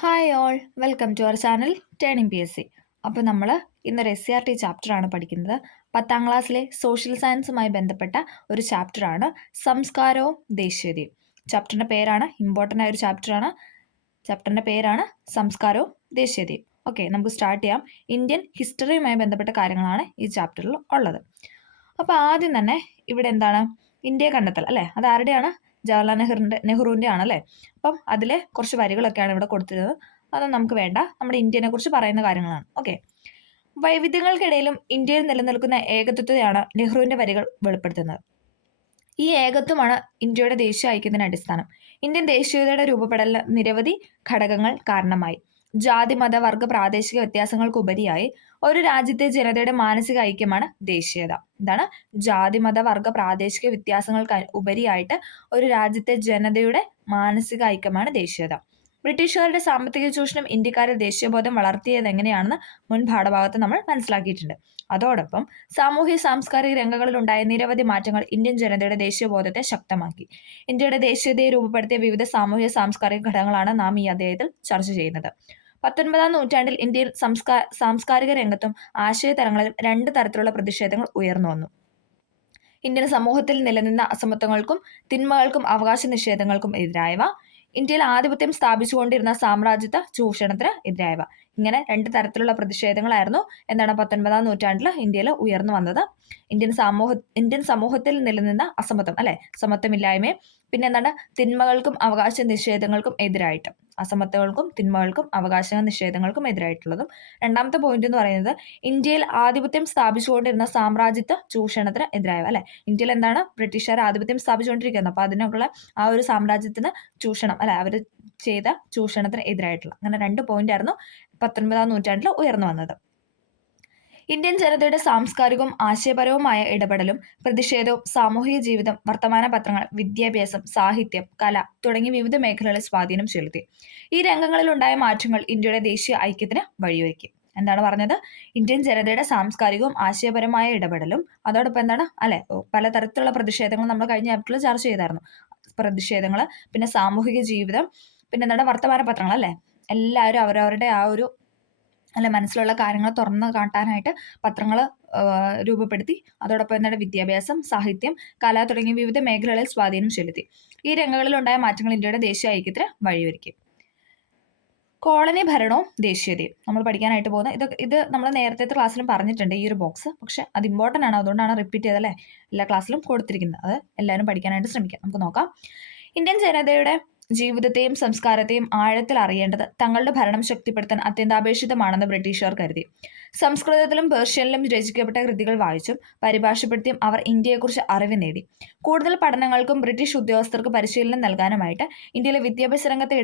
Hi all, welcome to our channel turning PSC. അപ്പോൾ നമ്മൾ ഇന്നൊരു SCRT ചാപ്റ്ററാണ് പഠിക്കുന്നത്. 10ാം ക്ലാസ്സിലെ സോഷ്യൽ സയൻസുമായി ബന്ധപ്പെട്ട ഒരു ചാപ്റ്ററാണ് സംസ്കാരവും ദേശീയതയും. ചാപ്റ്ററിൻ്റെ പേരാണ്, ഇമ്പോർട്ടൻ്റ് ആയ ഒരു ചാപ്റ്ററാണ്. ചാപ്റ്ററിൻ്റെ പേരാണ് സംസ്കാരവും ദേശീയതയും. ഓക്കെ, നമുക്ക് സ്റ്റാർട്ട് ചെയ്യാം. ഇന്ത്യൻ ഹിസ്റ്ററിയുമായി ബന്ധപ്പെട്ട കാര്യങ്ങളാണ് ഈ ചാപ്റ്ററിൽ ഉള്ളത്. അപ്പോൾ ആദ്യം തന്നെ ഇവിടെ എന്താണ് ഇന്ത്യയെ കണ്ടെത്തൽ അല്ലേ, അത് ആരുടെയാണ്? ജവഹർലാൽ നെഹ്റുവിൻ്റെ ആണല്ലേ. അപ്പം അതിലെ കുറച്ച് വരികളൊക്കെയാണ് ഇവിടെ കൊടുത്തിരുന്നത്. അതൊന്നും നമുക്ക് വേണ്ട, നമ്മുടെ ഇന്ത്യനെ കുറിച്ച് പറയുന്ന കാര്യങ്ങളാണ്. ഓക്കെ, വൈവിധ്യങ്ങൾക്കിടയിലും ഇന്ത്യയിൽ നിലനിൽക്കുന്ന ഏകത്വത്തെയാണ് നെഹ്റുവിൻ്റെ വരികൾ വെളിപ്പെടുത്തുന്നത്. ഈ ഏകത്വമാണ് ഇന്ത്യയുടെ ദേശീയ ഐക്യത്തിന് അടിസ്ഥാനം. ഇന്ത്യൻ ദേശീയതയുടെ രൂപപ്പെടലിന് നിരവധി ഘടകങ്ങൾ കാരണമായി. ജാതി, മത, വർഗ, പ്രാദേശിക വ്യത്യാസങ്ങൾക്കുപരിയായി ഒരു രാജ്യത്തെ ജനതയുടെ മാനസിക ഐക്യമാണ് ദേശീയത. എന്താണ്? ജാതി, മത, വർഗ, പ്രാദേശിക വ്യത്യാസങ്ങൾക്ക് ഉപരിയായിട്ട് ഒരു രാജ്യത്തെ ജനതയുടെ മാനസിക ഐക്യമാണ് ദേശീയത. ബ്രിട്ടീഷുകാരുടെ സാമ്പത്തിക ചൂഷണം ഇന്ത്യക്കാരിൽ ദേശീയബോധം വളർത്തിയത് എങ്ങനെയാണെന്ന് മുൻ പാഠഭാഗത്ത് നമ്മൾ മനസ്സിലാക്കിയിട്ടുണ്ട്. അതോടൊപ്പം സാമൂഹ്യ സാംസ്കാരിക രംഗങ്ങളിലുണ്ടായ നിരവധി മാറ്റങ്ങൾ ഇന്ത്യൻ ജനതയുടെ ദേശീയബോധത്തെ ശക്തമാക്കി. ഇന്ത്യയുടെ ദേശീയതയെ രൂപപ്പെടുത്തിയ വിവിധ സാമൂഹ്യ സാംസ്കാരിക ഘടകങ്ങളാണ് നാം ഈ അധ്യായത്തിൽ ചർച്ച ചെയ്യുന്നത്. 19ാം നൂറ്റാണ്ടിൽ ഇന്ത്യയിൽ സാംസ്കാരിക രംഗത്തും ആശയതലങ്ങളിലും രണ്ട് തരത്തിലുള്ള പ്രതിഷേധങ്ങൾ ഉയർന്നു വന്നു. ഇന്ത്യൻ സമൂഹത്തിൽ നിലനിന്ന അസമത്വങ്ങൾക്കും തിന്മകൾക്കും അവകാശ നിഷേധങ്ങൾക്കും എതിരായവ, ഇന്ത്യയിൽ ആധിപത്യം സ്ഥാപിച്ചുകൊണ്ടിരുന്ന സാമ്രാജ്യത്വ ചൂഷണത്തിന് എതിരായവ. ഇങ്ങനെ രണ്ട് തരത്തിലുള്ള പ്രതിഷേധങ്ങളായിരുന്നു 19ാം നൂറ്റാണ്ടിൽ ഇന്ത്യയിൽ ഉയർന്നു വന്നത്. ഇന്ത്യൻ സമൂഹത്തിൽ നിലനിന്ന അസമത്വം അല്ലെ, സമത്വമില്ലായ്മയും പിന്നെ എന്താണ് തിന്മകൾക്കും അവകാശ നിഷേധങ്ങൾക്കും എതിരായിട്ട്, അസമത്വങ്ങൾക്കും തിന്മകൾക്കും അവകാശ നിഷേധങ്ങൾക്കും എതിരായിട്ടുള്ളതും. രണ്ടാമത്തെ പോയിന്റ് എന്ന് പറയുന്നത് ഇന്ത്യയിൽ ആധിപത്യം സ്ഥാപിച്ചുകൊണ്ടിരുന്ന സാമ്രാജ്യത്വ ചൂഷണത്തിന് എതിരായവ അല്ലെ. ഇന്ത്യയിൽ എന്താണ് ബ്രിട്ടീഷുകാർ ആധിപത്യം സ്ഥാപിച്ചുകൊണ്ടിരിക്കുന്നത്, അപ്പോൾ അതിനുള്ള ആ ഒരു സാമ്രാജ്യത്തിന് ചൂഷണം അല്ലെ, അവർ ചെയ്ത ചൂഷണത്തിന് എതിരായിട്ടുള്ള അങ്ങനെ രണ്ട് പോയിന്റ് ആയിരുന്നു 19ാം നൂറ്റാണ്ടിൽ ഉയർന്നു വന്നത്. ഇന്ത്യൻ ജനതയുടെ സാംസ്കാരികവും ആശയപരവുമായ ഇടപെടലും പ്രതിഷേധവും സാമൂഹിക ജീവിതം, വർത്തമാന പത്രങ്ങൾ, വിദ്യാഭ്യാസം, സാഹിത്യം, കല തുടങ്ങിയ വിവിധ മേഖലകളിൽ സ്വാധീനം ചെലുത്തി. ഈ രംഗങ്ങളിലുണ്ടായ മാറ്റങ്ങൾ ഇന്ത്യയുടെ ദേശീയ ഐക്യത്തിന് വഴിയൊരുക്കി. എന്താണ് പറഞ്ഞത്? ഇന്ത്യൻ ജനതയുടെ സാംസ്കാരികവും ആശയപരമായ ഇടപെടലും അതോടൊപ്പം എന്താണ് അല്ലെ, പലതരത്തിലുള്ള പ്രതിഷേധങ്ങൾ നമ്മൾ കഴിഞ്ഞ ചാപ്റ്ററിൽ ചർച്ച ചെയ്തായിരുന്നു. പ്രതിഷേധങ്ങൾ, പിന്നെ സാമൂഹിക ജീവിതം, പിന്നെ എന്താണ് വർത്തമാന പത്രങ്ങൾ അല്ലെ. എല്ലാവരും അവരവരുടെ ആ ഒരു അല്ലെ മനസ്സിലുള്ള കാര്യങ്ങൾ തുറന്ന് കാട്ടാനായിട്ട് പത്രങ്ങൾ രൂപപ്പെടുത്തി. അതോടൊപ്പം എന്താണ് വിദ്യാഭ്യാസം, സാഹിത്യം, കല തുടങ്ങിയ വിവിധ മേഖലകളിൽ സ്വാധീനം ചെലുത്തി. ഈ രംഗങ്ങളിലുണ്ടായ മാറ്റങ്ങൾ ഇന്ത്യയുടെ ദേശീയ ഐക്യത്തിന് വഴിയൊരുക്കി. കോളനി ഭരണവും ദേശീയതയും നമ്മൾ പഠിക്കാനായിട്ട് പോകുന്നത്. ഇത് നമ്മൾ നേരത്തെ ക്ലാസ്സിലും പറഞ്ഞിട്ടുണ്ട് ഈ ഒരു ബോക്സ്, പക്ഷെ അത് ഇമ്പോർട്ടൻ്റ് ആണ്, അതുകൊണ്ടാണ് റിപ്പീറ്റ് ചെയ്തല്ലേ എല്ലാ ക്ലാസ്സിലും കൊടുത്തിരിക്കുന്നത്. അത് എല്ലാവരും പഠിക്കാനായിട്ട് ശ്രമിക്കാം. നമുക്ക് നോക്കാം. ഇന്ത്യൻ ജനതയുടെ ജീവിതത്തെയും സംസ്കാരത്തെയും ആഴത്തിൽ അറിയേണ്ടത് തങ്ങളുടെ ഭരണം ശക്തിപ്പെടുത്താൻ അത്യന്താപേക്ഷിതമാണെന്ന് ബ്രിട്ടീഷുകാർ കരുതി. സംസ്കൃതത്തിലും പേർഷ്യനിലും രചിക്കപ്പെട്ട കൃതികൾ വായിച്ചും പരിഭാഷപ്പെടുത്തിയും അവർ ഇന്ത്യയെക്കുറിച്ച് അറിവ് നേടി. കൂടുതൽ പഠനങ്ങൾക്കും ബ്രിട്ടീഷ് ഉദ്യോഗസ്ഥർക്ക് പരിശീലനം നൽകാനുമായിട്ട് ഇന്ത്യയിലെ വിദ്യാഭ്യാസ രംഗത്ത്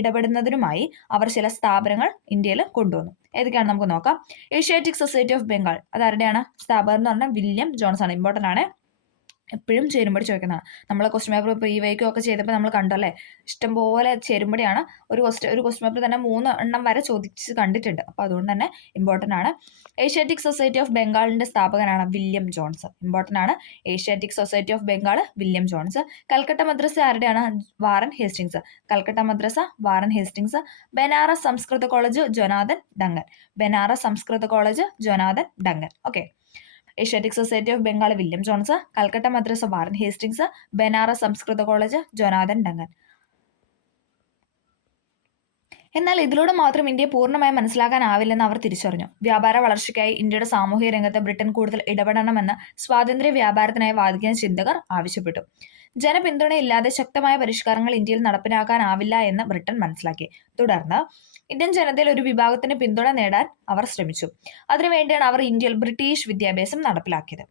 ഇടപെടുന്നതിനുമായി അവർ ചില സ്ഥാപനങ്ങൾ ഇന്ത്യയിൽ കൊണ്ടുവന്നു. ഏതൊക്കെയാണ് നമുക്ക് നോക്കാം. ഏഷ്യാറ്റിക് സൊസൈറ്റി ഓഫ് ബംഗാൾ, അതാരുടെയാണ് സ്ഥാപകർ എന്ന് പറഞ്ഞാൽ വില്യം ജോൺസ് ആണ്. ഇമ്പോർട്ടൻ്റ് ആണ്, എപ്പോഴും ചേരുമ്പടി ചോദിക്കുന്നതാണ്. നമ്മൾ ക്വസ്റ്റ്യൻ പേപ്പർ ഇപ്പോൾ ഈ വൈക്കും ഒക്കെ ചെയ്തപ്പോൾ നമ്മൾ കണ്ടല്ലേ, ഇഷ്ടംപോലെ ചേരുമ്പടിയാണ്. ഒരു ക്വസ്റ്റ്യൻ പേപ്പർ തന്നെ 3 എണ്ണം വരെ ചോദിച്ച് കണ്ടിട്ടുണ്ട്. അപ്പോൾ അതുകൊണ്ട് തന്നെ ഇമ്പോർട്ടൻ്റ് ആണ്. ഏഷ്യാറ്റിക് സൊസൈറ്റി ഓഫ് ബംഗാളിൻ്റെ സ്ഥാപകനാണ് വില്യം ജോൺസ്. ഇമ്പോർട്ടൻ്റ് ആണ്. Asiatic Society of Bengal, William Jones. Calcutta Madrasa ആരുടെയാണ്? Warren Hastings. Calcutta Madrasa Warren Hastings. Banaras Sanskrit College Jonathan Duncan. Banaras Sanskrit College Jonathan Duncan. Okay, Asiatic Society of Bengal William Jones, Calcutta Madrasa Warren Hastings, Banaras Sanskrit College Jonathan Duncan. എന്നാൽ ഇതിലൂടെ മാത്രം ഇന്ത്യയെ പൂർണ്ണമായി മനസ്സിലാക്കാനാവില്ലെന്ന് അവർ തിരിച്ചറിഞ്ഞു. വ്യാപാര വളർച്ചയ്ക്കായി ഇന്ത്യയുടെ സാമൂഹിക രംഗത്ത് ബ്രിട്ടൻ കൂടുതൽ ഇടപെടണമെന്ന് സ്വാതന്ത്ര്യ വ്യാപാരത്തിനായി വാദിക്കുന്ന ചിന്തകർ ആവശ്യപ്പെട്ടു. ജനപിന്തുണയില്ലാതെ ശക്തമായ പരിഷ്കാരങ്ങൾ ഇന്ത്യയിൽ നടപ്പിലാക്കാനാവില്ല എന്ന് ബ്രിട്ടൻ മനസ്സിലാക്കി. തുടർന്ന് ഇന്ത്യൻ ജനതയിൽ ഒരു വിഭാഗത്തിന് പിന്തുണ നേടാൻ അവർ ശ്രമിച്ചു. അതിനുവേണ്ടിയാണ് അവർ ഇന്ത്യയിൽ ബ്രിട്ടീഷ് വിദ്യാഭ്യാസം നടപ്പിലാക്കിയത്.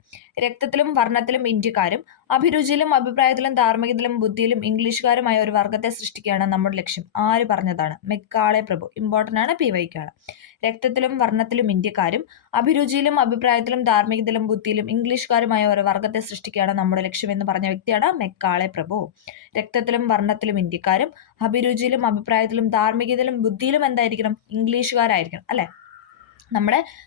രക്തത്തിലും വർണ്ണത്തിലും ഇന്ത്യക്കാരും അഭിരുചിയിലും അഭിപ്രായത്തിലും ധാർമ്മികതയിലും ബുദ്ധിയിലും ഇംഗ്ലീഷുകാരുമായ ഒരു വർഗത്തെ സൃഷ്ടിക്കുകയാണ് നമ്മുടെ ലക്ഷ്യം. ആര് പറഞ്ഞതാണ്? മെക്കാളെ പ്രഭു. ഇമ്പോർട്ടൻ്റ് ആണ്, PYക്കാണ്. രക്തത്തിലും വർണ്ണത്തിലും ഇന്ത്യക്കാരും അഭിരുചിയിലും അഭിപ്രായത്തിലും ധാർമ്മികതയിലും ബുദ്ധിയിലും ഇംഗ്ലീഷുകാരുമായ ഒരു വർഗത്തെ സൃഷ്ടിക്കുകയാണ് നമ്മുടെ ലക്ഷ്യം എന്ന് പറഞ്ഞ വ്യക്തിയാണ് മെക്കാളെ പ്രഭു. രക്തത്തിലും വർണ്ണത്തിലും ഇന്ത്യക്കാരും അഭിരുചിയിലും അഭിപ്രായത്തിലും ധാർമ്മികതയിലും ബുദ്ധിയിലും എന്തായിരിക്കണം? ഇംഗ്ലീഷുകാരായിരിക്കണം അല്ലെ.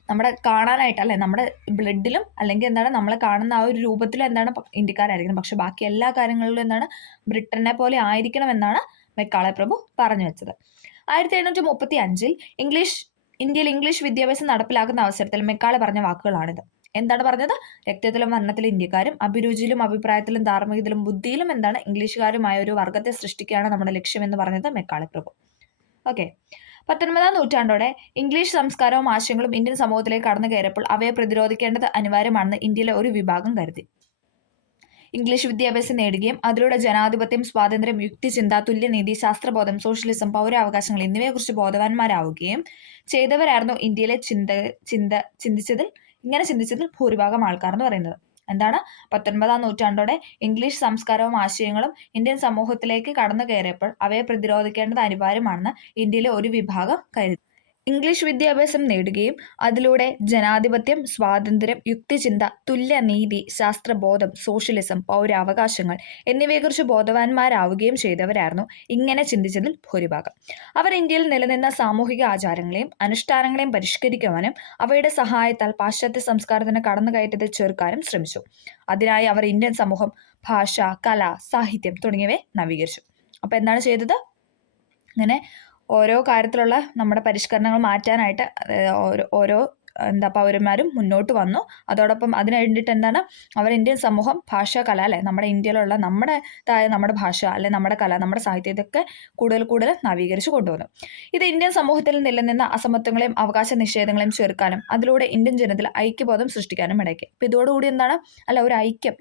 നമ്മുടെ കാണാനായിട്ട് അല്ലെ, നമ്മുടെ ബ്ലഡിലും അല്ലെങ്കിൽ എന്താണ് നമ്മളെ കാണുന്ന ആ ഒരു രൂപത്തിലും എന്താണ് ഇന്ത്യക്കാരായിരിക്കണം. പക്ഷെ ബാക്കി എല്ലാ കാര്യങ്ങളിലും എന്താണ് ബ്രിട്ടനെ പോലെ ആയിരിക്കണം എന്നാണ് മെക്കാളെ പ്രഭു പറഞ്ഞു വെച്ചത്. 1735 ഇന്ത്യയിൽ ഇംഗ്ലീഷ് വിദ്യാഭ്യാസം നടപ്പിലാക്കുന്ന അവസരത്തിൽ മെക്കാളെ പറഞ്ഞ വാക്കുകളാണിത്. എന്താണ് പറഞ്ഞത്? രക്തത്തിലും വർണ്ണത്തിലും ഇന്ത്യക്കാരും അഭിരുചിയിലും അഭിപ്രായത്തിലും ധാർമ്മികതയിലും ബുദ്ധിയിലും എന്താണ് ഇംഗ്ലീഷുകാരുമായ ഒരു വർഗത്തെ സൃഷ്ടിക്കുകയാണ് നമ്മുടെ ലക്ഷ്യമെന്ന് പറഞ്ഞത് മെക്കാളെ പ്രഭു. ഓക്കെ. 19ാം നൂറ്റാണ്ടോടെ ഇംഗ്ലീഷ് സംസ്കാരവും ആശയങ്ങളും ഇന്ത്യൻ സമൂഹത്തിലേക്ക് കടന്നു കയറിയപ്പോൾ അവയെ പ്രതിരോധിക്കേണ്ടത് അനിവാര്യമാണെന്ന് ഇന്ത്യയിലെ ഒരു വിഭാഗം കരുതി. ഇംഗ്ലീഷ് വിദ്യാഭ്യാസം നേടുകയും അതിലൂടെ ജനാധിപത്യം, സ്വാതന്ത്ര്യം, യുക്തിചിന്ത, തുല്യനീതി, ശാസ്ത്രബോധം, സോഷ്യലിസം, പൗരാവകാശങ്ങൾ എന്നിവയെക്കുറിച്ച് ബോധവാന്മാരാവുകയും ചെയ്തവരായിരുന്നു ഇന്ത്യയിലെ ചിന്തിച്ചതിൽ ഭൂരിഭാഗം ആൾക്കാർ എന്ന് പറയുന്നത്. എന്താണ്? 19ാം നൂറ്റാണ്ടോടെ ഇംഗ്ലീഷ് സംസ്കാരവും ആശയങ്ങളും ഇന്ത്യൻ സമൂഹത്തിലേക്ക് കടന്നു കയറിയപ്പോൾ അവയെ പ്രതിരോധിക്കേണ്ടത് അനിവാര്യമാണെന്ന് ഇന്ത്യയിലെ ഒരു വിഭാഗം കരുതി. ഇംഗ്ലീഷ് വിദ്യാഭ്യാസം നേടുകയും അതിലൂടെ ജനാധിപത്യം, സ്വാതന്ത്ര്യം, യുക്തിചിന്ത, തുല്യനീതി, ശാസ്ത്രബോധം, സോഷ്യലിസം, പൗരാവകാശങ്ങൾ എന്നിവയെക്കുറിച്ച് ബോധവാന്മാരാവുകയും ചെയ്തവരായിരുന്നു ഇങ്ങനെ ചിന്തിച്ചതിൽ ഭൂരിഭാഗം. അവർ ഇന്ത്യയിൽ നിലനിന്ന സാമൂഹിക ആചാരങ്ങളെയും അനുഷ്ഠാനങ്ങളെയും പരിഷ്കരിക്കുവാനും അവയുടെ സഹായത്താൽ പാശ്ചാത്യ സംസ്കാരത്തിന് കടന്നുകയറ്റത്തെ ചെറുക്കാനും ശ്രമിച്ചു. അതിനായി അവർ ഇന്ത്യൻ സമൂഹം, ഭാഷ, കല, സാഹിത്യം തുടങ്ങിയവയെ നവീകരിച്ചു. അപ്പോൾ എന്താണ് ചെയ്തത്? ഇങ്ങനെ ഓരോ കാര്യത്തിലുള്ള നമ്മുടെ പരിഷ്കരണങ്ങൾ മാറ്റാനായിട്ട് ഓരോ പൗരന്മാരും മുന്നോട്ട് വന്നു. അതോടൊപ്പം അതിന് വേണ്ടിയിട്ട് എന്താണ് അവർ ഇന്ത്യൻ സമൂഹം, ഭാഷ, കല, അല്ലെ നമ്മുടെ ഇന്ത്യയിലുള്ള നമ്മുടെ ഭാഷ, അല്ലെ നമ്മുടെ കല, നമ്മുടെ സാഹിത്യം ഇതൊക്കെ കൂടുതൽ നവീകരിച്ച് കൊണ്ടുവന്നു. ഇത് ഇന്ത്യൻ സമൂഹത്തിൽ നിലനിന്ന അസമത്വങ്ങളെയും അവകാശ നിഷേധങ്ങളെയും ചെറുക്കാനും അതിലൂടെ ഇന്ത്യൻ ജനതയിൽ ഐക്യബോധം സൃഷ്ടിക്കാനും ഇടയ്ക്ക്. ഇപ്പം ഇതോടുകൂടി എന്താണ് ഒരു ഐക്യം,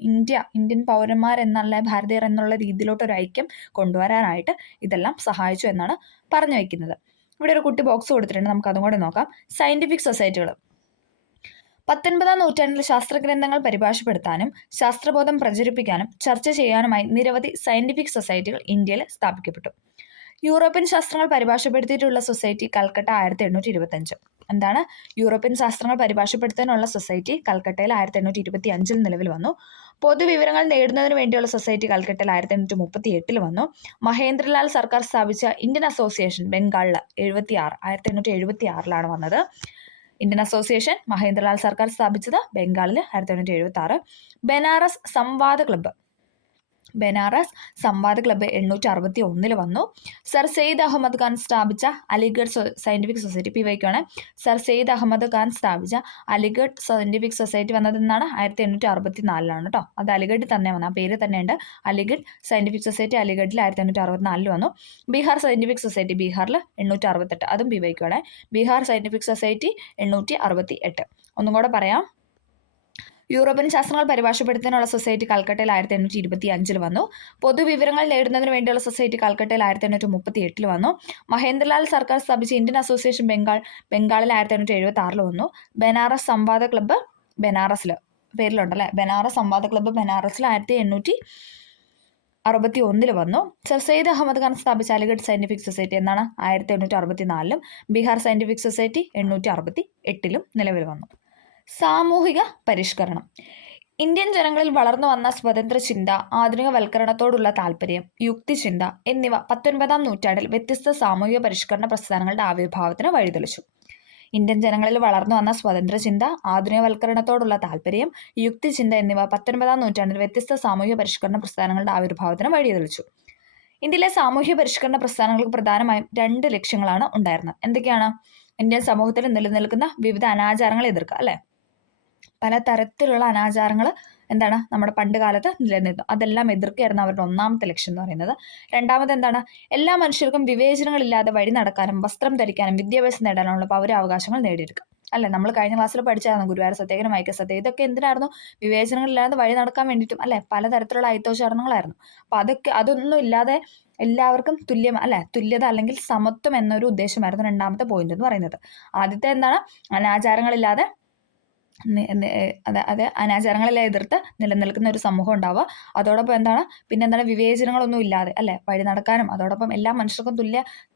ഇന്ത്യൻ പൗരന്മാരെന്നുള്ള ഭാരതീയർ എന്നുള്ള രീതിയിലോട്ട് ഒരു ഐക്യം കൊണ്ടുവരാനായിട്ട് ഇതെല്ലാം സഹായിച്ചു എന്നാണ് പറഞ്ഞു വയ്ക്കുന്നത്. ഇവിടെ ഒരു കുട്ടി ബോക്സ് കൊടുത്തിട്ടുണ്ട്, നമുക്ക് അതും കൂടെ നോക്കാം. സയന്റിഫിക് സൊസൈറ്റികൾ 19ാം നൂറ്റാണ്ടിൽ ശാസ്ത്രഗ്രന്ഥങ്ങൾ പരിഭാഷപ്പെടുത്താനും ശാസ്ത്രബോധം പ്രചരിപ്പിക്കാനും ചർച്ച ചെയ്യാനുമായി നിരവധി സയന്റിഫിക് സൊസൈറ്റികൾ ഇന്ത്യയിൽ സ്ഥാപിക്കപ്പെട്ടു. യൂറോപ്യൻ ശാസ്ത്രങ്ങൾ പരിഭാഷപ്പെടുത്തിയിട്ടുള്ള സൊസൈറ്റി കൽക്കട്ട 1825. എന്താണ്? യൂറോപ്യൻ ശാസ്ത്രങ്ങൾ പരിഭാഷപ്പെടുത്താനുള്ള സൊസൈറ്റി കൽക്കട്ടയിൽ 1825 നിലവിൽ വന്നു. പൊതുവിവരങ്ങൾ നേടുന്നതിന് വേണ്ടിയുള്ള സൊസൈറ്റി കൽക്കട്ടയിൽ 1838 വന്നു. മഹേന്ദ്രലാൽ സർക്കാർ സ്ഥാപിച്ച ഇന്ത്യൻ അസോസിയേഷൻ ബംഗാളിൽ 1876 വന്നത്. ഇന്ത്യൻ അസോസിയേഷൻ മഹേന്ദ്രലാൽ സർക്കാർ സ്ഥാപിച്ചത് ബംഗാളിൽ 1876. ബനാറസ് സംവാദ ക്ലബ്ബ് 1861 വന്നു. സർ സെയ്ദ് അഹമ്മദ് ഖാൻ സ്ഥാപിച്ച അലിഗഡ് സയന്റിഫിക് സൊസൈറ്റി, പിവയ്ക്കാണ്. സർ സെയ്ദ് അഹമ്മദ് ഖാൻ സ്ഥാപിച്ച അലിഗഡ് സയന്റിഫിക് സൊസൈറ്റി വന്നത് എന്നാണ് 1864 കേട്ടോ. അത് അലിഗഡ് തന്നെ വന്നു, ആ പേര് തന്നെയുണ്ട്. അലിഗഡ് സയന്റിഫിക് സൊസൈറ്റി അലിഗഡിൽ 1864 വന്നു. ബീഹാർ സയന്റിഫിക് സൊസൈറ്റി ബീഹാറിൽ 868, അതും പിവയ്ക്കാണ്. Bihar scientific society 868. ഒന്നും കൂടെ പറയാം. യൂറോപ്യൻ ശാസ്ത്രങ്ങൾ പരിഭാഷപ്പെടുത്താനുള്ള സൊസൈറ്റി കൽക്കട്ടയിൽ 1825 വന്നു. പൊതുവിവരങ്ങൾ നേടുന്നതിന് വേണ്ടിയുള്ള സൊസൈറ്റി കൽക്കട്ടയിൽ 1838 വന്നു. മഹേന്ദ്രലാൽ സർക്കാർ സ്ഥാപിച്ച ഇന്ത്യൻ അസോസിയേഷൻ ബംഗാളിൽ 1876 വന്നു. ബനാറസ് സംവാദ ക്ലബ്ബ് ബനാറസിൽ പേരിലുണ്ടല്ലേ, ബനാറസ് സംവാദ ക്ലബ്ബ് ബനാറസിൽ 1861 വന്നു. സർ സെയ്ദ് അഹമ്മദ് ഖാൻ സ്ഥാപിച്ച അലിഗഡ് സയന്റിഫിക് സൊസൈറ്റി എന്നാണ് 1864 ബീഹാർ സയന്റിഫിക് സൊസൈറ്റി 1868 നിലവിൽ വന്നു. സാമൂഹിക പരിഷ്കരണം. ഇന്ത്യൻ ജനങ്ങളിൽ വളർന്നു വന്ന സ്വതന്ത്ര ചിന്ത, ആധുനികവൽക്കരണത്തോടുള്ള താല്പര്യം, യുക്തിചിന്ത എന്നിവ 19ാം നൂറ്റാണ്ടിൽ വ്യത്യസ്ത സാമൂഹിക പരിഷ്കരണ പ്രസ്ഥാനങ്ങളുടെ ആവിർഭാവത്തിന് വഴിതെളിച്ചു. ഇന്ത്യൻ ജനങ്ങളിൽ വളർന്നു വന്ന സ്വതന്ത്ര ചിന്ത, ആധുനികവൽക്കരണത്തോടുള്ള താല്പര്യം, യുക്തിചിന്ത എന്നിവ 19ാം നൂറ്റാണ്ടിൽ വ്യത്യസ്ത സാമൂഹിക പരിഷ്കരണ പ്രസ്ഥാനങ്ങളുടെ ആവിർഭാവത്തിന് വഴിതെളിച്ചു. ഇന്ത്യയിലെ സാമൂഹ്യ പരിഷ്കരണ പ്രസ്ഥാനങ്ങൾക്ക് പ്രധാനമായും 2 ലക്ഷ്യങ്ങളാണ് ഉണ്ടായിരുന്നത്. എന്തൊക്കെയാണ്? ഇന്ത്യൻ സമൂഹത്തിൽ നിലനിൽക്കുന്ന വിവിധ അനാചാരങ്ങളെ എതിർക്കുക, അല്ലെ? പല തരത്തിലുള്ള അനാചാരങ്ങൾ എന്താണ് നമ്മുടെ പണ്ട് കാലത്ത് നിലനിന്നു, അതെല്ലാം എതിർക്കുകയായിരുന്നു അവരുടെ ഒന്നാമത്തെ ലക്ഷ്യം എന്ന് പറയുന്നത്. രണ്ടാമത് എന്താണ്? എല്ലാ മനുഷ്യർക്കും വിവേചനങ്ങളില്ലാതെ വഴി നടക്കാനും വസ്ത്രം ധരിക്കാനും വിദ്യാഭ്യാസം നേടാനുള്ള പൗരാവകാശങ്ങൾ നേടിയെടുക്കുക, അല്ലെ? നമ്മൾ കഴിഞ്ഞ ക്ലാസ്സിൽ പഠിച്ചായിരുന്നു ഗുരുവായൂർ സത്യാഗ്രഹം, ഐക്യസത്യം, ഇതൊക്കെ എന്തിനായിരുന്നു? വിവേചനങ്ങളില്ലാതെ വഴി നടക്കാൻ വേണ്ടിയിട്ടും, അല്ലെ? പലതരത്തിലുള്ള അയിത്തോച്ചാരണങ്ങളായിരുന്നു. അപ്പോൾ അതൊന്നും ഇല്ലാതെ എല്ലാവർക്കും തുല്യത അല്ലെങ്കിൽ സമത്വം എന്നൊരു ഉദ്ദേശമായിരുന്നു രണ്ടാമത്തെ പോയിന്റ് എന്ന് പറയുന്നത്. ആദ്യത്തെ എന്താണ്? അനാചാരങ്ങളില്ലാതെ അനാചാരങ്ങളെല്ലാം എതിർത്ത് നിലനിൽക്കുന്ന ഒരു സമൂഹം ഉണ്ടാവുക. അതോടൊപ്പം എന്താണ്? പിന്നെന്താണ്? വിവേചനങ്ങളൊന്നും ഇല്ലാതെ, അല്ലെ, വഴി നടക്കാനും അതോടൊപ്പം എല്ലാ മനുഷ്യർക്കും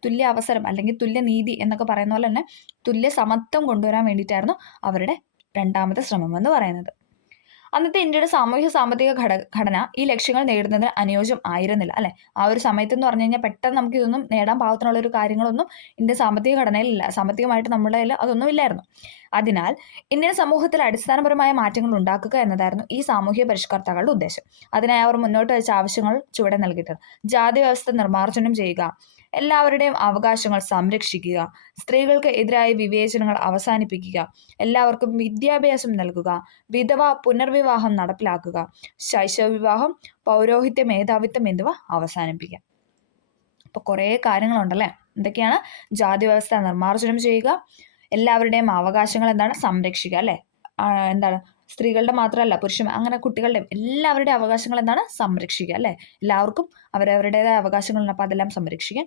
തുല്യ അവസരം അല്ലെങ്കിൽ തുല്യനീതി എന്നൊക്കെ പറയുന്ന പോലെ തന്നെ തുല്യ സമത്വം കൊണ്ടുവരാൻ വേണ്ടിയിട്ടായിരുന്നു അവരുടെ രണ്ടാമത്തെ ശ്രമം എന്ന് പറയുന്നത്. അന്നത്തെ ഇന്ത്യയുടെ സാമൂഹ്യ സാമ്പത്തിക ഘടന ഈ ലക്ഷ്യങ്ങൾ നേടുന്നതിന് അനുയോജ്യം ആയിരുന്നില്ല അല്ലെ. ആ ഒരു സമയത്ത് എന്ന് പറഞ്ഞു കഴിഞ്ഞാൽ പെട്ടെന്ന് നമുക്ക് ഇതൊന്നും നേടാൻ പാകത്തിനുള്ള ഒരു കാര്യങ്ങളൊന്നും ഇന്ത്യൻ സാമ്പത്തിക ഘടനയിലില്ല. സാമ്പത്തികമായിട്ട് നമ്മുടെ കയ്യിൽ അതൊന്നും ഇല്ലായിരുന്നു. അതിനാൽ ഇന്ത്യൻ സമൂഹത്തിൽ അടിസ്ഥാനപരമായ മാറ്റങ്ങൾ ഉണ്ടാക്കുക എന്നതായിരുന്നു ഈ സാമൂഹ്യ പരിഷ്കർത്താക്കളുടെ ഉദ്ദേശം. അതിനായി അവർ മുന്നോട്ട് വെച്ച ആവശ്യങ്ങൾ ചുവടെ നൽകിയിട്ടുണ്ട്. ജാതി വ്യവസ്ഥ നിർമ്മാർജ്ജനം ചെയ്യുക, എല്ലാവരുടെയും അവകാശങ്ങൾ സംരക്ഷിക്കുക, സ്ത്രീകൾക്ക് എതിരായ വിവേചനങ്ങൾ അവസാനിപ്പിക്കുക, എല്ലാവർക്കും വിദ്യാഭ്യാസം നൽകുക, വിധവ പുനർവിവാഹം നടപ്പിലാക്കുക, ശൈശവ വിവാഹം, പൗരോഹിത്യ മേധാവിത്വം എന്നിവ അവസാനിപ്പിക്കുക. അപ്പോൾ കുറേ കാര്യങ്ങളുണ്ടല്ലേ. എന്തൊക്കെയാണ്? ജാതി വ്യവസ്ഥ നിർമ്മാർജ്ജനം ചെയ്യുക, എല്ലാവരുടെയും അവകാശങ്ങൾ എന്താണ്? സംരക്ഷിക്കുക അല്ലേ. എന്താണ്? സ്ത്രീകളുടെ മാത്രമല്ല പുരുഷൻ അങ്ങനെ കുട്ടികളുടെയും എല്ലാവരുടെയും അവകാശങ്ങൾ എന്താണ്? സംരക്ഷിക്കുക അല്ലേ. എല്ലാവർക്കും അവരവരുടേതായ അവകാശങ്ങളുണ്ട്. അപ്പോൾ അതെല്ലാം സംരക്ഷിക്കുക.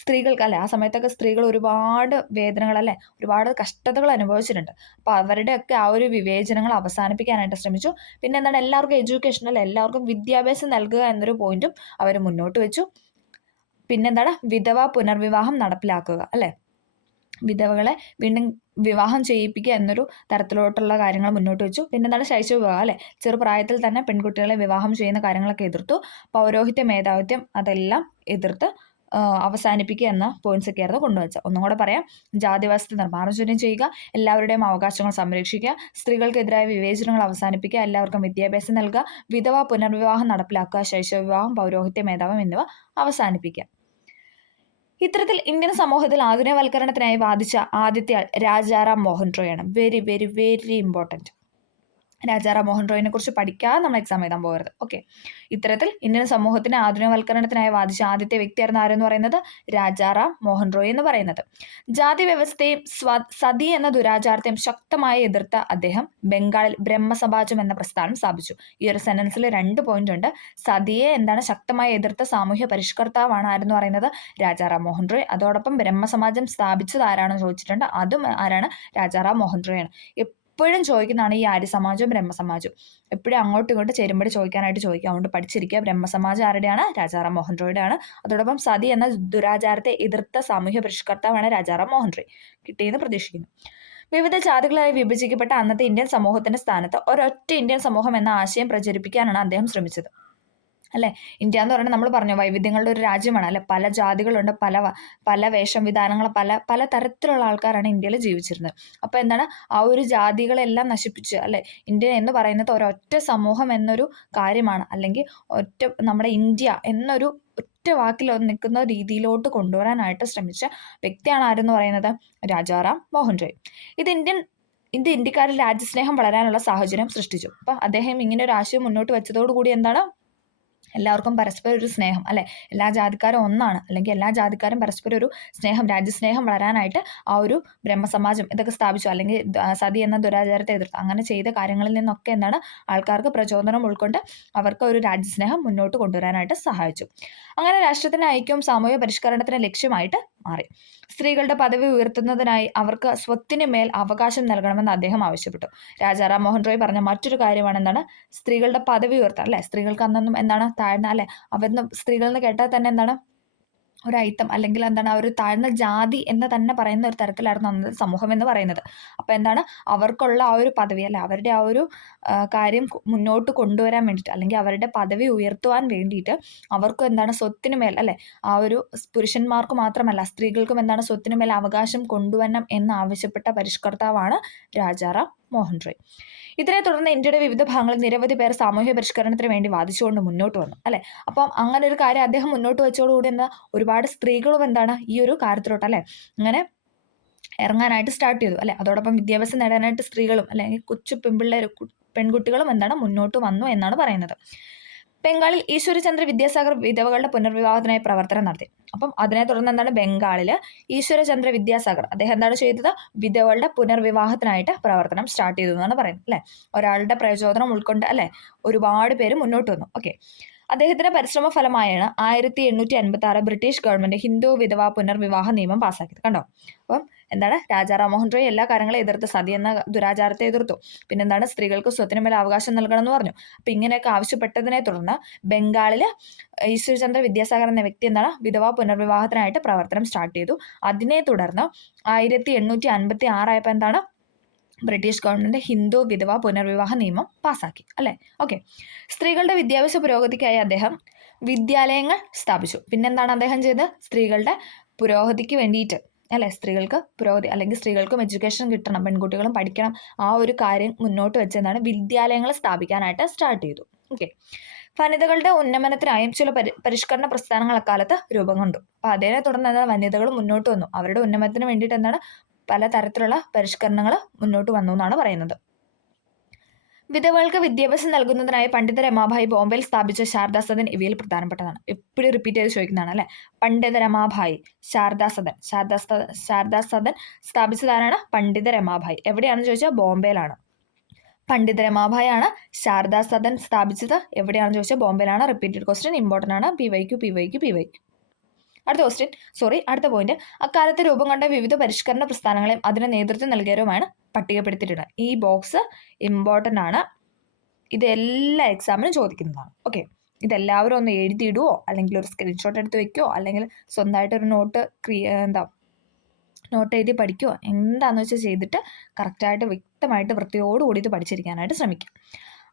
സ്ത്രീകൾക്ക് അല്ലേ, ആ സമയത്തൊക്കെ സ്ത്രീകൾ ഒരുപാട് വേദനകൾ അല്ലേ, ഒരുപാട് കഷ്ടതകൾ അനുഭവിച്ചിട്ടുണ്ട്. അപ്പോൾ അവരുടെയൊക്കെ ആ ഒരു വിവേചനങ്ങൾ അവസാനിപ്പിക്കാനായിട്ട് ശ്രമിച്ചു. പിന്നെ എന്താണ്? എല്ലാവർക്കും എഡ്യൂക്കേഷൻ അല്ലേ, എല്ലാവർക്കും വിദ്യാഭ്യാസം നൽകുക എന്നൊരു പോയിന്റും അവർ മുന്നോട്ട് വെച്ചു. പിന്നെന്താണ്? വിധവ പുനർവിവാഹം നടപ്പിലാക്കുക അല്ലേ. വിധവകളെ വീണ്ടും വിവാഹം ചെയ്യിപ്പിക്കുക എന്നൊരു തരത്തിലോട്ടുള്ള കാര്യങ്ങൾ മുന്നോട്ട് വെച്ചു. പിന്നെന്താണ്? ശൈശവ വിവാഹം അല്ലേ, ചെറുപ്രായത്തിൽ തന്നെ പെൺകുട്ടികളെ വിവാഹം ചെയ്യുന്ന കാര്യങ്ങളൊക്കെ എതിർത്തു. പൗരോഹിത്യ മേധാവിത്വം അതെല്ലാം എതിർത്ത് അവസാനിപ്പിക്കുക എന്ന പോയിന്റ്സ് ഒക്കെ ആയിരുന്നു കൊണ്ടുവച്ചത്. ഒന്നും കൂടെ പറയാം. ജാതി വ്യവസ്ഥ നിർമ്മാർജ്ജനം ചെയ്യുക, എല്ലാവരുടെയും അവകാശങ്ങൾ സംരക്ഷിക്കുക, സ്ത്രീകൾക്കെതിരായ വിവേചനങ്ങൾ അവസാനിപ്പിക്കുക, എല്ലാവർക്കും വിദ്യാഭ്യാസം നൽകുക, വിധവ പുനർവിവാഹം നടപ്പിലാക്കുക, ശൈശവ വിവാഹം, പൗരോഹിത്യ മേധാവം എന്നിവ അവസാനിപ്പിക്കുക. ഇത്തരത്തിൽ ഇന്ത്യൻ സമൂഹത്തിൽ ആധുനികവൽക്കരണത്തിനായി വാദിച്ച ആദ്യത്തെ ആൾ രാജാറാം മോഹൻ റോയ് ആണ്. Very very very important. Rajaram Mohan റോയിനെ കുറിച്ച് പഠിക്കാതെ നമ്മൾ എക്സാം എഴുതാൻ പോകരുത്. ഓക്കെ. ഇത്തരത്തിൽ ഇന്ത്യൻ സമൂഹത്തിന് ആധുനികവൽക്കരണത്തിനായി വാദിച്ച ആദ്യത്തെ വ്യക്തിയായിരുന്നു ആരെന്ന് പറയുന്നത്? രാജാറാം മോഹൻ റോയ് എന്ന് പറയുന്നത്. ജാതി വ്യവസ്ഥയും സതി എന്ന ദുരാചാരത്തെയും ശക്തമായി എതിർത്ത അദ്ദേഹം ബംഗാളിൽ ബ്രഹ്മസമാജം എന്ന പ്രസ്ഥാനം സ്ഥാപിച്ചു. ഈ ഒരു സെന്റൻസിൽ 2 പോയിന്റ് ഉണ്ട്. സതിയെ എന്താണ് ശക്തമായി എതിർത്ത സാമൂഹ്യ പരിഷ്കർത്താവാണ് ആരെന്ന് പറയുന്നത്? രാജാറാം മോഹൻ റോയ്. അതോടൊപ്പം ബ്രഹ്മസമാജം സ്ഥാപിച്ചത് ആരാണെന്ന് ചോദിച്ചിട്ടുണ്ട്. അതും ആരാണ്? രാജാറാം മോഹൻ റോയ് ആണ്. എപ്പോഴും ചോദിക്കുന്നതാണ് ഈ ആര്യസമാജവും ബ്രഹ്മസമാജവും. എപ്പോഴും അങ്ങോട്ടും ഇങ്ങോട്ടും ചേരുമ്പോൾ ചോദിക്കാനായിട്ട് ചോദിക്കുക. അതുകൊണ്ട് പഠിച്ചിരിക്കുക. ബ്രഹ്മസമാജം ആരുടെയാണ്? രാജാറാം മോഹൻ റോയുടെയാണ്. അതോടൊപ്പം സതി എന്ന ദുരാചാരത്തെ എതിർത്ത സാമൂഹ്യ പരിഷ്കർത്താവാണ് രാജാറാം മോഹൻ റോയ്. കിട്ടിയെന്ന് പ്രതീക്ഷിക്കുന്നു. വിവിധ ജാതികളായി വിഭജിക്കപ്പെട്ട അന്നത്തെ ഇന്ത്യൻ സമൂഹത്തിന്റെ സ്ഥാനത്ത് ഒരൊറ്റ ഇന്ത്യൻ സമൂഹം എന്ന ആശയം പ്രചരിപ്പിക്കാനാണ് അദ്ദേഹം ശ്രമിച്ചത് അല്ലെ. ഇന്ത്യ എന്ന് പറയുന്നത് നമ്മൾ പറഞ്ഞു വൈവിധ്യങ്ങളുടെ ഒരു രാജ്യമാണ് അല്ലെ. പല ജാതികളുണ്ട്, പല വേഷം വിധാനങ്ങൾ, പല തരത്തിലുള്ള ആൾക്കാരാണ് ഇന്ത്യയിൽ ജീവിച്ചിരുന്നത്. അപ്പോൾ എന്താണ്? ആ ഒരു ജാതികളെല്ലാം നശിപ്പിച്ച് അല്ലെ, ഇന്ത്യ എന്ന് പറയുന്നത് ഒരൊറ്റ സമൂഹം എന്നൊരു കാര്യമാണ്, അല്ലെങ്കിൽ നമ്മുടെ ഇന്ത്യ എന്നൊരു ഒറ്റ വാക്കിൽ നിൽക്കുന്ന രീതിയിലോട്ട് കൊണ്ടുവരാനായിട്ട് ശ്രമിച്ച വ്യക്തിയാണ് ആരെന്ന് പറയുന്നത്? രാജാറാം മോഹൻ റോയ്. ഇത് ഇന്ത്യക്കാരിൽ രാജ്യസ്നേഹം വളരാനുള്ള സാഹചര്യം സൃഷ്ടിച്ചു. അപ്പം അദ്ദേഹം ഇങ്ങനെ ഒരു ആശയം മുന്നോട്ട് വെച്ചതോടുകൂടി എന്താണ്? എല്ലാവർക്കും പരസ്പരം ഒരു സ്നേഹം അല്ലെ, എല്ലാ ജാതിക്കാരും ഒന്നാണ്, അല്ലെങ്കിൽ എല്ലാ ജാതിക്കാരും പരസ്പരം ഒരു സ്നേഹം, രാജ്യസ്നേഹം വളരാനായിട്ട് ആ ഒരു ബ്രഹ്മസമാജം ഇതൊക്കെ സ്ഥാപിച്ചു. അല്ലെങ്കിൽ സതി എന്ന ദുരാചാരത്തെ എതിർത്ത് അങ്ങനെ ചെയ്ത കാര്യങ്ങളിൽ നിന്നൊക്കെ എന്താണ്? ആൾക്കാർക്ക് പ്രചോദനം ഉൾക്കൊണ്ട് അവർക്ക് ഒരു രാജ്യസ്നേഹം മുന്നോട്ട് കൊണ്ടുവരാനായിട്ട് സഹായിച്ചു. അങ്ങനെ രാഷ്ട്രത്തിന്റെ ഐക്യവും സാമൂഹ്യ പരിഷ്കരണത്തിന് ലക്ഷ്യമായിട്ട് മാറി. സ്ത്രീകളുടെ പദവി ഉയർത്തുന്നതിനായി അവർക്ക് സ്വത്തിന് മേൽ അവകാശം നൽകണമെന്ന് അദ്ദേഹം ആവശ്യപ്പെട്ടു. രാജാറാം മോഹൻ റോയ് പറഞ്ഞ മറ്റൊരു കാര്യമാണ് എന്താണ്? സ്ത്രീകളുടെ പദവി ഉയർത്താൻ അല്ലെ. സ്ത്രീകൾക്ക് അന്നൊന്നും എന്താണ് താഴ്ന്ന അല്ലെ, അവരിന്ന് സ്ത്രീകൾ എന്ന് കേട്ടാൽ തന്നെ എന്താണ്? ഒരു അയിത്തം, അല്ലെങ്കിൽ എന്താണ്? ആ ഒരു താഴ്ന്ന ജാതി എന്ന് തന്നെ പറയുന്ന ഒരു തരത്തിലായിരുന്നു അന്നത്തെ സമൂഹം എന്ന് പറയുന്നത്. അപ്പോൾ എന്താണ്? അവർക്കുള്ള ആ ഒരു പദവി അല്ലെ, അവരുടെ ആ ഒരു കാര്യം മുന്നോട്ട് കൊണ്ടുവരാൻ വേണ്ടിയിട്ട്, അല്ലെങ്കിൽ അവരുടെ പദവി ഉയർത്തുവാൻ വേണ്ടിയിട്ട് അവർക്ക് എന്താണ്? സ്വത്തിന് മേൽ അല്ലെ, ആ ഒരു പുരുഷന്മാർക്ക് മാത്രമല്ല സ്ത്രീകൾക്കും എന്താണ്? സ്വത്തിന് മേൽ അവകാശം കൊണ്ടുവരണം എന്ന് ആവശ്യപ്പെട്ട പരിഷ്കർത്താവാണ് രാജാറാം മോഹൻ റോയ്. ഇതിനെ തുടർന്ന് ഇന്ത്യയുടെ വിവിധ ഭാഗങ്ങളിൽ നിരവധി പേർ സാമൂഹ്യ പരിഷ്കരണത്തിന് വേണ്ടി വാദിച്ചുകൊണ്ട് മുന്നോട്ട് വന്നു അല്ലെ. അപ്പം അങ്ങനെ ഒരു കാര്യം അദ്ദേഹം മുന്നോട്ട് വെച്ചതോടുകൂടി എന്താ? ഒരുപാട് സ്ത്രീകളും എന്താണ്? ഈ ഒരു കാര്യത്തിലോട്ട് അല്ലെ അങ്ങനെ ഇറങ്ങാനായിട്ട് സ്റ്റാർട്ട് ചെയ്തു അല്ലെ. അതോടൊപ്പം വിദ്യാഭ്യാസം നേടാനായിട്ട് സ്ത്രീകളും അല്ലെങ്കിൽ കൊച്ചു പെൺകുട്ടികളും എന്താണ്? മുന്നോട്ട് വന്നു എന്നാണ് പറയുന്നത്. ബംഗാളിൽ ഈശ്വരചന്ദ്ര വിദ്യാസാഗർ വിധവകളുടെ പുനർവിവാഹത്തിനായി പ്രവർത്തനം നടത്തി. അപ്പം അതിനെ തുടർന്ന് എന്താണ്? ബംഗാളില് ഈശ്വരചന്ദ്ര വിദ്യാസാഗർ അദ്ദേഹം എന്താണ് ചെയ്തത്? വിധവകളുടെ പുനർവിവാഹത്തിനായിട്ട് പ്രവർത്തനം സ്റ്റാർട്ട് ചെയ്തു എന്നാണ് പറയുന്നത് അല്ലെ. ഒരാളുടെ പ്രചോദനം ഉൾക്കൊണ്ട് അല്ലെ ഒരുപാട് പേര് മുന്നോട്ട് വന്നു. ഓക്കെ. അദ്ദേഹത്തിന്റെ പരിശ്രമ ഫലമായാണ് 1856 ബ്രിട്ടീഷ് ഗവൺമെന്റ് ഹിന്ദു വിധവ പുനർവിവാഹ നിയമം പാസ്സാക്കിയത്. കണ്ടോ? അപ്പം എന്താണ്? രാജാറാം മോഹൻ റോയ് എല്ലാ കാര്യങ്ങളും എതിർത്ത്, സതി എന്ന ദുരാചാരത്തെ എതിർത്തു. പിന്നെന്താണ്? സ്ത്രീകൾക്ക് സ്വത്തിന് മേൽ അവകാശം നൽകണം എന്ന് പറഞ്ഞു. അപ്പം ഇങ്ങനെയൊക്കെ ആവശ്യപ്പെട്ടതിനെ തുടർന്ന് ബംഗാളില് ഈശ്വരചന്ദ്ര വിദ്യാസാഗർ എന്ന വ്യക്തി എന്താണ്? വിധവ പുനർവിവാഹത്തിനായിട്ട് പ്രവർത്തനം സ്റ്റാർട്ട് ചെയ്തു. അതിനെ തുടർന്ന് 1856 ആയപ്പോൾ എന്താണ്? ബ്രിട്ടീഷ് ഗവൺമെൻറ് ഹിന്ദു വിധവ പുനർവിവാഹ നിയമം പാസ്സാക്കി അല്ലേ. ഓക്കെ. സ്ത്രീകളുടെ വിദ്യാഭ്യാസ പുരോഗതിക്കായി അദ്ദേഹം വിദ്യാലയങ്ങൾ സ്ഥാപിച്ചു. പിന്നെന്താണ് അദ്ദേഹം ചെയ്തത്? സ്ത്രീകളുടെ പുരോഗതിക്ക് വേണ്ടിയിട്ട് അല്ലേ, സ്ത്രീകൾക്ക് പുരോഗതി അല്ലെങ്കിൽ സ്ത്രീകൾക്കും എഡ്യൂക്കേഷൻ കിട്ടണം, പെൺകുട്ടികളും പഠിക്കണം, ആ ഒരു കാര്യം മുന്നോട്ട് വെച്ചെന്നാണ് വിദ്യാലയങ്ങൾ സ്ഥാപിക്കാനായിട്ട് സ്റ്റാർട്ട് ചെയ്തു. ഓക്കെ. വനിതകളുടെ ഉന്നമനത്തിനായും ചില പരിഷ്കരണ പ്രസ്ഥാനങ്ങൾ അക്കാലത്ത് രൂപം കൊണ്ടു. അപ്പം അതിനെ തുടർന്ന് വനിതകൾ മുന്നോട്ട് വന്നു. അവരുടെ ഉന്നമനത്തിന് വേണ്ടിയിട്ട് എന്താണ് പലതരത്തിലുള്ള പരിഷ്കരണങ്ങൾ മുന്നോട്ട് വന്നു എന്നാണ് പറയുന്നത്. വിധവകൾക്ക് വിദ്യാഭ്യാസം നൽകുന്നതിനായി പണ്ഡിത രമാഭായി ബോംബെയിൽ സ്ഥാപിച്ച ശാരദാ സദൻ ഇവയിൽ പ്രധാനപ്പെട്ടതാണ്. എപ്പോഴും റിപ്പീറ്റ് ചെയ്ത് ചോദിക്കുന്നതാണ് അല്ലെ. പണ്ഡിത രമാഭായി ശാരദാ സദൻ സ്ഥാപിച്ചതാരാണ്? പണ്ഡിത രമാഭായി. എവിടെയാണെന്ന് ചോദിച്ചാൽ ബോംബെയിലാണ്. പണ്ഡിത രമാഭായി ആണ് ശാരദാ സദൻ സ്ഥാപിച്ചത്. എവിടെയാണെന്ന് ചോദിച്ചാൽ ബോംബെയിലാണ്. റിപ്പീറ്റഡ് ക്വസ്റ്റ്യൻ, ഇമ്പോർട്ടൻ്റ് ആണ്. PYQ. അടുത്ത പോയിന്റ്, അക്കാലത്ത് രൂപം കൊണ്ട വിവിധ പരിഷ്കരണ പ്രസ്ഥാനങ്ങളെയും അതിന് നേതൃത്വം നൽകിയവരുമാണ് പട്ടികപ്പെടുത്തിയിട്ടുണ്ട്. ഈ ബോക്സ് ഇമ്പോർട്ടൻ്റ് ആണ്. ഇത് എല്ലാ എക്സാമിനും ചോദിക്കുന്നതാണ്. ഓക്കെ. ഇതെല്ലാവരും ഒന്ന് എഴുതിയിടുവോ, അല്ലെങ്കിൽ ഒരു സ്ക്രീൻഷോട്ട് എടുത്ത് വെക്കുവോ, അല്ലെങ്കിൽ സ്വന്തമായിട്ടൊരു നോട്ട് എഴുതി പഠിക്കുവോ, എന്താണെന്ന് വെച്ചാൽ ചെയ്തിട്ട് കറക്റ്റായിട്ട് വ്യക്തമായിട്ട് വൃത്തിയോടുകൂടി ഇത് പഠിച്ചിരിക്കാനായിട്ട് ശ്രമിക്കുക.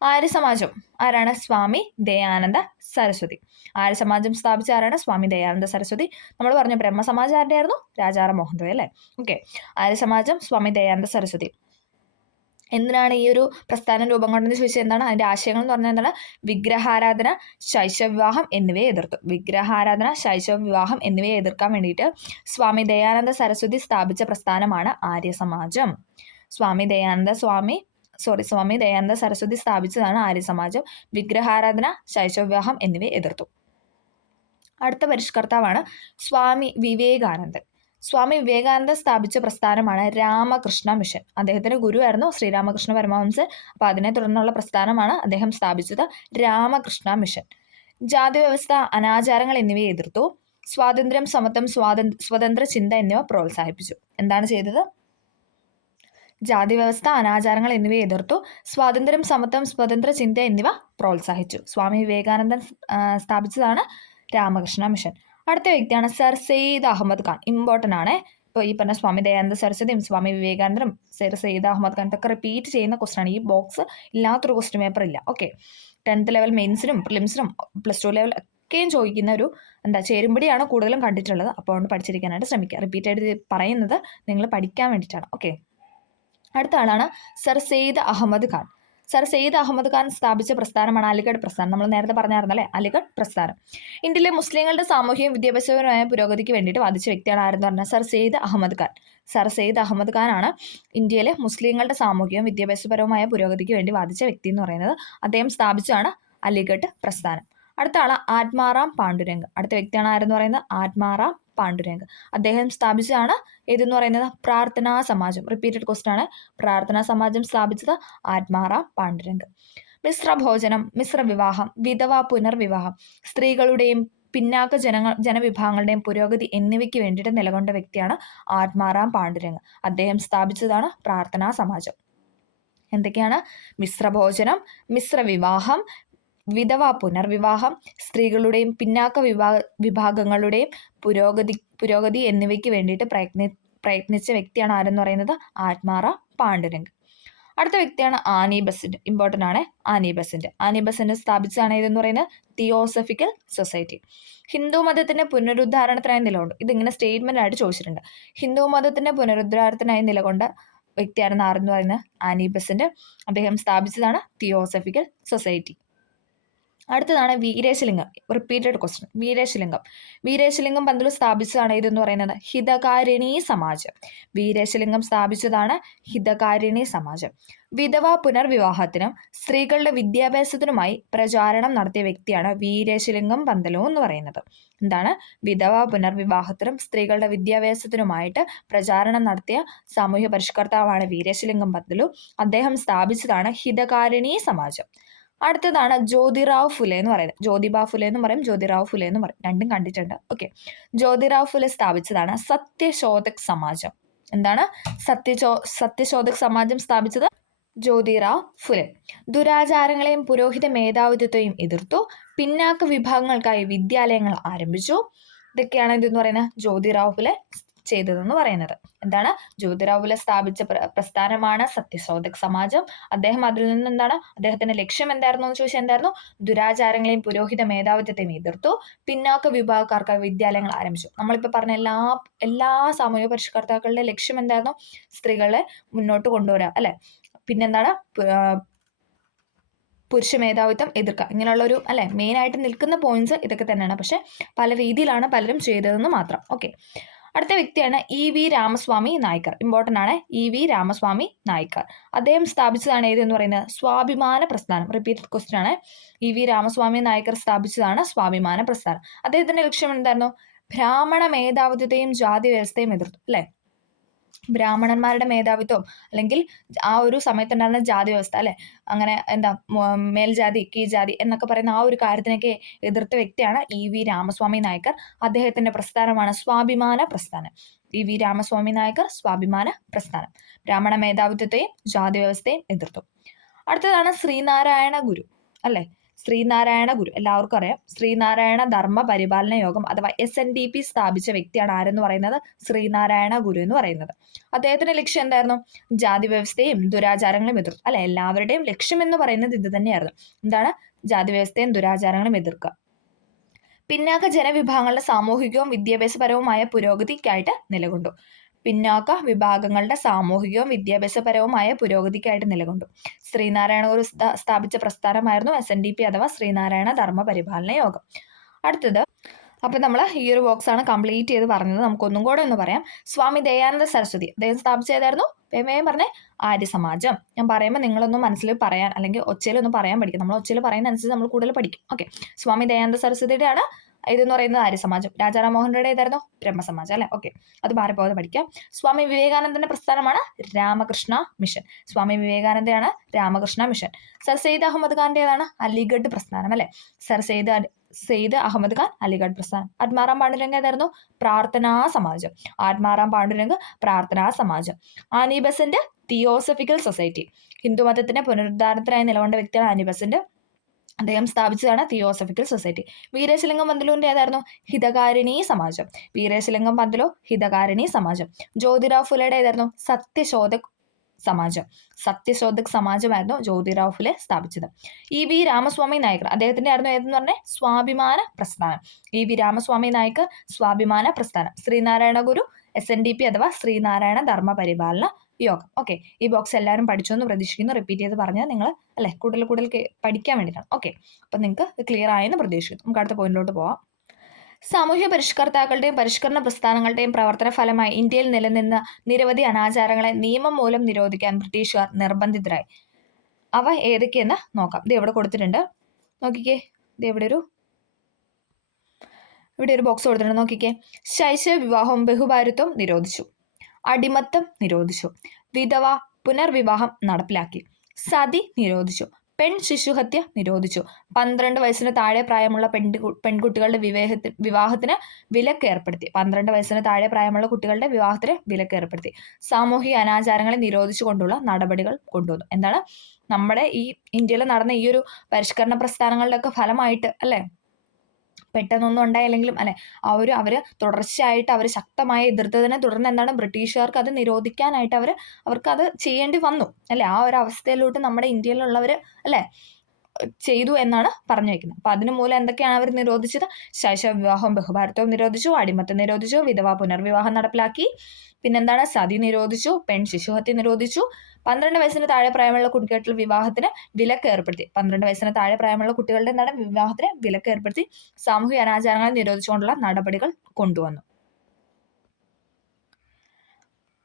ആര്യസമാജം ആരാണ്? സ്വാമി ദയാനന്ദ സരസ്വതി. ആര്യസമാജം സ്ഥാപിച്ച ആരാണ്? സ്വാമി ദയാനന്ദ സരസ്വതി. നമ്മൾ പറഞ്ഞു ബ്രഹ്മസമാജം ആരുടെ ആയിരുന്നു? രാജാറാം മോഹൻ റോയ് അല്ലേ. ഓക്കെ. ആര്യസമാജം സ്വാമി ദയാനന്ദ സരസ്വതി. എന്തിനാണ് ഈ ഒരു പ്രസ്ഥാനം രൂപം കൊണ്ടെന്ന് ചോദിച്ചാൽ എന്താണ് അതിൻ്റെ ആശയങ്ങൾ എന്ന് പറഞ്ഞാൽ എന്താണ്? വിഗ്രഹാരാധന, ശൈശവവിവാഹം എന്നിവയെ എതിർത്തു. വിഗ്രഹാരാധന, ശൈശവവിവാഹം എന്നിവയെ എതിർക്കാൻ വേണ്ടിയിട്ട് സ്വാമി ദയാനന്ദ സരസ്വതി സ്ഥാപിച്ച പ്രസ്ഥാനമാണ് ആര്യസമാജം. സ്വാമി ദയാനന്ദ സരസ്വതി സ്ഥാപിച്ചതാണ് ആര്യസമാജം. വിഗ്രഹാരാധന, ശൈശവവിവാഹം എന്നിവയെ എതിർത്തു. അടുത്ത പരിഷ്കർത്താവാണ് സ്വാമി വിവേകാനന്ദൻ. സ്വാമി വിവേകാനന്ദ സ്ഥാപിച്ച പ്രസ്ഥാനമാണ് രാമകൃഷ്ണ മിഷൻ. അദ്ദേഹത്തിന്റെ ഗുരുവായിരുന്നു ശ്രീരാമകൃഷ്ണ പരമഹംസൻ. അപ്പോൾ അതിനെ തുടർന്നുള്ള പ്രസ്ഥാനമാണ് അദ്ദേഹം സ്ഥാപിച്ചത് രാമകൃഷ്ണ മിഷൻ. ജാതി വ്യവസ്ഥ, അനാചാരങ്ങൾ എന്നിവയെ എതിർത്തു. സ്വാതന്ത്ര്യം, സമത്വം, സ്വതന്ത്ര ചിന്ത എന്നിവ പ്രോത്സാഹിപ്പിച്ചു. എന്താണ് ചെയ്തത്? ജാതി വ്യവസ്ഥ, അനാചാരങ്ങൾ എന്നിവയെ എതിർത്തു. സ്വാതന്ത്ര്യം, സമത്വം, സ്വതന്ത്ര ചിന്ത എന്നിവ പ്രോത്സാഹിച്ചു. സ്വാമി വിവേകാനന്ദൻ സ്ഥാപിച്ചതാണ് രാമകൃഷ്ണ മിഷൻ. അടുത്ത വ്യക്തിയാണ് സർ സെയ്ദ് അഹമ്മദ് ഖാൻ. ഇമ്പോർട്ടൻ്റ് ആണ്. ഇപ്പോൾ ഈ പറഞ്ഞ സ്വാമി ദയാനന്ദ സരസ്വതിയും സ്വാമി വിവേകാനന്ദനും സർ സെയ്ദ് അഹമ്മദ് ഖാൻ ഇതൊക്കെ റിപ്പീറ്റ് ചെയ്യുന്ന ക്വസ്റ്റൻ ആണ്. ഈ ബോക്സ് ഇല്ലാത്തൊരു ക്വസ്റ്റ്യൻ പേപ്പർ ഇല്ല. ഓക്കെ. 10th ലെവൽ മെയിൻസിനും പ്രിലിംസിനും +2 ലെവൽ ഒക്കെയും ചോദിക്കുന്ന ഒരു ചേരുമ്പടിയാണ് കൂടുതലും കണ്ടിട്ടുള്ളത്. അപ്പോൾ അതുകൊണ്ട് പഠിച്ചിരിക്കാനായിട്ട് ശ്രമിക്കുക. റിപ്പീറ്റ് ആയിട്ട് പറയുന്നത് നിങ്ങൾ പഠിക്കാൻ വേണ്ടിയിട്ടാണ്. ഓക്കെ. അടുത്ത ആളാണ് സർ സെയ്ദ് അഹമ്മദ് ഖാൻ. സർ സെയ്ദ് അഹമ്മദ് ഖാൻ സ്ഥാപിച്ച പ്രസ്ഥാനമാണ് അലിഗഡ് പ്രസ്ഥാനം. നമ്മൾ നേരത്തെ പറഞ്ഞായിരുന്നല്ലേ, അലിഗഡ് പ്രസ്ഥാനം. ഇന്ത്യയിലെ മുസ്ലിങ്ങളുടെ സാമൂഹിക വിദ്യാഭ്യാസപരമായ പുരോഗതിക്ക് വേണ്ടിയിട്ട് വാദിച്ച വ്യക്തിയാണ് ആരെന്ന് പറഞ്ഞാൽ സർ സെയ്ദ് അഹമ്മദ് ഖാൻ. സർ സെയ്ദ് അഹമ്മദ് ഖാനാണ് ഇന്ത്യയിലെ മുസ്ലിങ്ങളുടെ സാമൂഹികവും വിദ്യാഭ്യാസപരവുമായ പുരോഗതിക്ക് വേണ്ടി വാദിച്ച വ്യക്തി എന്ന് പറയുന്നത്. അദ്ദേഹം സ്ഥാപിച്ചതാണ് അലിഗഡ് പ്രസ്ഥാനം. അടുത്ത ആള് ആത്മാറാം പാണ്ഡുരംഗ്. അടുത്ത വ്യക്തിയാണ് ആരെന്ന് പറയുന്നത് ആത്മാറാം പാണ്ഡുരംഗ്. അദ്ദേഹം സ്ഥാപിച്ചതാണ് ഏതെന്ന് പറയുന്നത് പ്രാർത്ഥനാ സമാജം. റിപ്പീറ്റഡ് ക്വസ്റ്റ്യൻ ആണ്. പ്രാർത്ഥനാ സമാജം സ്ഥാപിച്ചത് ആത്മാറാം പാണ്ഡുരംഗ്. മിശ്ര ഭോജനം, മിശ്ര വിവാഹം, വിധവ പുനർവിവാഹം, സ്ത്രീകളുടെയും പിന്നാക്ക ജനവിഭാഗങ്ങളുടെയും പുരോഗതി എന്നിവയ്ക്ക് വേണ്ടിയിട്ട് നിലകൊണ്ട വ്യക്തിയാണ് ആത്മാറാം പാണ്ഡുരംഗ്. അദ്ദേഹം സ്ഥാപിച്ചതാണ് പ്രാർത്ഥനാ സമാജം. എന്തൊക്കെയാണ്? മിശ്രഭോജനം, മിശ്രവിവാഹം, വിധവ പുനർവിവാഹം, സ്ത്രീകളുടെയും പിന്നാക്ക വിഭാഗങ്ങളുടെയും പുരോഗതി എന്നിവയ്ക്ക് വേണ്ടിയിട്ട് പ്രയത്നിച്ച വ്യക്തിയാണ് ആരെന്ന് പറയുന്നത് ആത്മാറാം പാണ്ഡുരംഗ്. അടുത്ത വ്യക്തിയാണ് ആനി ബസന്റ്. ഇമ്പോർട്ടൻ്റ് ആണ്. ആനി ബസന്റ് സ്ഥാപിച്ചതാണ് ഇതെന്ന് പറയുന്നത് തിയോസഫിക്കൽ സൊസൈറ്റി. ഹിന്ദു മതത്തിന്റെ പുനരുദ്ധാരണത്തിനായി നിലകൊണ്ട് ഇതിങ്ങനെ സ്റ്റേറ്റ്മെന്റ് ആയിട്ട് ചോദിച്ചിട്ടുണ്ട്. ഹിന്ദു മതത്തിന്റെ പുനരുദ്ധാരണത്തിനായി നിലകൊണ്ട വ്യക്തിയാണെന്ന് ആരെന്ന് പറയുന്നത് ആനി ബസന്റ്. അദ്ദേഹം സ്ഥാപിച്ചതാണ് തിയോസഫിക്കൽ സൊസൈറ്റി. അടുത്തതാണ് വീരേശലിംഗം. Repeated question. വീരേശലിംഗം പന്തുലു സ്ഥാപിച്ചതാണ് ഇതെന്ന് പറയുന്നത് ഹിതകാരിണി സമാജം. വീരേശലിംഗം സ്ഥാപിച്ചതാണ് ഹിതകാരിണി സമാജം. വിധവ പുനർവിവാഹത്തിനും സ്ത്രീകളുടെ വിദ്യാഭ്യാസത്തിനുമായി പ്രചാരണം നടത്തിയ വ്യക്തിയാണ് വീരേശലിംഗം പന്തലു എന്ന് പറയുന്നത്. എന്താണ്? വിധവ പുനർവിവാഹത്തിനും സ്ത്രീകളുടെ വിദ്യാഭ്യാസത്തിനുമായിട്ട് പ്രചാരണം നടത്തിയ സാമൂഹ്യ പരിഷ്കർത്താവാണ് വീരേശലിംഗം പന്തലു. അദ്ദേഹം സ്ഥാപിച്ചതാണ് ഹിതകാരിണി സമാജം. അടുത്തതാണ് ജ്യോതിറാവ് ഫുലെ എന്ന് പറയുന്നത്. ജ്യോതിബ ഫുലെ എന്ന് പറയും, ജ്യോതിറാവ് ഫുലെ എന്ന് പറയും. രണ്ടും കണ്ടിട്ടുണ്ട്. ഓക്കെ. ജ്യോതിറാവ് ഫുലെ സ്ഥാപിച്ചതാണ് സത്യശോധക് സമാജം. എന്താണ്? സത്യശോധക് സമാജം സ്ഥാപിച്ചത് ജ്യോതിറാവ് ഫുലെ. ദുരാചാരങ്ങളെയും പുരോഹിത മേധാവിത്വത്തെയും എതിർത്തു. പിന്നാക്ക വിഭാഗങ്ങൾക്കായി വിദ്യാലയങ്ങൾ ആരംഭിച്ചു. ഇതൊക്കെയാണ് ഇതെന്ന് പറയുന്നത് ജ്യോതിറാവ് ഫുലെ ചെയ്തതെന്ന് പറയുന്നത്. എന്താണ്? ജ്യോതിറാവു ഫുലെ സ്ഥാപിച്ച പ്രസ്ഥാനമാണ് സത്യശോധക് സമാജം. അദ്ദേഹം അതിൽ നിന്ന് എന്താണ്, അദ്ദേഹത്തിന്റെ ലക്ഷ്യം എന്തായിരുന്നു എന്ന് ചോദിച്ചാൽ എന്തായിരുന്നു? ദുരാചാരങ്ങളെയും പുരോഹിത മേധാവിത്വത്തെയും എതിർത്തു. പിന്നാക്ക വിഭാഗക്കാർക്ക് വിദ്യാലയങ്ങൾ ആരംഭിച്ചു. നമ്മളിപ്പോൾ പറഞ്ഞ എല്ലാ സാമൂഹിക പരിഷ്കർത്താക്കളുടെ ലക്ഷ്യം എന്തായിരുന്നു? സ്ത്രീകളെ മുന്നോട്ട് കൊണ്ടുവരാം, അല്ലെ? പിന്നെന്താണ്? പുരുഷ മേധാവിത്വം എതിർക്കുക. ഇങ്ങനെയുള്ള ഒരു മെയിൻ ആയിട്ട് നിൽക്കുന്ന പോയിന്റ്സ് ഇതൊക്കെ തന്നെയാണ്. പക്ഷെ പല രീതിയിലാണ് പലരും ചെയ്തതെന്ന് മാത്രം. ഓക്കെ, അടുത്ത വ്യക്തിയാണ് EV രാമസ്വാമി നായ്ക്കർ. ഇമ്പോർട്ടൻ്റ് ആണ്, EV രാമസ്വാമി നായ്ക്കർ. അദ്ദേഹം സ്ഥാപിച്ചതാണ് ഏതെന്ന് പറയുന്നത്? സ്വാഭിമാന പ്രസ്ഥാനം. റിപ്പീറ്റഡ് ക്വസ്റ്റ്യൻ ആണ്. EV രാമസ്വാമി നായ്ക്കർ സ്ഥാപിച്ചതാണ് സ്വാഭിമാന പ്രസ്ഥാനം. അദ്ദേഹത്തിന്റെ ലക്ഷ്യം എന്തായിരുന്നു? ബ്രാഹ്മണ മേധാവിത്വത്തെയും ജാതി വ്യവസ്ഥയും എതിർത്തു, അല്ലെ? ബ്രാഹ്മണന്മാരുടെ മേധാവിത്വം അല്ലെങ്കിൽ ആ ഒരു സമയത്തുണ്ടായിരുന്ന ജാതി വ്യവസ്ഥ, അല്ലെ, അങ്ങനെ മേൽജാതി കീഴ്ജാതി എന്നൊക്കെ പറയുന്ന ആ ഒരു കാര്യത്തിനൊക്കെ എതിർത്ത വ്യക്തിയാണ് EV രാമസ്വാമി നായ്ക്കർ. അദ്ദേഹത്തിന്റെ പ്രസ്ഥാനമാണ് സ്വാഭിമാന പ്രസ്ഥാനം. EV രാമസ്വാമി നായ്ക്കർ സ്വാഭിമാന പ്രസ്ഥാനം ബ്രാഹ്മണ മേധാവിത്വത്തെയും ജാതി വ്യവസ്ഥയും എതിർത്തു. അടുത്തതാണ് ശ്രീനാരായണ ഗുരു, അല്ലെ? ശ്രീനാരായണ ഗുരു എല്ലാവർക്കും അറിയാം. ശ്രീനാരായണ ധർമ്മ പരിപാലന യോഗം അഥവാ SNDP സ്ഥാപിച്ച വ്യക്തിയാണ് ആരെന്ന് പറയുന്നത്? ശ്രീനാരായണ ഗുരു എന്ന് പറയുന്നത്. അദ്ദേഹത്തിന്റെ ലക്ഷ്യം എന്തായിരുന്നു? ജാതി വ്യവസ്ഥയും ദുരാചാരങ്ങളും എതിർത്തു, അല്ലെ? എല്ലാവരുടെയും ലക്ഷ്യം എന്ന് പറയുന്നത് ഇത് തന്നെയായിരുന്നു. എന്താണ്? ജാതി വ്യവസ്ഥയും ദുരാചാരങ്ങളും എതിർക്കുക. പിന്നാക്ക ജനവിഭാഗങ്ങളുടെ സാമൂഹികവും വിദ്യാഭ്യാസപരവുമായ പുരോഗതിക്കായിട്ട് നിലകൊണ്ടു. പിന്നാക്ക വിഭാഗങ്ങളുടെ സാമൂഹികവും വിദ്യാഭ്യാസപരവുമായ പുരോഗതിക്കായിട്ട് നിലകൊണ്ടു. ശ്രീനാരായണ ഗുരു സ്ഥാപിച്ച പ്രസ്ഥാനമായിരുന്നു SNDP അഥവാ ശ്രീനാരായണ ധർമ്മ പരിപാലന യോഗം. അടുത്തത്, അപ്പൊ നമ്മൾ ഈ ഒരു ബോക്സ് ആണ് കംപ്ലീറ്റ് ചെയ്ത് പറഞ്ഞത്. നമുക്കൊന്നും കൂടെ ഒന്ന് പറയാം. സ്വാമി ദയാനന്ദ സരസ്വതി അദ്ദേഹം സ്ഥാപിച്ച ഏതായിരുന്നു? വേഗം പറഞ്ഞേ. ആര്യ സമാജം. ഞാൻ പറയുമ്പോൾ നിങ്ങളൊന്നും മനസ്സിൽ പറയാൻ അല്ലെങ്കിൽ ഒച്ചയിലൊന്നും പറയാൻ പഠിക്കും. നമ്മൾ ഒച്ചയിൽ പറയുന്ന അനുസരിച്ച് നമ്മൾ കൂടുതൽ പഠിക്കും. ഓക്കെ, സ്വാമി ദയാനന്ദ സരസ്വതിയുടെ ആണ് ഇതെന്ന് പറയുന്നത് ആര്യ സമാജം. രാജാറാം മോഹൻ റോയുടെ ഏതായിരുന്നു? ബ്രഹ്മസമാജം, അല്ലെ? ഓക്കെ, അത് മാറിപ്പോകാതെ പഠിക്കാം. സ്വാമി വിവേകാനന്ദന്റെ പ്രസ്ഥാനമാണ് രാമകൃഷ്ണ മിഷൻ. സ്വാമി വിവേകാനന്ദയാണ് രാമകൃഷ്ണ മിഷൻ. സർ സെയ്ദ് അഹമ്മദ് ഖാന്റെ ഏതാണ്? അലിഗഡ് പ്രസ്ഥാനം, അല്ലെ? സർ സെയ്ദ് അഹമ്മദ് ഖാൻ അലിഗഡ് പ്രസ്ഥാനം. ആത്മാറാം പാണ്ഡുരംഗ് ഏതായിരുന്നു? Prarthana Samaj. Atmaram Pandurang Prarthana Samaj. Annie Besant Theosophical Society. ഹിന്ദുമതത്തിന്റെ പുനരുദ്ധാരണത്തിനായി നിലകൊണ്ട വ്യക്തിയാണ് ആനി ബസന്റ്. അദ്ദേഹം സ്ഥാപിച്ചതാണ് തിയോസഫിക്കൽ സൊസൈറ്റി. വീരേശലിംഗം പന്തിലുവിന്റെ ഏതായിരുന്നു? ഹിതകാരിണി സമാജം. വീരേശലിംഗം പന്തിലു ഹിതകാരിണി സമാജം. ജ്യോതിറാവ് ഫുലെയുടെ ഏതായിരുന്നു? സത്യശോധക് സമാജം. സത്യശോധക് സമാജമായിരുന്നു ജ്യോതിറാവ് ഫുലെ സ്ഥാപിച്ചത്. EV രാമസ്വാമി നായ്ക്കർ അദ്ദേഹത്തിന്റെ ആയിരുന്നു ഏതെന്ന് പറഞ്ഞേ? സ്വാഭിമാന പ്രസ്ഥാനം. EV രാമസ്വാമി നായ്ക്കർ സ്വാഭിമാന പ്രസ്ഥാനം. ശ്രീനാരായണ ഗുരു SNDP അഥവാ ശ്രീനാരായണ ധർമ്മ പരിപാലന യോഗം. ഓക്കെ, ഈ ബോക്സ് എല്ലാവരും പഠിച്ചു എന്ന് പ്രതീക്ഷിക്കുന്നു. റിപ്പീറ്റ് ചെയ്ത് പറഞ്ഞാൽ നിങ്ങൾ കൂടുതൽ പഠിക്കാൻ വേണ്ടിയിട്ടാണ്. ഓക്കെ, അപ്പം നിങ്ങൾക്ക് ക്ലിയർ ആയെന്ന് പ്രതീക്ഷിക്കുന്നു. നമുക്ക് അടുത്ത പോയിന്റിലോട്ട് പോവാം. സാമൂഹ്യ പരിഷ്കർത്താക്കളുടെയും പരിഷ്കരണ പ്രസ്ഥാനങ്ങളുടെയും പ്രവർത്തന ഫലമായി ഇന്ത്യയിൽ നിലനിന്ന നിരവധി അനാചാരങ്ങളെ നിയമം മൂലം നിരോധിക്കാൻ ബ്രിട്ടീഷുകാർ നിർബന്ധിതരായി. അവ ഏതൊക്കെയെന്ന് നോക്കാം. ഇത് എവിടെ കൊടുത്തിട്ടുണ്ട് നോക്കിക്കേ. ഇത് ഇവിടെ ഒരു ബോക്സ് കൊടുത്തിട്ടുണ്ട് നോക്കിക്കേ. ശൈശവ വിവാഹവും ബഹുഭാര്യത്വം നിരോധിച്ചു. അടിമത്തം നിരോധിച്ചു. വിധവ പുനർവിവാഹം നടപ്പിലാക്കി. സതി നിരോധിച്ചു. പെൺ ശിശുഹത്യ നിരോധിച്ചു. 12 വയസ്സിന് താഴെ പ്രായമുള്ള പെൺകുട്ടികളുടെ വിവാഹത്തിന് വിലക്ക് ഏർപ്പെടുത്തി. 12 വയസ്സിന് താഴെ പ്രായമുള്ള കുട്ടികളുടെ വിവാഹത്തിന് വിലക്ക് ഏർപ്പെടുത്തി. സാമൂഹിക അനാചാരങ്ങളെ നിരോധിച്ചുകൊണ്ടുള്ള നടപടികൾ കൊണ്ടുവന്നു. എന്താണ്? നമ്മുടെ ഈ ഇന്ത്യയിൽ നടന്ന ഈ ഒരു പരിഷ്കരണ പ്രസ്ഥാനങ്ങളുടെ ഒക്കെ ഫലമായിട്ട്, അല്ലെ, പെട്ടെന്നൊന്നും ഉണ്ടായില്ലെങ്കിലും അവര് തുടർച്ചയായിട്ട് അവർ ശക്തമായി എതിർത്തതിനെ തുടർന്ന് എന്താണ് ബ്രിട്ടീഷുകാർക്ക് അത് നിരോധിക്കാനായിട്ട് അവർക്ക് അത് ചെയ്യേണ്ടി വന്നു, അല്ലെ? ആ ഒരു അവസ്ഥയിലോട്ട് നമ്മുടെ ഇന്ത്യയിലുള്ളവർ ചെയ്തു എന്നാണ് പറഞ്ഞു വയ്ക്കുന്നത്. അപ്പൊ അതിന് മൂലം എന്തൊക്കെയാണ് അവർ നിരോധിച്ചത്? ശൈശവ വിവാഹവും ബഹുഭാരത്വവും നിരോധിച്ചു. അടിമത്തം നിരോധിച്ചു. വിധവ പുനർവിവാഹം നടപ്പിലാക്കി. പിന്നെന്താണ്? സതി നിരോധിച്ചു. പെൺ ശിശുഹത്യ നിരോധിച്ചു. 12 വയസ്സിന് താഴെ പ്രായമുള്ള കുട്ടികളുടെ വിവാഹത്തിന് വിലക്ക് ഏർപ്പെടുത്തി. 12 വയസ്സിന് താഴെ പ്രായമുള്ള കുട്ടികളുടെ വിവാഹത്തിന് വിലക്ക് ഏർപ്പെടുത്തി. സാമൂഹിക അനാചാരങ്ങളെ നിരോധിച്ചുകൊണ്ടുള്ള നടപടികൾ കൊണ്ടുവന്നു.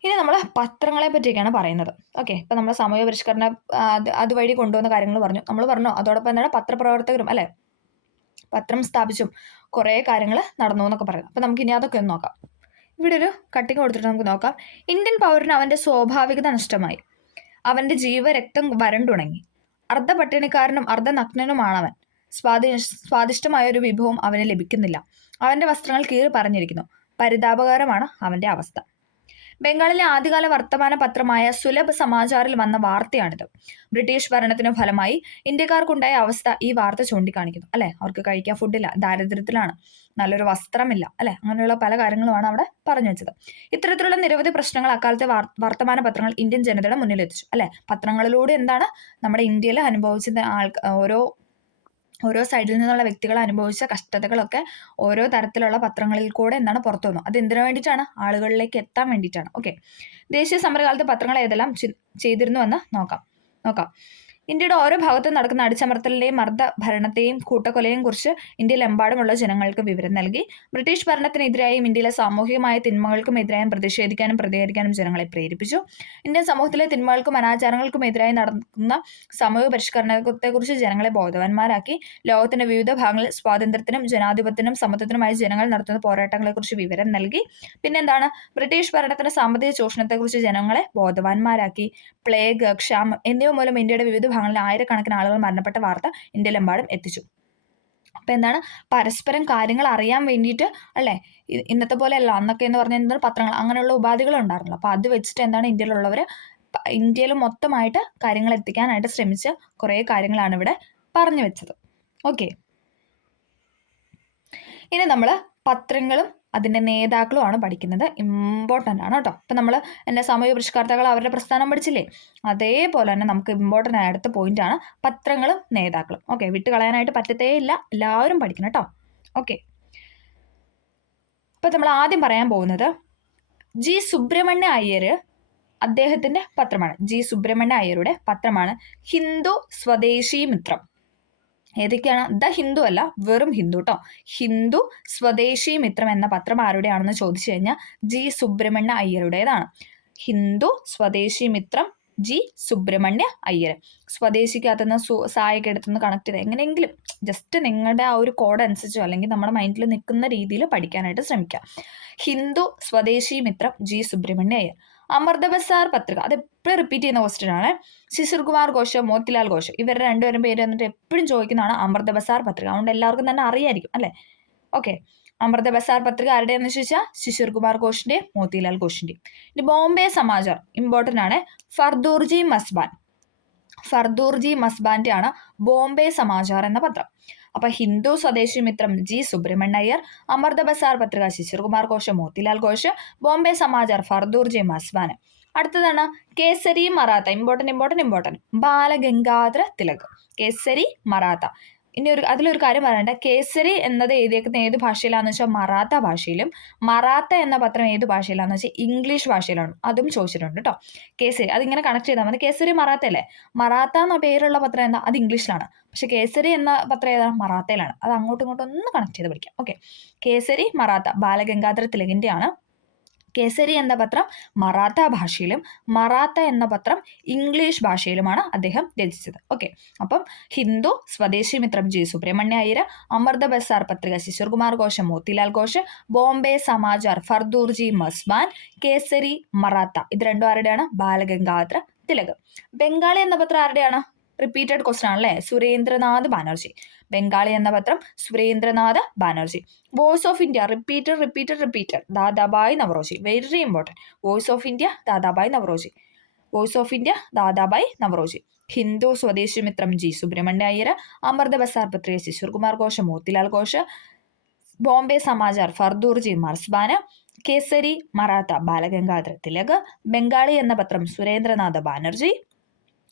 ഇനി നമ്മൾ പത്രങ്ങളെ പറ്റിയൊക്കെയാണ് പറയുന്നത്. ഓക്കെ, ഇപ്പൊ നമ്മൾ സാമൂഹ്യ പരിഷ്കരണ അതുവഴി കൊണ്ടുവന്ന കാര്യങ്ങൾ പറഞ്ഞു. നമ്മൾ പറഞ്ഞു അതോടൊപ്പം എന്താണ് പത്രപ്രവർത്തകരും പത്രം സ്ഥാപിച്ചും കുറേ കാര്യങ്ങൾ നടന്നു എന്നൊക്കെ പറയുന്നത്. അപ്പൊ നമുക്ക് ഇനി അതൊക്കെ ഒന്ന് നോക്കാം. ഇവിടെ ഒരു കട്ടിങ് കൊടുത്തിട്ട് നമുക്ക് നോക്കാം. ഇന്ത്യൻ പൗരന് അവന്റെ സ്വാഭാവികത നഷ്ടമായി. അവന്റെ ജീവരക്തം വരണ്ടുണങ്ങി. അർദ്ധപട്ടിണിക്കാരനും അർദ്ധനഗ്നനുമാണവൻ. സ്വാദിഷ്ടമായ ഒരു വിഭവം അവന് ലഭിക്കുന്നില്ല. അവന്റെ വസ്ത്രങ്ങൾ കീറി പറഞ്ഞിരിക്കുന്നു. പരിതാപകരമാണ് അവന്റെ അവസ്ഥ. ബംഗാളിലെ ആദ്യകാല വർത്തമാന പത്രമായ സുലഭ് സമാചാറിൽ വന്ന വാർത്തയാണിത്. ബ്രിട്ടീഷ് ഭരണത്തിനു ഫലമായി ഇന്ത്യക്കാർക്കുണ്ടായ അവസ്ഥ ഈ വാർത്ത ചൂണ്ടിക്കാണിക്കുന്നു. അവർക്ക് കഴിക്കാൻ ഫുഡില്ല, ദാരിദ്ര്യത്തിലാണ്. നല്ലൊരു വസ്ത്രമില്ല, അല്ലെ? അങ്ങനെയുള്ള പല കാര്യങ്ങളുമാണ് അവിടെ പറഞ്ഞു വെച്ചത്. ഇത്തരത്തിലുള്ള നിരവധി പ്രശ്നങ്ങൾ അക്കാലത്തെ വർത്തമാന പത്രങ്ങൾ ഇന്ത്യൻ ജനതയുടെ മുന്നിലെത്തിച്ചു, അല്ലെ? പത്രങ്ങളിലൂടെ എന്താണ് നമ്മുടെ ഇന്ത്യയിൽ അനുഭവിച്ച ഓരോ സൈഡിൽ നിന്നുള്ള വ്യക്തികൾ അനുഭവിച്ച കഷ്ടതകളൊക്കെ ഓരോ തരത്തിലുള്ള പത്രങ്ങളിൽ കൂടെ എന്താണ് പുറത്തു വന്നു. അത് എന്തിനു വേണ്ടിയിട്ടാണ്? ആളുകളിലേക്ക് എത്താൻ വേണ്ടിയിട്ടാണ്. ഓക്കെ, ദേശീയ സമരകാലത്ത് പത്രങ്ങൾ ഏതെല്ലാം ചെയ്തിരുന്നുവെന്ന് നോക്കാം. ഇന്ത്യയുടെ ഓരോ ഭാഗത്തും നടക്കുന്ന അടിച്ചമർത്തലിന്റെയും മർദ്ദ ഭരണത്തെയും കൂട്ടക്കൊലയെയും കുറിച്ച് ഇന്ത്യയിലെമ്പാടുമുള്ള ജനങ്ങൾക്ക് വിവരം നൽകി. ബ്രിട്ടീഷ് ഭരണത്തിനെതിരായും ഇന്ത്യയിലെ സാമൂഹികമായ തിന്മകൾക്കും എതിരായും പ്രതിഷേധിക്കാനും പ്രതികരിക്കാനും ജനങ്ങളെ പ്രേരിപ്പിച്ചു. ഇന്ത്യൻ സമൂഹത്തിലെ തിന്മകൾക്കും അനാചാരങ്ങൾക്കും എതിരായി നടക്കുന്ന സാമൂഹിക പരിഷ്കരണത്തെക്കുറിച്ച് ജനങ്ങളെ ബോധവാന്മാരാക്കി. ലോകത്തിന്റെ വിവിധ ഭാഗങ്ങളിൽ സ്വാതന്ത്ര്യത്തിനും ജനാധിപത്യത്തിനും സമത്വത്തിനുമായി ജനങ്ങൾ നടത്തുന്ന പോരാട്ടങ്ങളെക്കുറിച്ച് വിവരം നൽകി. പിന്നെന്താണ്? ബ്രിട്ടീഷ് ഭരണത്തിന്റെ സാമ്പത്തിക ചൂഷണത്തെക്കുറിച്ച് ജനങ്ങളെ ബോധവാന്മാരാക്കി. പ്ലേഗ്, ക്ഷാമം എന്നിവ മൂലം ഇന്ത്യയുടെ വിവിധ ഭാഗങ്ങളിൽ ആയിരക്കണക്കിന് ആളുകൾ മരണപ്പെട്ട വാർത്ത ഇന്ത്യയിലെമ്പാടും എത്തിച്ചു. അപ്പൊ എന്താണ്? പരസ്പരം കാര്യങ്ങൾ അറിയാൻ വേണ്ടിയിട്ട്, അല്ലെ? ഇന്നത്തെ പോലെ അല്ല, അന്നൊക്കെ എന്ന് പറഞ്ഞാൽ പത്രങ്ങൾ അങ്ങനെയുള്ള ഉപാധികൾ ഉണ്ടായിരുന്നല്ലോ. അപ്പൊ അത് വെച്ചിട്ട് എന്താണ് ഇന്ത്യയിലുള്ളവര് ഇന്ത്യയിൽ മൊത്തമായിട്ട് കാര്യങ്ങൾ എത്തിക്കാനായിട്ട് ശ്രമിച്ച കുറേ കാര്യങ്ങളാണ് ഇവിടെ പറഞ്ഞു വെച്ചത്. ഓക്കെ, ഇനി നമ്മൾ പത്രങ്ങളും അതിൻ്റെ നേതാക്കളുമാണ് പഠിക്കുന്നത്. ഇമ്പോർട്ടൻ്റ് ആണ് കേട്ടോ. അപ്പം നമ്മൾ എൻ്റെ സാമൂഹിക പരിഷ്കർത്താക്കൾ അവരുടെ പ്രസ്ഥാനം പഠിച്ചില്ലേ? അതേപോലെ തന്നെ നമുക്ക് ഇമ്പോർട്ടൻ്റ് ആയ അടുത്ത പോയിന്റാണ് പത്രങ്ങളും നേതാക്കളും. ഓക്കെ, വിട്ട് കളയാനായിട്ട് പറ്റത്തേ ഇല്ല, എല്ലാവരും പഠിക്കണം കേട്ടോ. ഓക്കെ, അപ്പം നമ്മൾ ആദ്യം പറയാൻ പോകുന്നത് ജി സുബ്രഹ്മണ്യ അയ്യർ, അദ്ദേഹത്തിൻ്റെ പത്രമാണ്. ജി സുബ്രഹ്മണ്യ അയ്യരുടെ പത്രമാണ് ഹിന്ദു സ്വദേശി മിത്രം. ഏതൊക്കെയാണ്? ദ ഹിന്ദു അല്ല, വെറും ഹിന്ദു കേട്ടോ. ഹിന്ദു സ്വദേശി മിത്രം എന്ന പത്രം ആരുടെയാണെന്ന് ചോദിച്ചു കഴിഞ്ഞാൽ G Subrahmanya അയ്യരുടേതാണ്. Hindu Swadeshi Mitram G Subramania Iyer. സ്വദേശിക്കകത്തുനിന്ന് സായൊക്കെ എടുത്തുനിന്ന് connect ചെയ്ത് എങ്ങനെയെങ്കിലും ജസ്റ്റ് നിങ്ങളുടെ ആ ഒരു കോഡ് അനുസരിച്ചോ അല്ലെങ്കിൽ നമ്മുടെ മൈൻഡിൽ നിൽക്കുന്ന രീതിയിൽ പഠിക്കാനായിട്ട് ശ്രമിക്കുക. ഹിന്ദു സ്വദേശി മിത്രം ജി സുബ്രഹ്മണ്യ അയ്യർ. അമൃത ബസാർ പത്രിക, അത് എപ്പോഴും റിപ്പീറ്റ് ചെയ്യുന്ന ക്വസ്റ്റ്യൻ ആണ്. ശിശിർ കുമാർ ഘോഷ്, മോത്തിലാൽ ഘോഷ്, ഇവരുടെ രണ്ടുപേരും പേര് വന്നിട്ട് എപ്പോഴും ചോദിക്കുന്നതാണ് അമൃത ബസാർ പത്രിക. അതുകൊണ്ട് എല്ലാവർക്കും തന്നെ അറിയായിരിക്കും, അല്ലേ? ഓക്കെ, അമൃത ബസാർ പത്രിക ആരുടെയെന്ന് ചോദിച്ചാൽ ശിശിർ കുമാർ ഘോഷിന്റെ, മോത്തിലാൽ ഘോഷിന്റെ. ഇനി ബോംബെ സമാചാർ ഇമ്പോർട്ടൻ്റ് ആണ്. ഫർദൂർജി മസ്ബാൻ. ഫർദൂർജി മസ്ബാന്റെ ആണ് ബോംബെ സമാചാർ എന്ന പത്രം. അപ്പൊ ഹിന്ദു സ്വദേശി മിത്രം ജി സുബ്രഹ്മണ്യ അയ്യർ, അമൃത ബസാർ പത്രിക ശിശിർ കുമാർ ഘോഷ്, മോത്തിലാൽ ഘോഷ്, ബോംബെ സമാചാർ ഫർദൂർജി മസ്ബാൻ. അടുത്തതാണ് കേസരി മറാത്ത. ഇമ്പോർട്ടൻറ്റ് ബാലഗംഗാധര തിലക്. കേസരി മറാത്ത. ഇനി അതിലൊരു കാര്യം പറയണ്ട, കേസരി എന്നത് എഴുതിയേക്കുന്ന ഏത് ഭാഷയിലാണെന്ന് വെച്ചാൽ മറാത്ത ഭാഷയിലും, മറാത്ത എന്ന പത്രം ഏത് ഭാഷയിലാണെന്ന് വെച്ചാൽ ഇംഗ്ലീഷ് ഭാഷയിലാണ്. അതും ചോദിച്ചിട്ടുണ്ട് കേട്ടോ. കേസരി അതിങ്ങനെ കണക്ട് ചെയ്താൽ മതി. കേസരി മറാത്ത അല്ലേ? മറാത്ത എന്ന പേരുള്ള പത്രം എന്താ? അത് ഇംഗ്ലീഷിലാണ്. പക്ഷെ കേസരി എന്ന പത്രം ഏതാണ്? മറാത്തയിലാണ്. അത് അങ്ങോട്ടും ഇങ്ങോട്ടും ഒന്ന് കണക്ട് ചെയ്ത് പഠിക്കാം. ഓക്കെ, കേസരി മറാത്ത ബാലഗംഗാധര തിലകിൻ്റെ ആണ്. കേസരി എന്ന പത്രം മറാത്ത ഭാഷയിലും മറാത്ത എന്ന പത്രം ഇംഗ്ലീഷ് ഭാഷയിലുമാണ് അദ്ദേഹം രചിച്ചത്. ഓക്കെ, അപ്പം ഹിന്ദു സ്വദേശി മിത്രം ജി സുബ്രഹ്മണ്യ അയ്യർ, അമൃത ബസാർ പത്രിക ശിശിർ കുമാർ ഘോഷ്, മോത്തിലാൽ ഘോഷ്, ബോംബെ സമാചാർ ഫർദൂർജി മസ്ബാൻ, കേസരി മറാത്ത. ഇത് രണ്ടും ആരുടെയാണ്? ബാലഗംഗാധര തിലക്. ബംഗാളി എന്ന പത്രം ആരുടെയാണ്? റിപ്പീറ്റഡ് ക്വസ്റ്റൻ ആണല്ലേ? സുരേന്ദ്രനാഥ് ബാനർജി. ബംഗാളി എന്ന പത്രം Surendranath Banerjee. Voice of India repeated Dadabhai Naoroji. Very important. Voice of India Dadabhai Naoroji. Voice of India Dadabhai Naoroji. Hindu Swadeshi Mitram G Subramania Iyer, Amrita Bazar Patrika Sisir Kumar Ghosh, Motilal Ghosh, Bombay Samachar Fardoonji മസ്ബാൻ, Kesari Maratha Balagangadhara Tilak, Bengali എന്ന പത്രം Surendranath Banerjee,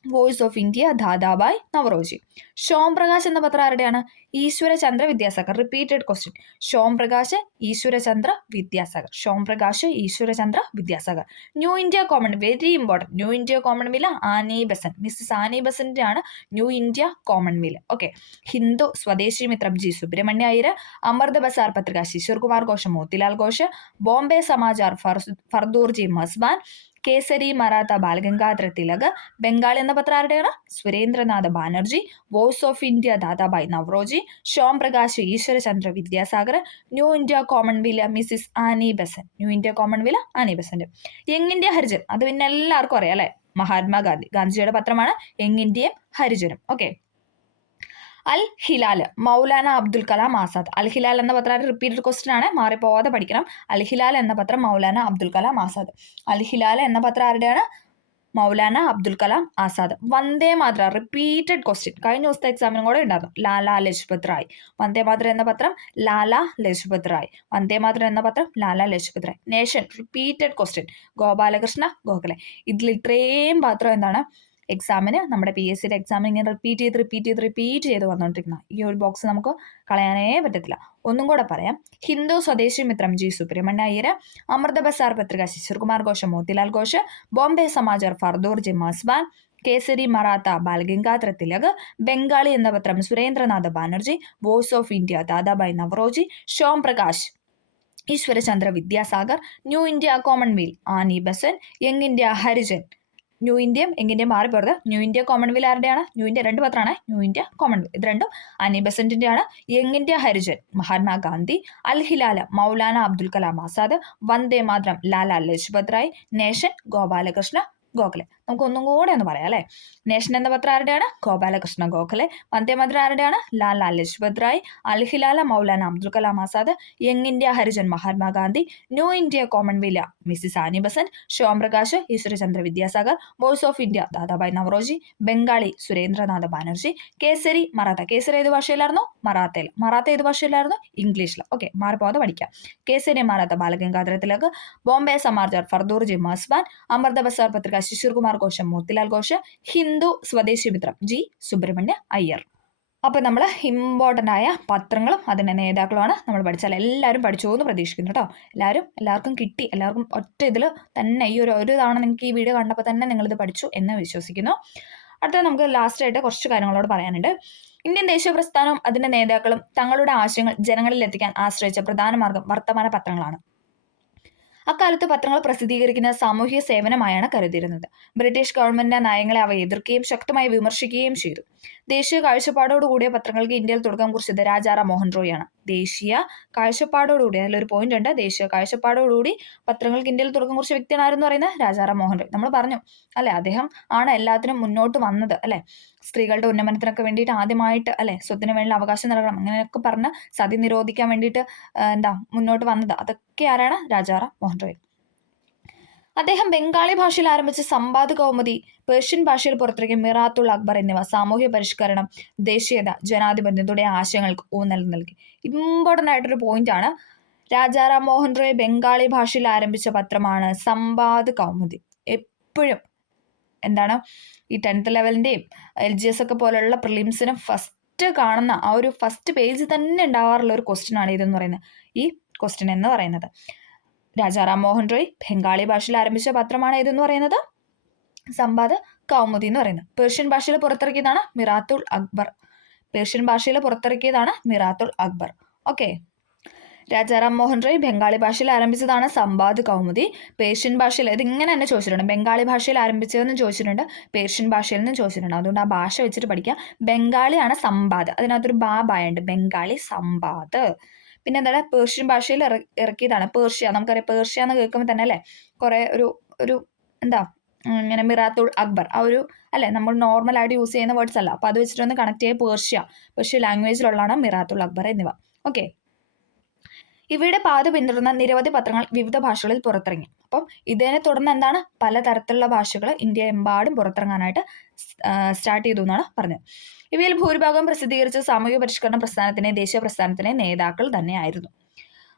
Voice of India Dadabhai Naoroji. Shome Prakash എന്ന പത്രം ആരുടെയാണ്? Ishwarchandra Vidyasagar. Repeated question. Shome Prakash Ishwarchandra Vidyasagar. Shome Prakash Ishwarchandra Vidyasagar. New India common, very important. New India Commonwealth Annie Besant. Mrs Annie Besant ആണ് New India Commonwealth. Okay, Hindu Swadeshi Mitram G Subramania Iyer, Amrita Bazar Patrika Sisir Kumar Ghosh, Motilal Ghosh, Bombay Samachar Fardoonji മസ്ബാൻ, Kesari Maratha Balagangadhara Tilak, Bengali എന്ന പത്രം ആരുടെയാണ്? Surendranath Banerjee, Voice of India Dadabhai Naoroji, Shome Prakash Ishwarchandra Vidyasagar, New India Commonwealth Mrs Annie Besant. New India Commonwealth Annie Besant. Young India Harijan, അത് പിന്നെ എല്ലാവർക്കും അറിയാം അല്ലെ? മഹാത്മാഗാന്ധി. ഗാന്ധിജിയുടെ പത്രമാണ് യങ് ഇന്ത്യയും ഹരിജനും. ഓക്കെ, അൽ ഹിലാൽ മൗലാന അബ്ദുൽ കലാം ആസാദ്. അൽ ഹിലാൽ എന്ന പത്രം റിപ്പീറ്റഡ് ക്വസ്റ്റ്യൻ ആണ്, മാറിപ്പോവാതെ പഠിക്കണം. അൽ ഹിലാൽ എന്ന പത്രം മൗലാന അബ്ദുൽ കലാം ആസാദ്. അൽ ഹിലാൽ എന്ന പത്രം ആരുടെയാണ്? മൗലാന അബ്ദുൽ കലാം ആസാദ്. വന്ദേ മാതരം റിപ്പീറ്റഡ് ക്വസ്റ്റ്യൻ കഴിഞ്ഞ ദിവസത്തെ എക്സാമിനും കൂടെ ഉണ്ടായിരുന്നു. ലാലാ ലജ്പത് റായ്. വന്ദേ മാതരം എന്ന പത്രം ലാലാ ലജ്പത് റായ്. വന്ദേ മാതരം എന്ന പത്രം Lala Lajpat Rai. Nation repeated question Gopalakrishna Gokhale. ഇതിൽ ഇത്രയും പത്രം എന്താണ് എക്സാമിന് നമ്മുടെ PSC എക്സാമിന് ഇങ്ങനെ റിപ്പീറ്റ് ചെയ്ത് വന്നുകൊണ്ടിരിക്കുന്ന ഈ ഒരു ബോക്സ് നമുക്ക് കളയാനേ പറ്റത്തില്ല. ഒന്നും കൂടെ പറയാം. ഹിന്ദു സ്വദേശി മിത്രം ജി സുബ്രഹ്മണ്യ അയ്യർ, അമൃത ബസാർ പത്രിക ശിശിർ കുമാർ ഘോഷ്, മോത്തിലാൽ ഘോഷ്, ബോംബെ സമാചാർ ഫർദൂർ ജി മസ്ബാൻ, കേസരി മറാത്ത ബാലഗംഗാധര തിലക്, ബംഗാളി എന്ന പത്രം Surendranath Banerjee, Voice of India Dadabhai Naoroji, Shome Prakash Ishwarchandra Vidyasagar, New India Commonwealth Annie Besant, Young India Harijan. New ഇന്ത്യയും മാറിപ്പോയത്. ന്യൂ ഇന്ത്യ കോമൺവെൽത്ത് ആരുടെയാണ്? ന്യൂ ഇന്ത്യ രണ്ട് പത്രമാണ്. ന്യൂ ഇന്ത്യ കോമൺവെൽത്ത് ഇത് രണ്ടും അനി ബസന്റിന്റെ ആണ്. Young India Harijan Mahatma Gandhi, Al Hilal Maulana Abdul Kalam Azad, Vande Mataram Lala Lajpat Rai, nation Gopalakrishna Gokhale. നമുക്ക് ഒന്നും കൂടെ ഒന്ന് പറയാം അല്ലെ. നേഷൻ എന്ന പത്രം ആരുടെയാണ്? ഗോപാലകൃഷ്ണ ഗോഖലെ. വന്ദേ മാതരം ആരുടെയാണ്? Lala Lajpat Rai. Al Hilal Maulana Abdul Kalam Azad, young India Harijan Mahatma Gandhi, new India commonwealth Mrs Annie Besant, Shome Prakash Ishwarchandra Vidyasagar, voice of India Dadabhai Naoroji, Bengali Surendranath Banerjee, Kesari Maratha. Kesari ഏത് ഭാഷയിലായിരുന്നു? മറാത്തയിൽ. മറാത്ത ഏത് ഭാഷയിലായിരുന്നു? ഇംഗ്ലീഷിൽ. ഓക്കെ, മാറിപ്പോകാതെ പഠിക്കാം. കേസരി മറാത്ത ബാലഗംഗാധര തിലക്, ബോംബെ സമാചാർ ഫർദൂർ ജി മസ്ബാൻ, അമൃത ബസാർ പത്രിക ശിശിർ കുമാർ ഘോഷ്, മോത്തിലാൽ ഘോഷ്, ഹിന്ദു സ്വദേശി മിത്രം ജി സുബ്രഹ്മണ്യ അയ്യർ. അപ്പോൾ നമ്മൾ ഇമ്പോർട്ടൻ്റ് ആയ പത്രങ്ങളും അതിൻ്റെ നേതാക്കളുമാണ് നമ്മൾ പഠിച്ചാൽ. എല്ലാവരും പഠിച്ചു എന്ന് പ്രതീക്ഷിക്കുന്നു കേട്ടോ. എല്ലാവർക്കും കിട്ടി. എല്ലാവർക്കും ഒറ്റ ഇതിൽ തന്നെ ഈ ഒരു തവണ നിങ്ങൾക്ക് ഈ വീഡിയോ കണ്ടപ്പോൾ തന്നെ നിങ്ങളിത് പഠിച്ചു എന്ന് വിശ്വസിക്കുന്നു. അടുത്തത് നമുക്ക് ലാസ്റ്റായിട്ട് കുറച്ച് കാര്യങ്ങളോട് പറയാനുണ്ട്. ഇന്ത്യൻ ദേശീയ പ്രസ്ഥാനവും അതിൻ്റെ നേതാക്കളും തങ്ങളുടെ ആശയങ്ങൾ ജനങ്ങളിൽ എത്തിക്കാൻ ആശ്രയിച്ച പ്രധാന മാർഗം വർത്തമാന പത്രങ്ങളാണ്. അക്കാലത്ത് പത്രങ്ങൾ പ്രസിദ്ധീകരിക്കുന്ന സാമൂഹ്യ സേവനമായാണ് കരുതിയിരുന്നത്. ബ്രിട്ടീഷ് ഗവൺമെന്റിന്റെ നയങ്ങളെ അവ എതിർക്കുകയും ശക്തമായി വിമർശിക്കുകയും ചെയ്തു. ദേശീയ കാഴ്ചപ്പാടോടുകൂടിയ പത്രങ്ങൾക്ക് ഇന്ത്യയിൽ തുടക്കം കുറിച്ചത് രാജാറാം മോഹൻ റോയാണ്. ദേശീയ കാഴ്ചപ്പാടോടുകൂടി അതിലൊരു പോയിന്റ് ഉണ്ട്. ദേശീയ കാഴ്ചപ്പാടോടുകൂടി പത്രങ്ങൾക്ക് ഇന്ത്യയിൽ തുടക്കം കുറിച്ച വ്യക്തിയാണ് ആരെന്ന് പറയുന്നത്? രാജാറാം മോഹൻ റോയ്. നമ്മൾ പറഞ്ഞു അല്ലെ, അദ്ദേഹം ആണ് എല്ലാത്തിനും മുന്നോട്ട് വന്നത് അല്ലെ. സ്ത്രീകളുടെ ഉന്നമനത്തിനൊക്കെ വേണ്ടിയിട്ട് ആദ്യമായിട്ട് അല്ലെ, സ്വത്തിന് വേണ്ടി അവകാശം നൽകണം അങ്ങനെയൊക്കെ പറഞ്ഞ് സതി നിരോധിക്കാൻ വേണ്ടിയിട്ട് മുന്നോട്ട് വന്നത്. അതൊക്കെ ആരാണ്? രാജാറാം മോഹൻ റോയ്. അദ്ദേഹം ബംഗാളി ഭാഷയിൽ ആരംഭിച്ച സമ്പാദ് കൗമുദി, പേർഷ്യൻ ഭാഷയിൽ പുറത്തിറക്കിയ മിറാത്തുൽ അക്ബർ എന്നിവ സാമൂഹ്യ പരിഷ്കരണം, ദേശീയത, ജനാധിപത്യം തുടങ്ങിയ ആശയങ്ങൾക്ക് ഊന്നൽ നൽകി. ഇമ്പോർട്ടൻ്റ് ആയിട്ടൊരു പോയിന്റാണ്. രാജാറാം മോഹൻ റോയ് ബംഗാളി ഭാഷയിൽ ആരംഭിച്ച പത്രമാണ് സമ്പാദ് കൗമുദി. എപ്പോഴും ഈ 10th ലെവലിൻ്റെയും LGS ഒക്കെ പോലുള്ള പ്രിലിംസിനും ഫസ്റ്റ് കാണുന്ന ആ ഒരു ഫസ്റ്റ് പേജ് തന്നെ ഉണ്ടാവാറുള്ള ഒരു ക്വസ്റ്റ്യൻ ആണ് ഇതെന്ന് പറയുന്നത്. ഈ ക്വസ്റ്റ്യൻ എന്ന് പറയുന്നത് രാജാറാം മോഹൻ റോയ് ബംഗാളി ഭാഷയിൽ ആരംഭിച്ച പത്രമാണ് ഏതെന്ന് പറയുന്നത്? സമ്പാദ് കൗമുദി എന്ന് പറയുന്നത്. പേർഷ്യൻ ഭാഷയിൽ പുറത്തിറക്കിയതാണ് മിറാത്തുൽ അക്ബർ. ഓക്കെ, രാജാറാം മോഹൻ റോയ് ബംഗാളി ഭാഷയിൽ ആരംഭിച്ചതാണ് സമ്പാദ് കൗമുദി. പേർഷ്യൻ ഭാഷയിൽ ഇതിങ്ങനെ തന്നെ ചോദിച്ചിട്ടുണ്ട്. ബംഗാളി ഭാഷയിൽ ആരംഭിച്ചതെന്ന് ചോദിച്ചിട്ടുണ്ട്, പേർഷ്യൻ ഭാഷയിൽ നിന്നും ചോദിച്ചിട്ടുണ്ട്. അതുകൊണ്ട് ആ ഭാഷ വെച്ചിട്ട് പഠിക്കുക. ബംഗാളിയാണ് സമ്പാദ്, അതിനകത്തൊരു ബായുണ്ട്. ബംഗാളി സമ്പാദ്. പിന്നെ എന്താണ്? പേർഷ്യൻ ഭാഷയിൽ ഇറക്കിയതാണ് പേർഷ്യ. നമുക്കറിയാം പേർഷ്യ എന്ന് കേൾക്കുമ്പോൾ തന്നെ അല്ലേ കുറെ ഒരു ഇങ്ങനെ മിറാത്തുൽ അക്ബർ ആ ഒരു അല്ലെ, നമ്മൾ നോർമലായിട്ട് യൂസ് ചെയ്യുന്ന വേർഡ്സ് അല്ല. അപ്പോൾ അത് വെച്ചിട്ടൊന്ന് കണക്ട് ചെയ്യുക. പേർഷ്യ ലാംഗ്വേജിലുള്ളതാണ് മിറാത്തുൽ അക്ബർ എന്നിവ. ഓക്കെ, ഇവയുടെ പാത പിന്തുടർന്ന നിരവധി പത്രങ്ങൾ വിവിധ ഭാഷകളിൽ പുറത്തിറങ്ങി. അപ്പം ഇതിനെ തുടർന്ന് പലതരത്തിലുള്ള ഭാഷകൾ ഇന്ത്യ എമ്പാടും പുറത്തിറങ്ങാനായിട്ട് സ്റ്റാർട്ട് ചെയ്തു എന്നാണ് പറഞ്ഞത്. ഇവയിൽ ഭൂരിഭാഗം പ്രസിദ്ധീകരിച്ച സാമൂഹ്യ പരിഷ്കരണ പ്രസ്ഥാനത്തിനെ ദേശീയ പ്രസ്ഥാനത്തിനെ നേതാക്കൾ തന്നെയായിരുന്നു.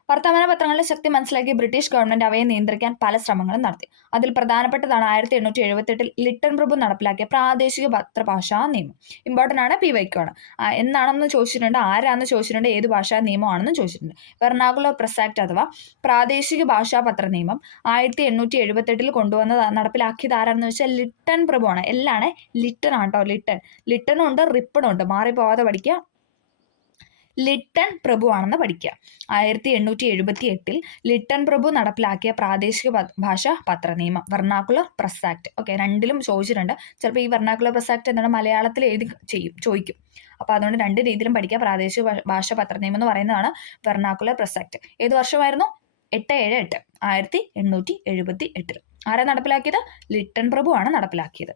വർത്തമാന പത്രങ്ങളുടെ ശക്തി മനസ്സിലാക്കി ബ്രിട്ടീഷ് ഗവൺമെന്റ് അവയെ നിയന്ത്രിക്കാൻ പല ശ്രമങ്ങളും നടത്തി. അതിൽ പ്രധാനപ്പെട്ടതാണ് 1878 ലിട്ടൺ പ്രഭു നടപ്പിലാക്കിയ പ്രാദേശിക പത്രഭാഷാ നിയമം. ഇമ്പോർട്ടൻ്റ് ആണ്, PYQ ആണ്. എന്നാണെന്ന് ചോദിച്ചിട്ടുണ്ട്, ആരാണെന്ന് ചോദിച്ചിട്ടുണ്ട്, ഏത് ഭാഷാ നിയമമാണെന്ന് ചോദിച്ചിട്ടുണ്ട്. വെർണാക്കുലർ പ്രസ് ആക്ട് അഥവാ പ്രാദേശിക ഭാഷാ പത്ര നിയമം 1878 കൊണ്ടുവന്ന് നടപ്പിലാക്കിയത് ആരാണെന്ന് വെച്ചാൽ ലിട്ടൺ പ്രഭുവാണ്. എല്ലാണ് ലിട്ടൺ ആട്ടോ. ലിട്ടണും ഉണ്ട്, റിപ്പണും ഉണ്ട്. മാറിപ്പോവാതെ പഠിക്കുക. ലിട്ടൺ പ്രഭു ആണെന്ന് പഠിക്കുക. 1878 ലിട്ടൺ പ്രഭു നടപ്പിലാക്കിയ പ്രാദേശിക ഭാഷാ പത്ര നിയമം വെർണാക്കുലർ പ്രസ് ആക്ട്. ഓക്കെ, രണ്ടിലും ചോദിച്ചിട്ടുണ്ട്. ചിലപ്പോൾ ഈ വെർണാക്കുലർ പ്രസ് ആക്ട് എന്താണ് മലയാളത്തിൽ ചോദിക്കും. അപ്പോൾ അതുകൊണ്ട് രണ്ട് രീതിയിലും പഠിക്കുക. പ്രാദേശിക ഭാഷാ പത്ര നിയമം എന്ന് പറയുന്നതാണ് വെർണാക്കുലർ പ്രസ് ആക്ട്. ഏത് വർഷമായിരുന്നു? 878 1878. ആരാ നടപ്പിലാക്കിയത്? ലിട്ടൺ പ്രഭു ആണ് നടപ്പിലാക്കിയത്.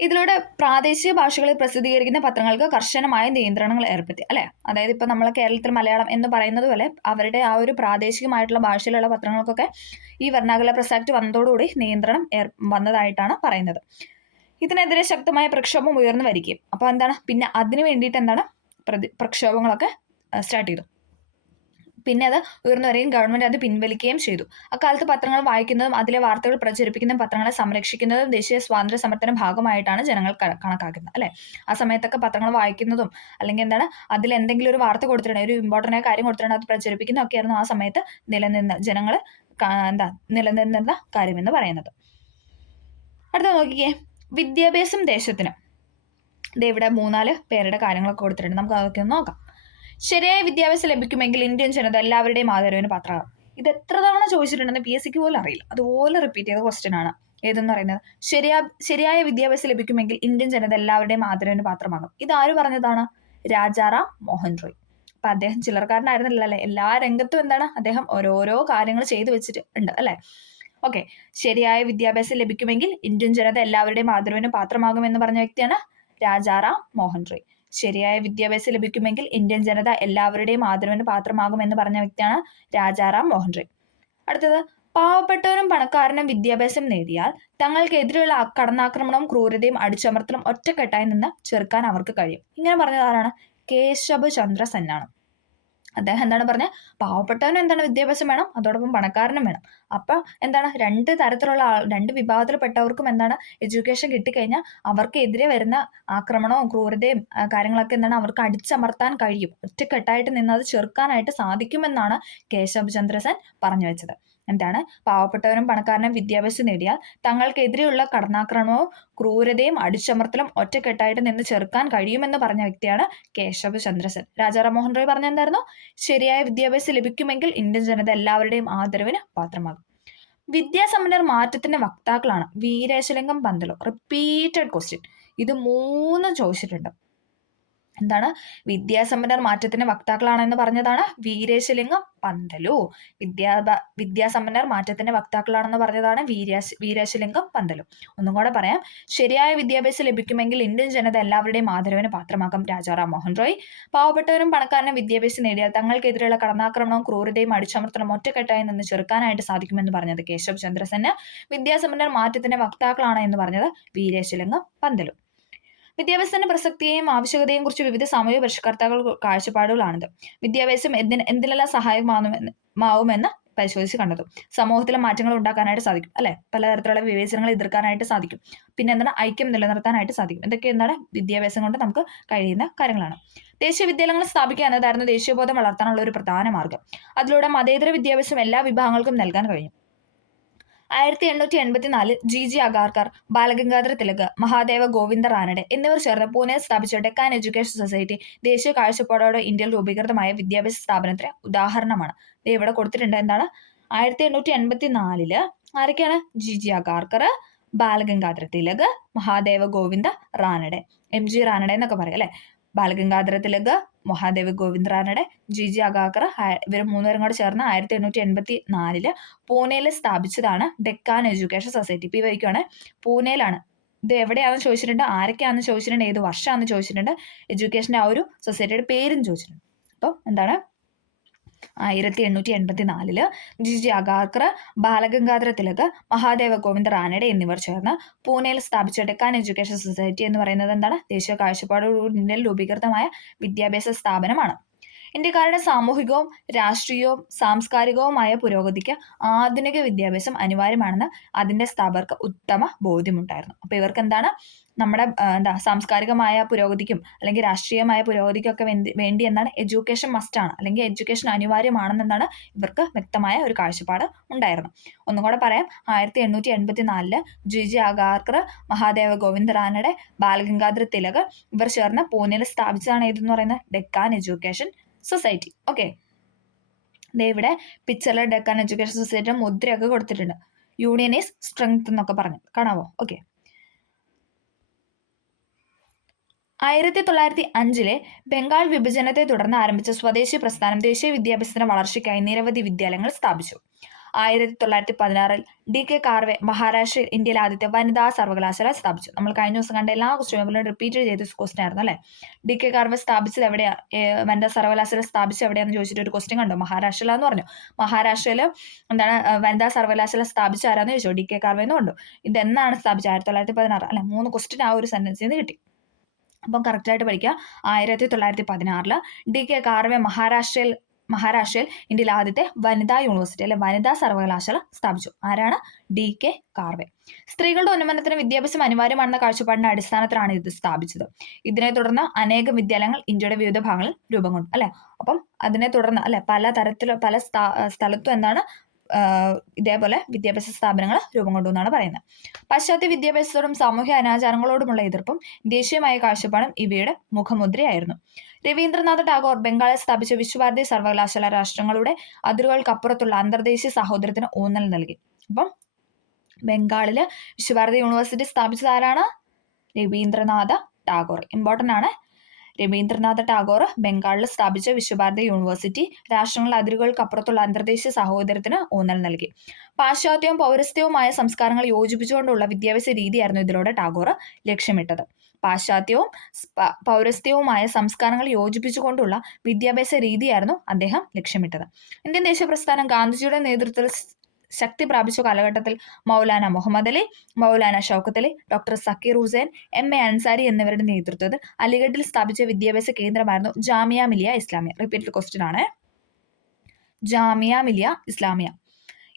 ഇതിലൂടെ പ്രാദേശിക ഭാഷകളിൽ പ്രസിദ്ധീകരിക്കുന്ന പത്രങ്ങൾക്ക് കർശനമായ നിയന്ത്രണങ്ങൾ ഏർപ്പെടുത്തി അല്ലെ. അതായത് ഇപ്പം നമ്മൾ കേരളത്തിൽ മലയാളം എന്ന് പറയുന്നത് പോലെ അവരുടെ ആ ഒരു പ്രാദേശികമായിട്ടുള്ള ഭാഷയിലുള്ള പത്രങ്ങൾക്കൊക്കെ ഈ വെർണാകുലർ പ്രസ് ആക്ട് വന്നതോടുകൂടി നിയന്ത്രണം വന്നതായിട്ടാണ് പറയുന്നത്. ഇതിനെതിരെ ശക്തമായ പ്രക്ഷോഭം ഉയർന്നു വരികയും അപ്പോൾ എന്താണ് പിന്നെ അതിന് വേണ്ടിയിട്ട് എന്താണ് പ്രക്ഷോഭങ്ങളൊക്കെ സ്റ്റാർട്ട് ചെയ്തു. പിന്നെ അത് ഉയർന്നു വരികയും ഗവൺമെന്റ് അത് പിൻവലിക്കുകയും ചെയ്തു. അക്കാലത്ത് പത്രങ്ങൾ വായിക്കുന്നതും അതിലെ വാർത്തകൾ പ്രചരിപ്പിക്കുന്ന പത്രങ്ങളെ സംരക്ഷിക്കുന്നതും ദേശീയ സ്വാതന്ത്ര്യ സമരത്തിന്റെ ഭാഗമായിട്ടാണ് ജനങ്ങൾ കണക്കാക്കുന്നത് അല്ലെ. ആ സമയത്തൊക്കെ പത്രങ്ങൾ വായിക്കുന്നതും അല്ലെങ്കിൽ എന്താണ് അതിൽ എന്തെങ്കിലും ഒരു വാർത്ത കൊടുത്തിട്ടുണ്ടെങ്കിൽ ഒരു ഇമ്പോർട്ടൻ്റ് ആയ കാര്യം കൊടുത്തിട്ടുണ്ടെങ്കിൽ അത് പ്രചരിപ്പിക്കുന്നതൊക്കെയായിരുന്നു ആ സമയത്ത് ജനങ്ങൾ നിലനിന്നിരുന്ന കാര്യമെന്ന് പറയുന്നത്. അടുത്ത നോക്കിക്കേ, വിദ്യാഭ്യാസം ദേശത്തിന്. ഇവിടെ 3-4 പേരുടെ കാര്യങ്ങളൊക്കെ കൊടുത്തിട്ടുണ്ട്, നമുക്ക് അതൊക്കെ ഒന്ന് നോക്കാം. ശരിയായ വിദ്യാഭ്യാസം ലഭിക്കുമെങ്കിൽ ഇന്ത്യൻ ജനത എല്ലാവരുടെയും ആദരവിന് പാത്രമാകും. ഇത് എത്ര തവണ ചോദിച്ചിട്ടുണ്ടെന്ന് PSCക്ക് പോലും അറിയില്ല, അതുപോലെ റിപ്പീറ്റ് ചെയ്ത ക്വസ്റ്റ്യൻ ആണ്. ഏതെന്ന് പറയുന്നത് ശരിയായ വിദ്യാഭ്യാസം ലഭിക്കുമെങ്കിൽ ഇന്ത്യൻ ജനത എല്ലാവരുടെയും ആദരവിന് പാത്രമാകും. ഇത് ആര് പറഞ്ഞതാണ്? രാജാറാം മോഹൻ റോയ്. അപ്പൊ അദ്ദേഹം ചില്ലറക്കാരനായിരുന്നില്ല അല്ലെ, എല്ലാ രംഗത്തും എന്താണ് അദ്ദേഹം ഓരോരോ കാര്യങ്ങൾ ചെയ്തു വെച്ചിട്ടുണ്ട് അല്ലെ. ഓക്കെ, ശരിയായ വിദ്യാഭ്യാസം ലഭിക്കുമെങ്കിൽ ഇന്ത്യൻ ജനത എല്ലാവരുടെയും ആദരവിന് പാത്രമാകുമെന്ന് പറഞ്ഞ വ്യക്തിയാണ് രാജാറാം മോഹൻ റോയ്. ശരിയായ വിദ്യാഭ്യാസം ലഭിക്കുമെങ്കിൽ ഇന്ത്യൻ ജനത എല്ലാവരുടെയും ആദരവിന് പാത്രമാകുമെന്ന് പറഞ്ഞ വ്യക്തിയാണ് രാജാറാം മോഹൻ റോയ്. അടുത്തത്, പാവപ്പെട്ടവരും പണക്കാരനും വിദ്യാഭ്യാസം നേടിയാൽ തങ്ങൾക്കെതിരെയുള്ള കടന്നാക്രമണവും ക്രൂരതയും അടിച്ചമർത്തലും ഒറ്റക്കെട്ടായി നിന്ന് ചെറുക്കാൻ അവർക്ക് കഴിയും. ഇങ്ങനെ പറഞ്ഞത് ആരാണ്? കേശബ് ചന്ദ്ര സെന്നാണ്. അദ്ദേഹം എന്താണ് പറഞ്ഞത്? പാവപ്പെട്ടവനും എന്താണ് വിദ്യാഭ്യാസം വേണം, അതോടൊപ്പം പണക്കാരനും വേണം. അപ്പൊ എന്താണ് രണ്ട് തരത്തിലുള്ള രണ്ട് വിഭാഗത്തിൽപ്പെട്ടവർക്കും എന്താണ് എഡ്യൂക്കേഷൻ കിട്ടിക്കഴിഞ്ഞാൽ അവർക്കെതിരെ വരുന്ന ആക്രമണവും ക്രൂരതയും കാര്യങ്ങളൊക്കെ എന്താണ് അവർക്ക് അടിച്ചമർത്താൻ കഴിയും, ഒറ്റക്കെട്ടായിട്ട് നിന്ന് അത് ചെറുക്കാനായിട്ട് സാധിക്കുമെന്നാണ് കേശബ് ചന്ദ്ര സെൻ പറഞ്ഞു വെച്ചത്. എന്താണ്? പാവപ്പെട്ടവരും പണക്കാരനും വിദ്യാഭ്യാസം നേടിയാൽ തങ്ങൾക്കെതിരെയുള്ള കടന്നാക്രമണവും ക്രൂരതയും അടിച്ചമർത്തലും ഒറ്റക്കെട്ടായിട്ട് നിന്ന് ചെറുക്കാൻ കഴിയുമെന്ന് പറഞ്ഞ വ്യക്തിയാണ് കേശബ് ചന്ദ്ര സെൻ. രാജാറാം മോഹൻ റോയ് പറഞ്ഞ എന്തായിരുന്നു? ശരിയായ വിദ്യാഭ്യാസം ലഭിക്കുമെങ്കിൽ ഇന്ത്യൻ ജനത എല്ലാവരുടെയും ആദരവിന് പാത്രമാകും. വിദ്യാസമ്പന്നർ മാറ്റത്തിന്റെ വക്താക്കളാണ്. വീരേശലിംഗം പന്തലു. Repeated question. ഇത് 3 ചോദിച്ചിട്ടുണ്ട്. എന്താണ്? വിദ്യാസമ്പന്നർ മാറ്റത്തിന്റെ വക്താക്കളാണെന്ന് പറഞ്ഞതാണ് വീരേശലിംഗം പന്തലു. വിദ്യാസമ്പന്നർ മാറ്റത്തിന്റെ വക്താക്കളാണെന്ന് പറഞ്ഞതാണ് വീരേശലിംഗം പന്തലു. ഒന്നും കൂടെ പറയാം. ശരിയായ വിദ്യാഭ്യാസം ലഭിക്കുമെങ്കിൽ ഇന്ത്യൻ ജനത എല്ലാവരുടെയും ആദരവിന് പാത്രമാകും. രാജാറാം മോഹൻ റോയ്. പാവപ്പെട്ടവരും പണക്കാരനും വിദ്യാഭ്യാസം നേടിയാൽ തങ്ങൾക്കെതിരെയുള്ള കടന്നാക്രമണവും ക്രൂരതയും അടിച്ചമർത്തലും ഒറ്റക്കെട്ടായി നിന്ന് ചെറുക്കാനായിട്ട് സാധിക്കുമെന്ന് പറഞ്ഞത് കേശബ് ചന്ദ്ര സെൻ. വിദ്യാസമ്പന്നർ മാറ്റത്തിന്റെ വക്താക്കളാണ് എന്ന് പറഞ്ഞത് വീരേശലിംഗം പന്തലു. വിദ്യാഭ്യാസത്തിന്റെ പ്രസക്തിയെയും ആവശ്യകതയെയും കുറിച്ച് വിവിധ സാമൂഹിക പരിഷ്കർത്താക്കൾ കാഴ്ചപ്പാടുകളാണിത്. വിദ്യാഭ്യാസം എന്തിനെല്ലാം സഹായമാവുമെന്ന് പരിശോധിച്ച് കണ്ടെത്തും. സമൂഹത്തിലെ മാറ്റങ്ങൾ ഉണ്ടാക്കാനായിട്ട് സാധിക്കും അല്ലെ, പലതരത്തിലുള്ള വിവേചനങ്ങൾ എതിർക്കാനായിട്ട് സാധിക്കും. പിന്നെ എന്താണ്? ഐക്യം നിലനിർത്താനായിട്ട് സാധിക്കും. ഇതൊക്കെ എന്താണ്? വിദ്യാഭ്യാസം കൊണ്ട് നമുക്ക് കഴിയുന്ന കാര്യങ്ങളാണ്. ദേശീയ വിദ്യാലയങ്ങൾ സ്ഥാപിക്കുക എന്നതായിരുന്നു ദേശീയബോധം വളർത്താനുള്ള ഒരു പ്രധാന മാർഗം. അതിലൂടെ മതേതര വിദ്യാഭ്യാസം എല്ലാ വിഭാഗങ്ങൾക്കും നൽകാൻ കഴിഞ്ഞു. 1884 GG അഗാർക്കർ, ബാലഗംഗാധര തിലക്, മഹാദേവ ഗോവിന്ദ റാനഡെ എന്നിവർ ചേർന്ന് പൂനെ സ്ഥാപിച്ച ഡെക്കാൻ എഡ്യൂക്കേഷൻ സൊസൈറ്റി ദേശീയ കാഴ്ചപ്പാടോടെ ഇന്ത്യയിൽ രൂപീകൃതമായ വിദ്യാഭ്യാസ സ്ഥാപനത്തിന് ഉദാഹരണമാണ്. ഇവിടെ കൊടുത്തിട്ടുണ്ട്. എന്താണ്? 1884 ആരൊക്കെയാണ്? GG അഗാർക്കർ, ബാലഗംഗാധര തിലക്, മഹാദേവ ഗോവിന്ദ റാനഡെ. MG റാനഡെ എന്നൊക്കെ പറയും അല്ലെ. ബാലഗംഗാധര തിലക്, മഹാദേവ ഗോവിന്ദ റാനഡെ, GG അഗാർക്കർ, ഇവർ 3 പേരും കൂടെ ചേർന്ന് 1884 പൂനെയിൽ സ്ഥാപിച്ചതാണ് ഡെക്കാൻ എഡ്യൂക്കേഷൻ സൊസൈറ്റി. ഇപ്പൊ ഇവയ്ക്കാണ് പൂനെയിലാണ്. ഇത് എവിടെയാണെന്ന് ചോദിച്ചിട്ടുണ്ട്, ആരൊക്കെയാണെന്ന് ചോദിച്ചിട്ടുണ്ട്, ഏത് വർഷമാണെന്ന് ചോദിച്ചിട്ടുണ്ട്, എഡ്യൂക്കേഷൻ്റെ ആ ഒരു സൊസൈറ്റിയുടെ പേരും ചോദിച്ചിട്ടുണ്ട്. അപ്പോൾ എന്താണ്? 1884 GG അഗാർക്കർ, ബാലഗംഗാധര തിലക്, മഹാദേവ ഗോവിന്ദ റാനഡെ എന്നിവർ ചേർന്ന് പൂനെയിൽ സ്ഥാപിച്ച ഡെക്കാൻ എഡ്യൂക്കേഷൻ സൊസൈറ്റി എന്ന് പറയുന്നത് എന്താണ്? ദേശീയ കാഴ്ചപ്പാടോടുകൂടി ഇന്ത്യയിൽ രൂപീകൃതമായ വിദ്യാഭ്യാസ സ്ഥാപനമാണ്. ഇന്ത്യക്കാരുടെ സാമൂഹികവും രാഷ്ട്രീയവും സാംസ്കാരികവുമായ പുരോഗതിക്ക് ആധുനിക വിദ്യാഭ്യാസം അനിവാര്യമാണെന്ന് അതിന്റെ സ്ഥാപകർക്ക് ഉത്തമ ബോധ്യമുണ്ടായിരുന്നു. അപ്പൊ ഇവർക്ക് എന്താണ്? നമ്മുടെ സാംസ്കാരികമായ പുരോഗതിക്കും അല്ലെങ്കിൽ രാഷ്ട്രീയമായ പുരോഗതിക്കൊക്കെ വേണ്ടി എന്താണ്? എഡ്യൂക്കേഷൻ മസ്റ്റാണ്, അല്ലെങ്കിൽ എഡ്യൂക്കേഷൻ അനിവാര്യമാണെന്നെന്താണ് ഇവർക്ക് വ്യക്തമായ ഒരു കാഴ്ചപ്പാട് ഉണ്ടായിരുന്നു. ഒന്നും കൂടെ പറയാം. 1884 GG അഗാർക്കർ, മഹാദേവ ഗോവിന്ദ റാനഡെ, ബാലഗംഗാധര തിലക് ഇവർ ചേർന്ന് പൂനെയിൽ സ്ഥാപിച്ചതാണ് ഏതെന്ന് പറയുന്നത്? Deccan education society. ഓക്കെ, ഇവിടെ പിക്ചറിൽ ഡെക്കാൻ എഡ്യൂക്കേഷൻ സൊസൈറ്റിയുടെ മുദ്രയൊക്കെ കൊടുത്തിട്ടുണ്ട്. യൂണിയൻ ഈസ് സ്ട്രെങ്ത് എന്നൊക്കെ പറഞ്ഞു കാണാവോ? ഓക്കെ. 1905 ബംഗാൾ വിഭജനത്തെ തുടർന്ന് ആരംഭിച്ച സ്വദേശി പ്രസ്ഥാനം ദേശീയ വിദ്യാഭ്യാസത്തിന്റെ വളർച്ചയ്ക്കായി നിരവധി വിദ്യാലയങ്ങൾ സ്ഥാപിച്ചു. 1916 DK കാർവെ മഹാരാഷ്ട്രയിൽ ഇന്ത്യയിലെ ആദ്യത്തെ വനിതാ സർവകലാശാല സ്ഥാപിച്ചു. നമ്മൾ കഴിഞ്ഞ ദിവസം കണ്ട എല്ലാ ക്വസ്റ്റ്യൻ പേപ്പറിലും റിപ്പീറ്റ് ചെയ്ത ക്വസ്റ്റ്യൻ ആയിരുന്നു അല്ലേ. DK കാർവെ സ്ഥാപിച്ചത് എവിടെയാ, വനിതാ സർവകലാശാല സ്ഥാപിച്ചത് എവിടെയാണെന്ന് ചോദിച്ചിട്ട് ഒരു ക്വസ്റ്റ്യൻ കണ്ടോ. മഹാരാഷ്ട്രയിലാന്ന് പറഞ്ഞു. മഹാരാഷ്ട്രയിൽ എന്താണ് വനിതാ സർവകലാശാല സ്ഥാപിച്ച ആരാന്ന് ചോദിച്ചോ. DK കാർവെ എന്ന് കണ്ടു. ഇതെന്നാണ് സ്ഥാപിച്ചത്? 1916 അല്ലെ. 3 ക്വസ്റ്റ്യൻ ആ ഒരു സെന്റൻസിൽ നിന്ന് കിട്ടി. അപ്പം കറക്റ്റായിട്ട് പഠിക്കുക. 1916 DK കാർവെ മഹാരാഷ്ട്രയിൽ ഇന്ത്യയിലെ ആദ്യത്തെ വനിതാ യൂണിവേഴ്സിറ്റി അല്ലെ വനിതാ സർവകലാശാല സ്ഥാപിച്ചു. ആരാണ്? DK കാർവെ. സ്ത്രീകളുടെ ഉന്നമനത്തിന് വിദ്യാഭ്യാസം അനിവാര്യമാണെന്ന കാഴ്ചപ്പാടിന്റെ അടിസ്ഥാനത്തിലാണ് ഇത് സ്ഥാപിച്ചത്. ഇതിനെ തുടർന്ന് അനേകം വിദ്യാലയങ്ങൾ ഇന്ത്യയുടെ വിവിധ ഭാഗങ്ങളിൽ രൂപം കൊണ്ടു അല്ലെ. അപ്പം അതിനെ തുടർന്ന് അല്ലെ പല തരത്തിലും പല സ്ഥലത്തും എന്താണ് ഇതേപോലെ വിദ്യാഭ്യാസ സ്ഥാപനങ്ങൾ രൂപം കൊണ്ടു എന്നാണ് പറയുന്നത്. പാശ്ചാത്യ വിദ്യാഭ്യാസത്തോടും സാമൂഹ്യ അനാചാരങ്ങളോടുമുള്ള എതിർപ്പും ദേശീയമായ കാഴ്ചപ്പാടും ഇവയുടെ മുഖമുദ്രയായിരുന്നു. രവീന്ദ്രനാഥ് ടാഗോർ ബംഗാളിൽ സ്ഥാപിച്ച വിശ്വഭാരതി സർവകലാശാല രാഷ്ട്രങ്ങളുടെ അതിരുകൾക്കപ്പുറത്തുള്ള അന്തർദേശീയ സഹോദരത്തിന് ഊന്നൽ നൽകി. അപ്പം ബംഗാളില് വിശ്വഭാരതി യൂണിവേഴ്സിറ്റി സ്ഥാപിച്ചത് ആരാണ്? രവീന്ദ്രനാഥ ടാഗോർ. ഇമ്പോർട്ടൻ്റ് ആണ്. രവീന്ദ്രനാഥ ടാഗോർ ബംഗാളിൽ സ്ഥാപിച്ച വിശ്വഭാരതി യൂണിവേഴ്സിറ്റി രാഷ്ട്രങ്ങളുടെ അതിരുകൾക്കപ്പുറത്തുള്ള അന്തർദേശീയ സഹോദരത്തിന് ഊന്നൽ നൽകി. പാശ്ചാത്യവും പൗരസ്ത്യവുമായ സംസ്കാരങ്ങൾ യോജിപ്പിച്ചുകൊണ്ടുള്ള വിദ്യാഭ്യാസ രീതിയായിരുന്നു ഇതിലൂടെ ടാഗോർ ലക്ഷ്യമിട്ടത്. പാശ്ചാത്യവും പൗരസ്ത്യവുമായ സംസ്കാരങ്ങൾ യോജിപ്പിച്ചുകൊണ്ടുള്ള വിദ്യാഭ്യാസ രീതിയായിരുന്നു അദ്ദേഹം ലക്ഷ്യമിട്ടത്. ഇന്ത്യൻ ദേശീയ പ്രസ്ഥാനം ഗാന്ധിജിയുടെ നേതൃത്വത്തിൽ ശക്തി പ്രാപിച്ച കാലഘട്ടത്തിൽ മൗലാന മുഹമ്മദ് അലി, മൗലാന ഷൗക്കത്ത് അലി, ഡോക്ടർ സക്കീർ ഹുസൈൻ, MA അൻസാരി എന്നിവരുടെ നേതൃത്വത്തിൽ അലിഗഡിൽ സ്ഥാപിച്ച വിദ്യാഭ്യാസ കേന്ദ്രമായിരുന്നു ജാമിയ മിലിയ ഇസ്ലാമിയ. റിപ്പീറ്റഡ് ക്വസ്റ്റ്യൻ ആണ്. ജാമിയ മിലിയ ഇസ്ലാമിയ.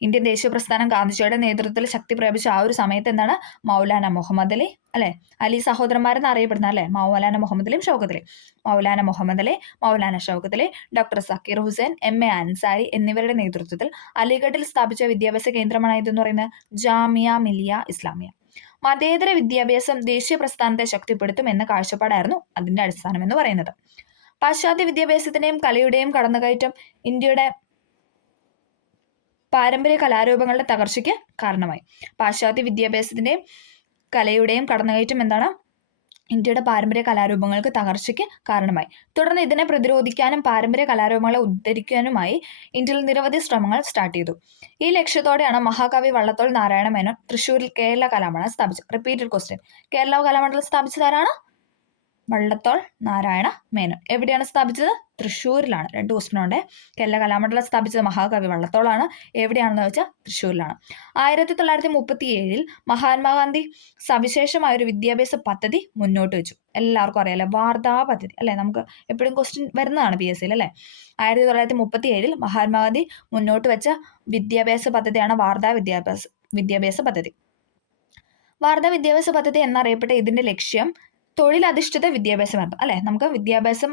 ഇന്ത്യൻ ദേശീയ പ്രസ്ഥാനം ഗാന്ധിജിയുടെ നേതൃത്വത്തിൽ ശക്തി പ്രാപിച്ച ആ ഒരു സമയത്ത് എന്താണ് മൗലാന മുഹമ്മദ് അലി അല്ലെ, അലി സഹോദരന്മാരെന്ന് അറിയപ്പെടുന്ന അല്ലെ, മൗലാന മുഹമ്മദ് അലിയും ഷൗക്കത്ത് അലി, മൗലാന മുഹമ്മദ് അലി, മൗലാന ഷൗക്കത്ത് അലി, ഡോക്ടർ സക്കീർ ഹുസൈൻ, MA അൻസാരി എന്നിവരുടെ നേതൃത്വത്തിൽ അലിഗഡിൽ സ്ഥാപിച്ച വിദ്യാഭ്യാസ കേന്ദ്രമാണ് ഇതെന്ന് പറയുന്നത് ജാമിയ മിലിയ ഇസ്ലാമിയ. മതേതര വിദ്യാഭ്യാസം ദേശീയ പ്രസ്ഥാനത്തെ ശക്തിപ്പെടുത്തും എന്ന കാഴ്ചപ്പാടായിരുന്നു അതിന്റെ അടിസ്ഥാനം എന്ന് പറയുന്നത്. പാശ്ചാത്യ വിദ്യാഭ്യാസത്തിന്റെയും കലയുടെയും കടന്നുകയറ്റം ഇന്ത്യയുടെ പാരമ്പര്യ കലാരൂപങ്ങളുടെ തകർച്ചയ്ക്ക് കാരണമായി. പാശ്ചാത്യ വിദ്യാഭ്യാസത്തിന്റെയും കലയുടെയും കടന്നുകയറ്റം എന്താണ്? ഇന്ത്യയുടെ പാരമ്പര്യ കലാരൂപങ്ങൾക്ക് തകർച്ചയ്ക്ക് കാരണമായി. തുടർന്ന് ഇതിനെ പ്രതിരോധിക്കാനും പാരമ്പര്യ കലാരൂപങ്ങളെ ഉദ്ധരിക്കാനുമായി ഇന്ത്യയിൽ നിരവധി ശ്രമങ്ങൾ സ്റ്റാർട്ട് ചെയ്തു. ഈ ലക്ഷ്യത്തോടെയാണ് മഹാകവി വള്ളത്തോൾ നാരായണ മേനോൻ തൃശ്ശൂരിൽ കേരള കലാമണ്ഡലം സ്ഥാപിച്ചത്. Repeated question. കേരള കലാമണ്ഡലം സ്ഥാപിച്ചതാരാണ്? വള്ളത്തോൾ നാരായണ മേനോൻ. എവിടെയാണ് സ്ഥാപിച്ചത്? തൃശ്ശൂരിലാണ്. 2 ക്വസ്റ്റ്യൻ ഉണ്ട്. കേരള കലാമണ്ഡലം സ്ഥാപിച്ചത് മഹാകവി വള്ളത്തോളാണ്. എവിടെയാണെന്ന് വെച്ചാൽ തൃശ്ശൂരിലാണ്. 1937 മഹാത്മാഗാന്ധി സവിശേഷമായ ഒരു വിദ്യാഭ്യാസ പദ്ധതി മുന്നോട്ട് വെച്ചു. എല്ലാവർക്കും അറിയാലോ, വാർധാ പദ്ധതി അല്ലെ. നമുക്ക് എപ്പോഴും ക്വസ്റ്റ്യൻ വരുന്നതാണ് PSCയിൽ അല്ലെ. 1937 മഹാത്മാഗാന്ധി മുന്നോട്ട് വെച്ച വിദ്യാഭ്യാസ പദ്ധതിയാണ് വാർധാ വിദ്യാഭ്യാസ പദ്ധതി. വാർധാ വിദ്യാഭ്യാസ പദ്ധതി എന്നറിയപ്പെട്ട ഇതിന്റെ ലക്ഷ്യം തൊഴിലധിഷ്ഠിത വിദ്യാഭ്യാസമായിരുന്നു അല്ലെ. നമുക്ക് വിദ്യാഭ്യാസം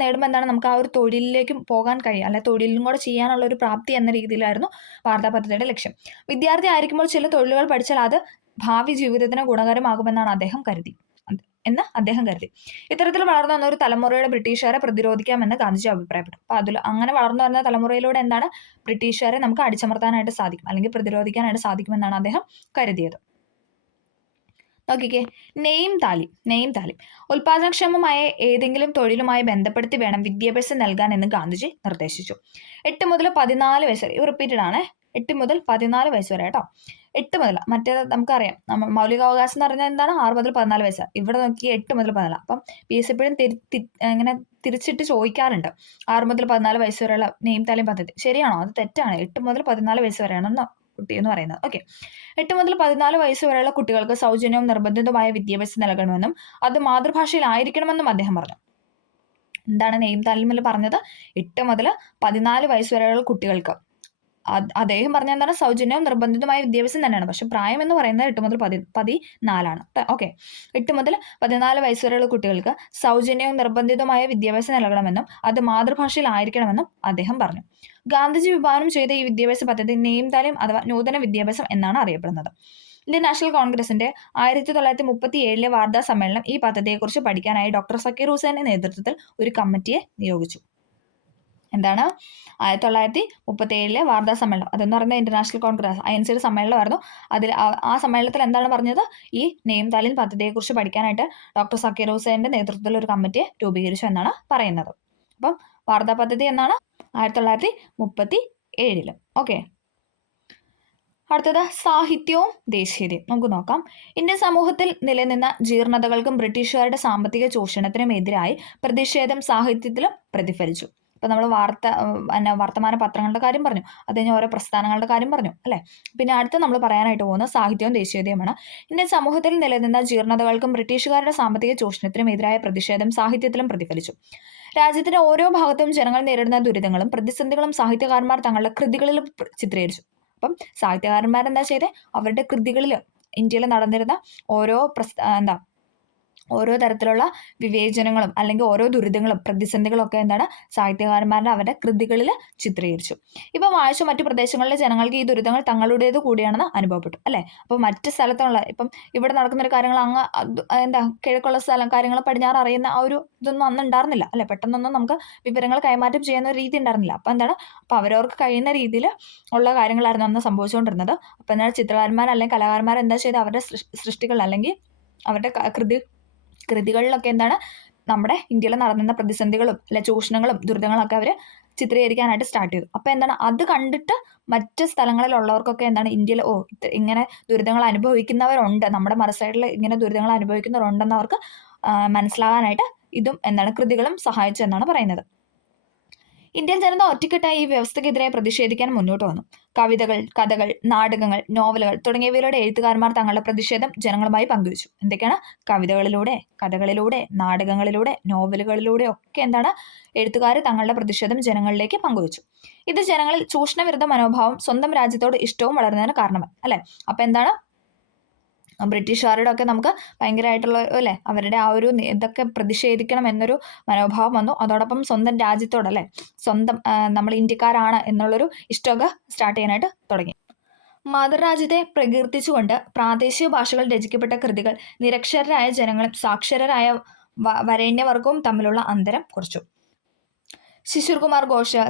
നേടുമ്പോൾ എന്താണ് നമുക്ക് ആ ഒരു തൊഴിലിലേക്ക് പോകാൻ കഴിയും അല്ലെ, തൊഴിലും കൂടെ ചെയ്യാനുള്ള ഒരു പ്രാപ്തി എന്ന രീതിയിലായിരുന്നു വാർധാ പദ്ധതിയുടെ ലക്ഷ്യം. വിദ്യാർത്ഥി ആയിരിക്കുമ്പോൾ ചില തൊഴിലുകൾ പഠിച്ചാൽ അത് ഭാവി ജീവിതത്തിന് ഗുണകരമാകുമെന്നാണ് അദ്ദേഹം കരുതി. ഇത്തരത്തിൽ വളർന്നു വന്ന ഒരു തലമുറയുടെ ബ്രിട്ടീഷുകാരെ പ്രതിരോധിക്കാമെന്ന് ഗാന്ധിജി അഭിപ്രായപ്പെട്ടു. അപ്പോൾ അങ്ങനെ വളർന്നു വരുന്ന തലമുറയിലൂടെ എന്താണ് ബ്രിട്ടീഷുകാരെ നമുക്ക് അടിച്ചമർത്താനായിട്ട് സാധിക്കും അല്ലെങ്കിൽ പ്രതിരോധിക്കാനായിട്ട് സാധിക്കുമെന്നാണ് അദ്ദേഹം കരുതിയത്. നോക്കിക്കേ, നെയിം താലിം ഉൽപാദനക്ഷമമായ ഏതെങ്കിലും തൊഴിലുമായി ബന്ധപ്പെടുത്തി വേണം വിദ്യാഭ്യാസം നൽകാൻ എന്ന് ഗാന്ധിജി നിർദ്ദേശിച്ചു. 8 മുതൽ 14 വയസ്സ് വരെ. റിപ്പീറ്റഡ് ആണ്. 8 മുതൽ 14 വയസ്സ് വരെ കേട്ടോ. 8 മുതൽ, മറ്റേത് നമുക്കറിയാം മൗലികാവകാശം എന്ന് പറഞ്ഞാൽ എന്താണ് 6 മുതൽ 14 വയസ്സ്. ഇവിടെ നോക്കി 8 മുതൽ 14. അപ്പം PSC എപ്പോഴും ഇങ്ങനെ തിരിച്ചിട്ട് ചോദിക്കാറുണ്ട് 6 മുതൽ 14 വയസ്സ് വരെയുള്ള നെയിം താലിം പദ്ധതി ശരിയാണോ? അത് തെറ്റാണ്. 8 മുതൽ 14 വയസ്സ് വരെയാണെന്ന് കുട്ടി എന്ന് പറയുന്നത്. ഓക്കെ, 8 മുതൽ 14 വയസ്സ് വരെയുള്ള കുട്ടികൾക്ക് സൗജന്യവും നിർബന്ധിതമായ വിദ്യാഭ്യാസം നൽകണമെന്നും അത് മാതൃഭാഷയിലായിരിക്കണമെന്നും അദ്ദേഹം പറഞ്ഞു. എന്താണ് നെയിം താലിമിൽ പറഞ്ഞത്? 8 മുതൽ 14 വയസ്സ് വരെയുള്ള കുട്ടികൾക്ക് അദ്ദേഹം പറഞ്ഞ എന്താണ്? സൗജന്യവും നിർബന്ധിതമായ വിദ്യാഭ്യാസം തന്നെയാണ്. പക്ഷെ പ്രായം എന്ന് പറയുന്നത് 8 മുതൽ 14 ഓക്കെ, 8 മുതൽ 14 വയസ്സ് വരെയുള്ള കുട്ടികൾക്ക് സൗജന്യവും നിർബന്ധിതമായ വിദ്യാഭ്യാസം നൽകണമെന്നും അത് മാതൃഭാഷയിലായിരിക്കണമെന്നും അദ്ദേഹം പറഞ്ഞു. ഗാന്ധിജി വിഭാവനം ചെയ്ത ഈ വിദ്യാഭ്യാസ പദ്ധതി നെയിം താലിം അഥവാ നൂതന വിദ്യാഭ്യാസം എന്നാണ് അറിയപ്പെടുന്നത്. ഇന്ത്യൻ നാഷണൽ കോൺഗ്രസിന്റെ 1937 വാർത്താ സമ്മേളനം ഈ പദ്ധതിയെക്കുറിച്ച് പഠിക്കാനായി ഡോക്ടർ സക്കീർ ഹുസൈന്റെ നേതൃത്വത്തിൽ ഒരു കമ്മിറ്റിയെ നിയോഗിച്ചു. എന്താണ് 1937 വാർത്താ സമ്മേളനം അതെന്ന് പറയുന്നത് ഇന്റർനാഷണൽ കോൺഗ്രസ് INC സമ്മേളനമായിരുന്നു. അതിൽ ആ സമ്മേളനത്തിൽ എന്താണ് പറഞ്ഞത്? ഈ നെയിം താലിം പദ്ധതിയെക്കുറിച്ച് പഠിക്കാനായിട്ട് ഡോക്ടർ സക്കീർ ഹുസൈന്റെ നേതൃത്വത്തിൽ ഒരു കമ്മിറ്റിയെ രൂപീകരിച്ചു എന്നാണ് പറയുന്നത്. അപ്പം വാർത്താ പദ്ധതി എന്നാണ് 1937. ഓക്കെ, അടുത്തത് സാഹിത്യവും ദേശീയതയും. നമുക്ക് നോക്കാം. ഇന്ത്യൻ സമൂഹത്തിൽ നിലനിന്ന ജീർണതകൾക്കും ബ്രിട്ടീഷുകാരുടെ സാമ്പത്തിക ചൂഷണത്തിനും എതിരായി പ്രതിഷേധം സാഹിത്യത്തിലും പ്രതിഫലിച്ചു. ഇപ്പം നമ്മൾ വർത്തമാന പത്രങ്ങളുടെ കാര്യം പറഞ്ഞു, അത് കഴിഞ്ഞ് ഓരോ പ്രസ്ഥാനങ്ങളുടെ കാര്യം പറഞ്ഞു അല്ലേ. പിന്നെ അടുത്ത് നമ്മൾ പറയാനായിട്ട് പോകുന്ന സാഹിത്യവും ദേശീയതയുമാണ്. ഇന്ത്യൻ സമൂഹത്തിൽ നിലനിന്ന ജീർണതകൾക്കും ബ്രിട്ടീഷുകാരുടെ സാമ്പത്തിക ചൂഷണത്തിനും എതിരായ പ്രതിഷേധം സാഹിത്യത്തിലും പ്രതിഫലിച്ചു. രാജ്യത്തിന്റെ ഓരോ ഭാഗത്തും ജനങ്ങൾ നേരിടുന്ന ദുരിതങ്ങളും പ്രതിസന്ധികളും സാഹിത്യകാരന്മാർ തങ്ങളുടെ കൃതികളിൽ ചിത്രീകരിച്ചു. അപ്പം സാഹിത്യകാരന്മാരെന്താ ചെയ്തേ, അവരുടെ കൃതികളിൽ ഇന്ത്യയിൽ നടന്നിരുന്ന ഓരോ തരത്തിലുള്ള വിവേചനങ്ങളും അല്ലെങ്കിൽ ഓരോ ദുരിതങ്ങളും പ്രതിസന്ധികളും ഒക്കെ എന്താണ് സാഹിത്യകാരന്മാരുടെ അവരുടെ കൃതികളിൽ ചിത്രീകരിച്ചു. ഇപ്പം വായിച്ച മറ്റു പ്രദേശങ്ങളിലെ ജനങ്ങൾക്ക് ഈ ദുരിതങ്ങൾ തങ്ങളുടേത് കൂടിയാണെന്ന് അനുഭവപ്പെട്ടു അല്ലേ. അപ്പോൾ മറ്റ് സ്ഥലത്തുള്ള ഇപ്പം ഇവിടെ നടക്കുന്ന ഒരു കാര്യങ്ങൾ കിഴക്കുള്ള കാര്യങ്ങൾ പടിഞ്ഞാറ് അറിയുന്ന ആ ഒരു ഇതൊന്നും അന്ന് ഉണ്ടായിരുന്നില്ല അല്ലെ. പെട്ടെന്നൊന്നും നമുക്ക് വിവരങ്ങൾ കൈമാറ്റം ചെയ്യുന്ന ഒരു രീതി ഉണ്ടായിരുന്നില്ല. അപ്പോൾ അവരവർക്ക് കഴിയുന്ന രീതിയിൽ ഉള്ള കാര്യങ്ങളായിരുന്നു അന്ന് സംഭവിച്ചുകൊണ്ടിരുന്നത്. അപ്പോൾ ചിത്രകാരന്മാർ അല്ലെങ്കിൽ കലാകാരന്മാർ എന്താ ചെയ്ത് അവരുടെ സൃഷ്ടികൾ അല്ലെങ്കിൽ അവരുടെ കൃതികളിലൊക്കെ നമ്മുടെ ഇന്ത്യയിൽ നടന്നിരുന്ന പ്രതിസന്ധികളും അല്ലെ ചൂഷണങ്ങളും ദുരിതങ്ങളൊക്കെ അവർ ചിത്രീകരിക്കാനായിട്ട് സ്റ്റാർട്ട് ചെയ്തു. അപ്പോൾ അത് കണ്ടിട്ട് മറ്റ് സ്ഥലങ്ങളിലുള്ളവർക്കൊക്കെ ഇന്ത്യയിൽ ഇങ്ങനെ ദുരിതങ്ങൾ അനുഭവിക്കുന്നവരുണ്ട്, നമ്മുടെ മറുസൈഡിൽ ഇങ്ങനെ ദുരിതങ്ങൾ അനുഭവിക്കുന്നവരുണ്ടെന്ന് അവർക്ക് മനസ്സിലാകാനായിട്ട് ഇതും കൃതികളും സഹായിച്ചു എന്നാണ് പറയുന്നത്. ഇന്ത്യൻ ജനത ഒറ്റക്കെട്ടായി ഈ വ്യവസ്ഥയ്ക്കെതിരെ പ്രതിഷേധിക്കാൻ മുന്നോട്ട് വന്നു. കവിതകൾ, കഥകൾ, നാടകങ്ങൾ, നോവലുകൾ തുടങ്ങിയവയിലൂടെ എഴുത്തുകാരന്മാർ തങ്ങളുടെ പ്രതിഷേധം ജനങ്ങളുമായി പങ്കുവച്ചു. എന്തൊക്കെയാണ്? കവിതകളിലൂടെ, കഥകളിലൂടെ, നാടകങ്ങളിലൂടെ, നോവലുകളിലൂടെ ഒക്കെ എഴുത്തുകാർ തങ്ങളുടെ പ്രതിഷേധം ജനങ്ങളിലേക്ക് പങ്കുവച്ചു. ഇത് ജനങ്ങളിൽ ചൂഷണവിരുദ്ധ മനോഭാവം, സ്വന്തം രാജ്യത്തോട് ഇഷ്ടവും വളർന്നതിന് കാരണമായി അല്ലെ. അപ്പം ബ്രിട്ടീഷുകാരുടെ ഒക്കെ നമുക്ക് ഭയങ്കരമായിട്ടുള്ള അല്ലേ അവരുടെ ആ ഒരു ഇതൊക്കെ പ്രതിഷേധിക്കണം എന്നൊരു മനോഭാവം വന്നു. അതോടൊപ്പം സ്വന്തം രാജ്യത്തോടല്ലേ സ്വന്തം നമ്മൾ ഇന്ത്യക്കാരാണ് എന്നുള്ളൊരു ഇഷ്ടമൊക്കെ സ്റ്റാർട്ട് ചെയ്യാനായിട്ട് തുടങ്ങി. മാതൃരാജ്യത്തെ പ്രകീർത്തിച്ചുകൊണ്ട് പ്രാദേശിക ഭാഷകൾ രചിക്കപ്പെട്ട കൃതികൾ നിരക്ഷരരായ ജനങ്ങളും സാക്ഷരരായ വരേണ്യവർഗവും തമ്മിലുള്ള അന്തരം കുറച്ചു. ശിശിർകുമാർ ഘോഷ്,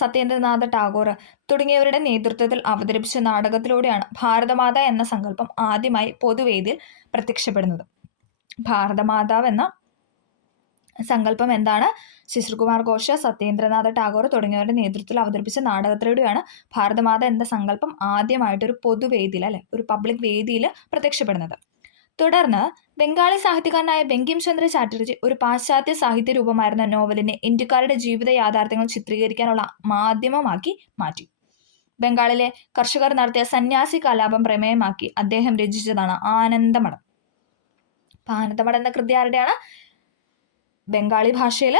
സത്യേന്ദ്രനാഥ ടാഗോർ തുടങ്ങിയവരുടെ നേതൃത്വത്തിൽ അവതരിപ്പിച്ച നാടകത്തിലൂടെയാണ് ഭാരതമാത എന്ന സങ്കല്പം ആദ്യമായി പൊതുവേദിയിൽ പ്രത്യക്ഷപ്പെടുന്നത്. ഭാരതമാതാവ് എന്ന സങ്കല്പം ശിശിർകുമാർ ഘോഷ്, സത്യേന്ദ്രനാഥ ടാഗോർ തുടങ്ങിയവരുടെ നേതൃത്വത്തിൽ അവതരിപ്പിച്ച നാടകത്തിലൂടെയാണ് ഭാരതമാത എന്ന സങ്കല്പം ആദ്യമായിട്ടൊരു പൊതുവേദിയിൽ ഒരു പബ്ലിക് വേദിയിൽ പ്രത്യക്ഷപ്പെടുന്നത്. തുടർന്ന് ബംഗാളി സാഹിത്യകാരനായ ബങ്കിം ചന്ദ്ര ചാറ്റർജി ഒരു പാശ്ചാത്യ സാഹിത്യ രൂപമായിരുന്ന നോവലിനെ ഇന്ത്യക്കാരുടെ ജീവിത യാഥാർത്ഥ്യങ്ങൾ ചിത്രീകരിക്കാനുള്ള മാധ്യമമാക്കി മാറ്റി. ബംഗാളിലെ കർഷകർ നടത്തിയ സന്യാസി കലാപം പ്രമേയമാക്കി അദ്ദേഹം രചിച്ചതാണ് ആനന്ദമഠം. ആനന്ദമഠം എന്ന കൃതി ആരുടെയാണ്? ബംഗാളി ഭാഷയിൽ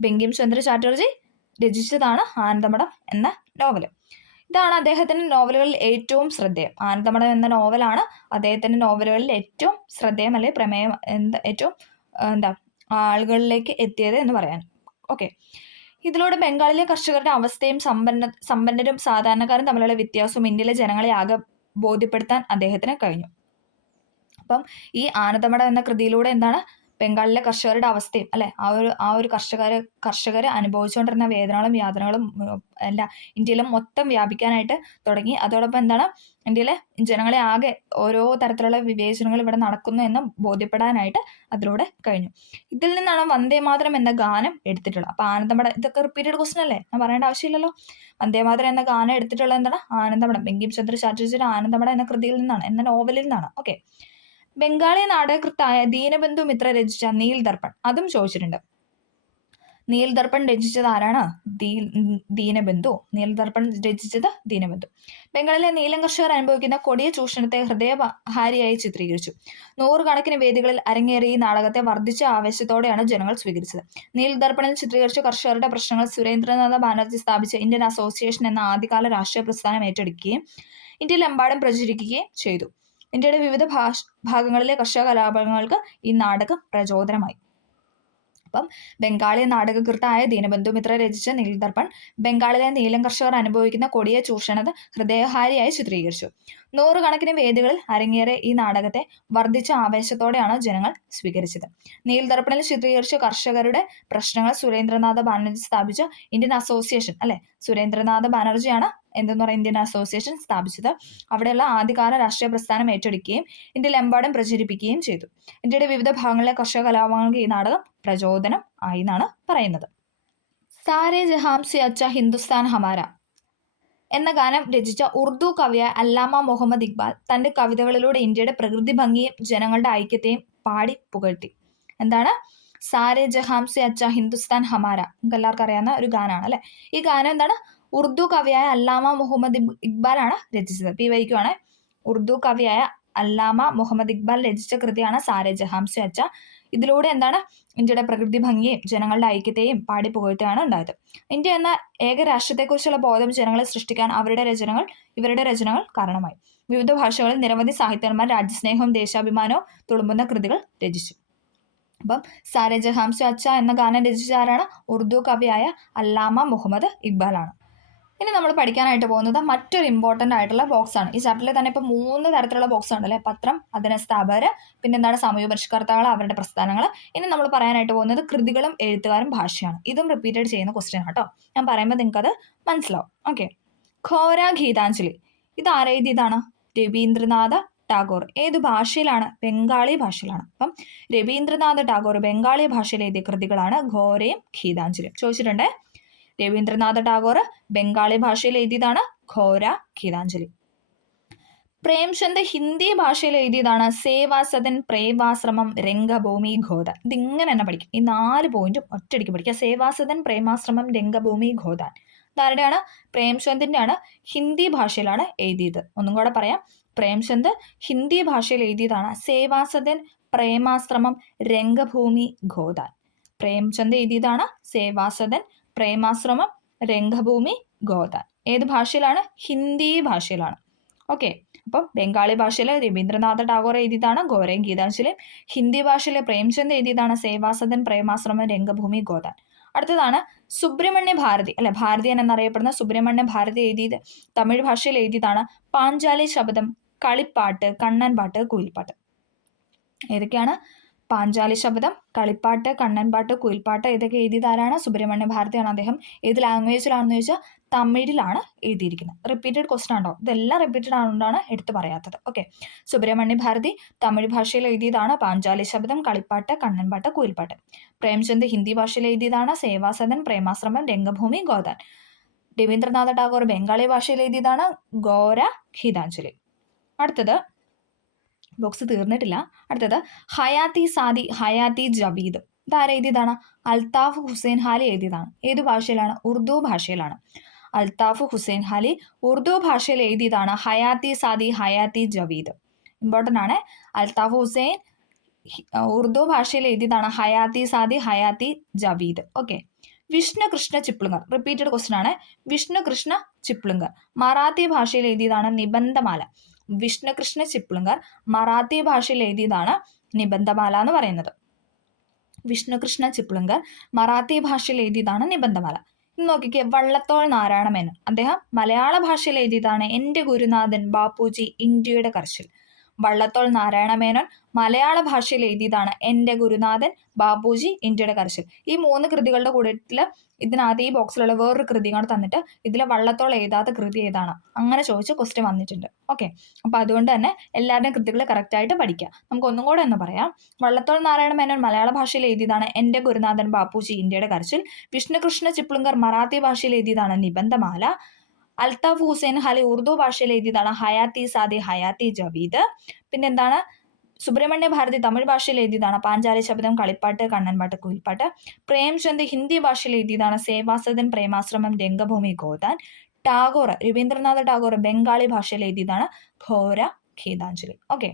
ബങ്കിം ചന്ദ്ര ചാറ്റർജി രചിച്ചതാണ് ആനന്ദമഠം എന്ന നോവൽ. ഇതാണ് അദ്ദേഹത്തിൻ്റെ നോവലുകളിൽ ഏറ്റവും ശ്രദ്ധേയം. ആനന്ദമഠം എന്ന നോവലാണ് അദ്ദേഹത്തിൻ്റെ നോവലുകളിൽ ഏറ്റവും ശ്രദ്ധേയം അല്ലെ പ്രമേയം ഏറ്റവും ആളുകളിലേക്ക് എത്തിയത് എന്ന് പറയാൻ. ഓക്കെ, ഇതിലൂടെ ബംഗാളിലെ കർഷകരുടെ അവസ്ഥയും സമ്പന്നരും സാധാരണക്കാരും തമ്മിലുള്ള വ്യത്യാസവും ഇന്ത്യയിലെ ജനങ്ങളെ ആകെ ബോധ്യപ്പെടുത്താൻ അദ്ദേഹത്തിന് കഴിഞ്ഞു. അപ്പം ഈ ആനന്ദമഠം എന്ന കൃതിയിലൂടെ ബംഗാളിലെ കർഷകരുടെ അവസ്ഥയും അല്ലെ ആ ഒരു കർഷകർ അനുഭവിച്ചുകൊണ്ടിരുന്ന വേദനകളും യാതനകളും ഇന്ത്യയിലും മൊത്തം വ്യാപിക്കാനായിട്ട് തുടങ്ങി. അതോടൊപ്പം ഇന്ത്യയിലെ ജനങ്ങളെ ആകെ ഓരോ തരത്തിലുള്ള വിവേചനങ്ങൾ ഇവിടെ നടക്കുന്നു എന്ന് ബോധ്യപ്പെടാനായിട്ട് അതിലൂടെ കഴിഞ്ഞു. ഇതിൽ നിന്നാണ് വന്ദേമാതരം എന്ന ഗാനം എടുത്തിട്ടുള്ളത്. അപ്പൊ ആനന്ദമഠം ഇതൊക്കെ റിപ്പീറ്റഡ് ക്വസ്റ്റൻ അല്ലേ, ഞാൻ പറയേണ്ട ആവശ്യമില്ലല്ലോ. വന്ദേമാതരം എന്ന ഗാനം എടുത്തിട്ടുള്ളത് ആനന്ദമഠം, ബങ്കിം ചന്ദ്ര ചാറ്റർജിയുടെ ആനന്ദമഠം എന്ന കൃതിയിൽ നിന്നാണ്, എന്ന നോവലിൽ നിന്നാണ്. ഓക്കെ, ബംഗാളി നാടകകൃത്തായ ദീനബന്ധു മിത്ര രചിച്ച നീൽ ദർപ്പൺ, അതും ചോദിച്ചിട്ടുണ്ട്. നീൽ ദർപ്പൺ രചിച്ചത് ആരാണ്? ദീനബന്ധു. നീൽ ദർപ്പൺ രചിച്ചത് ദീനബന്ധു. ബംഗാളിലെ നീലം കർഷകർ അനുഭവിക്കുന്ന കൊടിയ ചൂഷണത്തെ ഹൃദയഹാരിയായി ചിത്രീകരിച്ചു. 100 കണക്കിന് വേദികളിൽ അരങ്ങേറിയ ഈ നാടകത്തെ വർദ്ധിച്ച ആവേശത്തോടെയാണ് ജനങ്ങൾ സ്വീകരിച്ചത്. നീൽ ദർപ്പണിൽ ചിത്രീകരിച്ച കർഷകരുടെ പ്രശ്നങ്ങൾ സുരേന്ദ്രനാഥ ബാനർജി സ്ഥാപിച്ച ഇന്ത്യൻ അസോസിയേഷൻ എന്ന ആദ്യകാല രാഷ്ട്രീയ പ്രസ്ഥാനം ഏറ്റെടുക്കുകയും ഇന്ത്യയിലെമ്പാടും പ്രചരിക്കുകയും ചെയ്തു. ഇന്ത്യയുടെ വിവിധ ഭാഗങ്ങളിലെ കർഷക കലാപങ്ങൾക്ക് ഈ നാടകം പ്രചോദനമായി. അപ്പം ബംഗാളി നാടകകൃത്തായ ദീനബന്ധു മിത്ര രചിച്ച നീൽ ദർപ്പൺ ബംഗാളിലെ നീലം കർഷകർ അനുഭവിക്കുന്ന കൊടിയ ചൂഷണത ഹൃദയഹാരിയായി ചിത്രീകരിച്ചു. 100 കണക്കിന് വേദികളിൽ അരങ്ങേറിയ ഈ നാടകത്തെ വർദ്ധിച്ച ആവേശത്തോടെയാണ് ജനങ്ങൾ സ്വീകരിച്ചത്. നീൽ ദർപ്പണിൽ ചിത്രീകരിച്ച കർഷകരുടെ പ്രശ്നങ്ങൾ സുരേന്ദ്രനാഥ ബാനർജി സ്ഥാപിച്ച ഇന്ത്യൻ അസോസിയേഷൻ അല്ലെ, സുരേന്ദ്രനാഥ ബാനർജിയാണ് ഇന്ത്യൻ അസോസിയേഷൻ സ്ഥാപിച്ചത്. അവിടെയുള്ള ആദ്യകാല രാഷ്ട്രീയ പ്രസ്ഥാനം ഏറ്റെടുക്കുകയും ഇന്ത്യയിലെമ്പാടും പ്രചരിപ്പിക്കുകയും ചെയ്തു. ഇന്ത്യയുടെ വിവിധ ഭാഗങ്ങളിലെ കർഷക കലാപങ്ങൾക്ക് ഈ നാടകം പ്രചോദനം ആയി എന്നാണ് പറയുന്നത്. സാരേ ജഹാം സെ അച്ഛ ഹിന്ദുസ്ഥാൻ ഹമാര എന്ന ഗാനം രചിച്ച ഉറുദു കവിയായ അല്ലാമ മുഹമ്മദ് ഇക്ബാൽ തന്റെ കവിതകളിലൂടെ ഇന്ത്യയുടെ പ്രകൃതി ഭംഗിയും ജനങ്ങളുടെ ഐക്യത്തെയും പാടി പുകഴ്ത്തി. എന്താണ്? സാരെ ജഹാം സെ അച്ച ഹിന്ദുസ്ഥാൻ ഹമാര, നമുക്ക് എല്ലാവർക്കും അറിയാവുന്ന ഒരു ഗാനമാണ് അല്ലെ. ഈ ഗാനം എന്താണ്? ഉറുദു കവിയായ അല്ലാമ മുഹമ്മദ് ഇക്ബാലാണ് രചിച്ചത്. PYQ ആണ്. ഉറുദു കവിയായ അല്ലാമ മുഹമ്മദ് ഇക്ബാൽ രചിച്ച കൃതിയാണ് സാരെ ജഹാം സെ അച്ച. ഇതിലൂടെ എന്താണ്? ഇന്ത്യയുടെ പ്രകൃതി ഭംഗിയെയും ജനങ്ങളുടെ ഐക്യത്തെയും പാടി പുകഴ്ത്തുകയാണ് ഉണ്ടായത്. ഇന്ത്യ എന്ന ഏക രാഷ്ട്രത്തെക്കുറിച്ചുള്ള ബോധം ജനങ്ങളെ സൃഷ്ടിക്കാൻ ഇവരുടെ രചനകൾ കാരണമായി. വിവിധ ഭാഷകളിൽ നിരവധി സാഹിത്യകാരന്മാർ രാജ്യസ്നേഹവും ദേശാഭിമാനവും തുളുമ്പുന്ന കൃതികൾ രചിച്ചു. അപ്പം സാരെ ജഹാം സെ അച്ച എന്ന ഗാനം രചിച്ച ആരാണ്? ഉറുദു കവിയായ അല്ലാമ മുഹമ്മദ് ഇക്ബാലാണ്. ഇനി നമ്മൾ പഠിക്കാനായിട്ട് പോകുന്നത് മറ്റൊരു ഇമ്പോർട്ടൻ്റ് ആയിട്ടുള്ള ബോക്സ് ആണ്. ഈ ചാപ്റ്ററിൽ തന്നെ ഇപ്പോൾ 3 തരത്തിലുള്ള ബോക്സ് ഉണ്ടല്ലേ. പത്രം, അതിന് സ്ഥാപകർ, പിന്നെ എന്താണ് സാമൂഹ്യ പരിഷ്കർത്താക്കൾ, അവരുടെ പ്രസ്ഥാനങ്ങൾ. ഇനി നമ്മൾ പറയാനായിട്ട് പോകുന്നത് കൃതികളും എഴുത്തുകാരും ഭാഷയാണ്. ഇതും റിപ്പീറ്റഡ് ചെയ്യുന്ന ക്വസ്റ്റ്യൻ ആട്ടോ. ഞാൻ പറയുമ്പോൾ നിങ്ങൾക്കത് മനസ്സിലാവും. ഓക്കെ. ഘോര ഗീതാഞ്ജലി, ഇത് ആരെഴുതിയതാണ്? രവീന്ദ്രനാഥ ടാഗോർ. ഏത് ഭാഷയിലാണ്? ബംഗാളി ഭാഷയിലാണ്. അപ്പം രവീന്ദ്രനാഥ ടാഗോർ ബംഗാളി ഭാഷയിൽ എഴുതിയ കൃതികളാണ് ഘോരയും ഗീതാഞ്ജലിയും. ചോദിച്ചിട്ടുണ്ടേ. രവീന്ദ്രനാഥ ടാഗോർ ബംഗാളി ഭാഷയിൽ എഴുതിയതാണ് ഘോര ഗീതാഞ്ജലി. പ്രേംചന്ദ് ഹിന്ദി ഭാഷയിൽ എഴുതിയതാണ് സേവാസദൻ, പ്രേമാശ്രമം, രംഗഭൂമി, ഖോദാൻ. ഇതിങ്ങനെ തന്നെ പഠിക്കും. ഈ 4 പോയിന്റും ഒറ്റയടിക്ക് പഠിക്കുക. സേവാസദൻ, പ്രേമാശ്രമം, രംഗഭൂമി, ഖോദാൻ. ഇതാരുടെയാണ്? പ്രേംചന്ദിന്റെ ആണ്. ഹിന്ദി ഭാഷയിലാണ് എഴുതിയത്. ഒന്നും കൂടെ പറയാം. പ്രേംചന്ദ് ഹിന്ദി ഭാഷയിൽ എഴുതിയതാണ് സേവാസദൻ, പ്രേമാശ്രമം, രംഗഭൂമി, ഖോദാൻ. പ്രേംചന്ദ് എഴുതിയതാണ് സേവാസദൻ, പ്രേമാശ്രമം, രംഗഭൂമി, ഖോദാൻ. ഏത് ഭാഷയിലാണ്? ഹിന്ദി ഭാഷയിലാണ്. ഓക്കെ. അപ്പം ബംഗാളി ഭാഷയിൽ രവീന്ദ്രനാഥ ടാഗോർ എഴുതിയതാണ് ഘോരയും ഗീതാഞ്ജലിയും. ഹിന്ദി ഭാഷയിൽ പ്രേംചന്ദ് എഴുതിയതാണ് സേവാസദൻ, പ്രേമാശ്രമം, രംഗഭൂമി, ഖോദാൻ. അടുത്തതാണ് സുബ്രഹ്മണ്യ ഭാരതി അല്ലെ. ഭാരതിയൻ എന്നറിയപ്പെടുന്ന സുബ്രഹ്മണ്യ ഭാരതി എഴുതിയത് തമിഴ് ഭാഷയിൽ എഴുതിയതാണ് പാഞ്ചാലി ശബദം, കളിപ്പാട്ട്, കണ്ണൻപാട്ട്, കുയിൽപ്പാട്ട്. ഏതൊക്കെയാണ്? പാഞ്ചാലി ശബദം, കളിപ്പാട്ട്, കണ്ണൻപാട്ട്, കുയിൽപ്പാട്ട്. ഇതൊക്കെ എഴുതിയതാരാണ്? സുബ്രഹ്മണ്യ ഭാരതിയാണ്. അദ്ദേഹം ഏത് ലാംഗ്വേജിലാണെന്ന് ചോദിച്ചാൽ തമിഴിലാണ് എഴുതിയിരിക്കുന്നത്. റിപ്പീറ്റഡ് ക്വസ്റ്റൻ ആണോ? ഇതെല്ലാം റിപ്പീറ്റഡ് ആയതുകൊണ്ടാണ് എടുത്തു പറയാത്തത്. ഓക്കെ. സുബ്രഹ്മണ്യ ഭാരതി തമിഴ് ഭാഷയിൽ എഴുതിയതാണ് പാഞ്ചാലി ശബദം, കളിപ്പാട്ട്, കണ്ണൻപാട്ട്, കുയിൽപ്പാട്ട്. പ്രേംചന്ദ് ഹിന്ദി ഭാഷയിൽ എഴുതിയതാണ് സേവാസദൻ, പ്രേമാശ്രമം, രംഗഭൂമി, ഖോദാൻ. രവീന്ദ്രനാഥ ടാഗോർ ബംഗാളി ഭാഷയിൽ എഴുതിയതാണ് ഘോര ഗീതാഞ്ജലി. അടുത്തത് ബോക്സ് തീർന്നിട്ടില്ല. അടുത്തത് ഹയാത്തി സാദി, ഹയാത്തി ജവീദ്. ഇതാരെ എഴുതിയതാണ്? അൽത്താഫ് ഹുസൈൻ ഹാലി എഴുതിയതാണ്. ഏത് ഭാഷയിലാണ്? ഉറുദു ഭാഷയിലാണ്. അൽത്താഫ് ഹുസൈൻ ഹാലി ഉറുദു ഭാഷയിൽ എഴുതിയതാണ് ഹയാത്തി സാദി, ഹയാത്തി ജവീദ്. ഇമ്പോർട്ടൻ്റ് ആണ്. അൽത്താഫ് ഹുസൈൻ ഉറുദു ഭാഷയിൽ എഴുതിയതാണ് Hayati Saadi, Hayati Javed. Okay. Vishnu Krishna Chiplunkar. Repeated question ആണ്. വിഷ്ണു കൃഷ്ണ ചിപ്ലുങ്കർ മറാത്തി ഭാഷയിൽ എഴുതിയതാണ് നിബന്ധമാല. വിഷ്ണു കൃഷ്ണ ചിപ്ലുങ്കർ മറാത്തി ഭാഷയിൽ എഴുതിയതാണ് നിബന്ധമാല എന്ന് പറയുന്നത്. വിഷ്ണു കൃഷ്ണ ചിപ്ലുങ്കർ മറാത്തി ഭാഷയിൽ എഴുതിയതാണ് നിബന്ധമാല. ഇന്ന് നോക്കിക്കേ. വള്ളത്തോൾ നാരായണ മേനോൻ, അദ്ദേഹം മലയാള ഭാഷയിൽ എഴുതിയതാണ് എൻ്റെ ഗുരുനാഥൻ ബാപ്പുജി ഇന്ത്യയുടെ കരച്ചിൽ. വള്ളത്തോൾ നാരായണ മേനോൻ മലയാള ഭാഷയിൽ എഴുതിയതാണ് എൻ്റെ ഗുരുനാഥൻ ബാപ്പുജി ഇന്ത്യയുടെ കരച്ചിൽ. ഈ 3 കൃതികളുടെ കൂട്ടത്തിൽ ഇതിനകത്ത് ഈ ബോക്സിലുള്ള വേറൊരു കൃതി കൂടെ തന്നിട്ട് ഇതിൽ വള്ളത്തോൾ എഴുതാത്ത കൃതി ഏതാണ് അങ്ങനെ ചോദിച്ച് ക്വസ്റ്റ്യൻ വന്നിട്ടുണ്ട്. ഓക്കെ. അപ്പോൾ അതുകൊണ്ട് തന്നെ എല്ലാവരുടെയും കൃതികൾ കറക്റ്റായിട്ട് പഠിക്കുക. നമുക്ക് ഒന്നും കൂടെ ഒന്ന് പറയാം. വള്ളത്തോൾ നാരായണ മേനോൻ മലയാള ഭാഷയിൽ എഴുതിയതാണ് എൻ്റെ ഗുരുനാഥൻ ബാപ്പുജി ഇന്ത്യയുടെ കരച്ചിൽ. വിഷ്ണു കൃഷ്ണ ചിപ്ലുങ്കർ മറാത്തി ഭാഷയിൽ എഴുതിയതാണ് നിബന്ധമാല. അൽത്താഫ് ഹുസൈൻ ഹാലി ഉറുദു ഭാഷയിൽ എഴുതിയതാണ് ഹയാത്തി സാദി, ഹയാത്തി ജവീദ്. പിന്നെ എന്താണ്? സുബ്രഹ്മണ്യ ഭാരതി തമിഴ് ഭാഷയിൽ എഴുതിയതാണ് പാഞ്ചാലി ശബദം, കളിപ്പാട്ട്, കണ്ണൻപാട്ട്, കുയിൽപ്പാട്ട്. പ്രേംചന്ദ് ഹിന്ദി ഭാഷയിൽ എഴുതിയതാണ് സേവാസദൻ, പ്രേമാശ്രമം, രംഗഭൂമി, ഖോദാൻ. ടാഗോർ രവീന്ദ്രനാഥ ടാഗോർ ബംഗാളി ഭാഷയിൽ എഴുതിയതാണ് ഘോര ഗീതാഞ്ജലി. ഓക്കെ.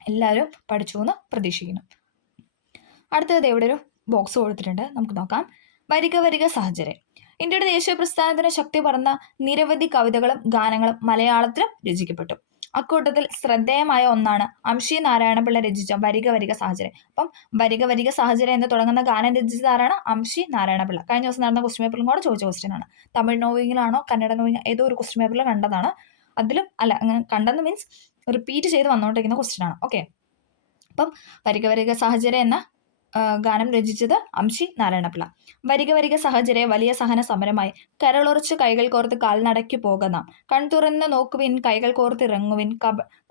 എല്ലാവരും പഠിച്ചു എന്ന് പ്രതീക്ഷിക്കുന്നു. അടുത്തത് ഇവിടെ ഒരു ബോക്സ് കൊടുത്തിട്ടുണ്ട്. നമുക്ക് നോക്കാം. വരിക വരിക സാഹചര്യം. ഇന്ത്യയുടെ ദേശീയ പ്രസ്ഥാനത്തിന് ശക്തി പകർന്ന നിരവധി കവിതകളും ഗാനങ്ങളും മലയാളത്തിലും രചിക്കപ്പെട്ടു. അക്കൂട്ടത്തിൽ ശ്രദ്ധേയമായ ഒന്നാണ് അംശി നാരായണപിള്ള രചിച്ച വരിക വരിക സാഹചര്യം. അപ്പം വരിക വരിക സാഹചര്യം എന്ന് തുടങ്ങുന്ന ഗാനം രചിച്ചത് ആരാണ്? അംശി നാരായണപിള്ള. കഴിഞ്ഞ ദിവസം നടന്ന ക്വസ്റ്റ്യൻ പേപ്പറിലും കൂടെ ചോദിച്ച ക്വസ്റ്റ്യൻ ആണ്. തമിഴ് നോവിങ്ങിലാണോ കന്നഡ നോവിങ് ഏതോ ഒരു ക്വസ്റ്റ്യൻ പേപ്പറിൽ കണ്ടതാണ്. അതിലും അല്ല, അങ്ങനെ കണ്ടെന്ന് മീൻസ് റിപ്പീറ്റ് ചെയ്ത് വന്നുകൊണ്ടിരിക്കുന്ന ക്വസ്റ്റ്യൻ ആണ്. ഓക്കെ. അപ്പം വരിക വരിക സാഹചര്യം എന്ന ഗാനം രചിച്ചത് അംശി നാരായണപിള്ള. വരിക വരിക സാഹചര്യ വലിയ സഹന സമരമായി. കരളുറച്ച് കൈകൾ കോർത്ത് കാൽനടയ്ക്ക് പോകനാം. കൺതുറന്ന് നോക്കുവിൻ, കൈകൾ കോർത്തിറങ്ങുവിൻ.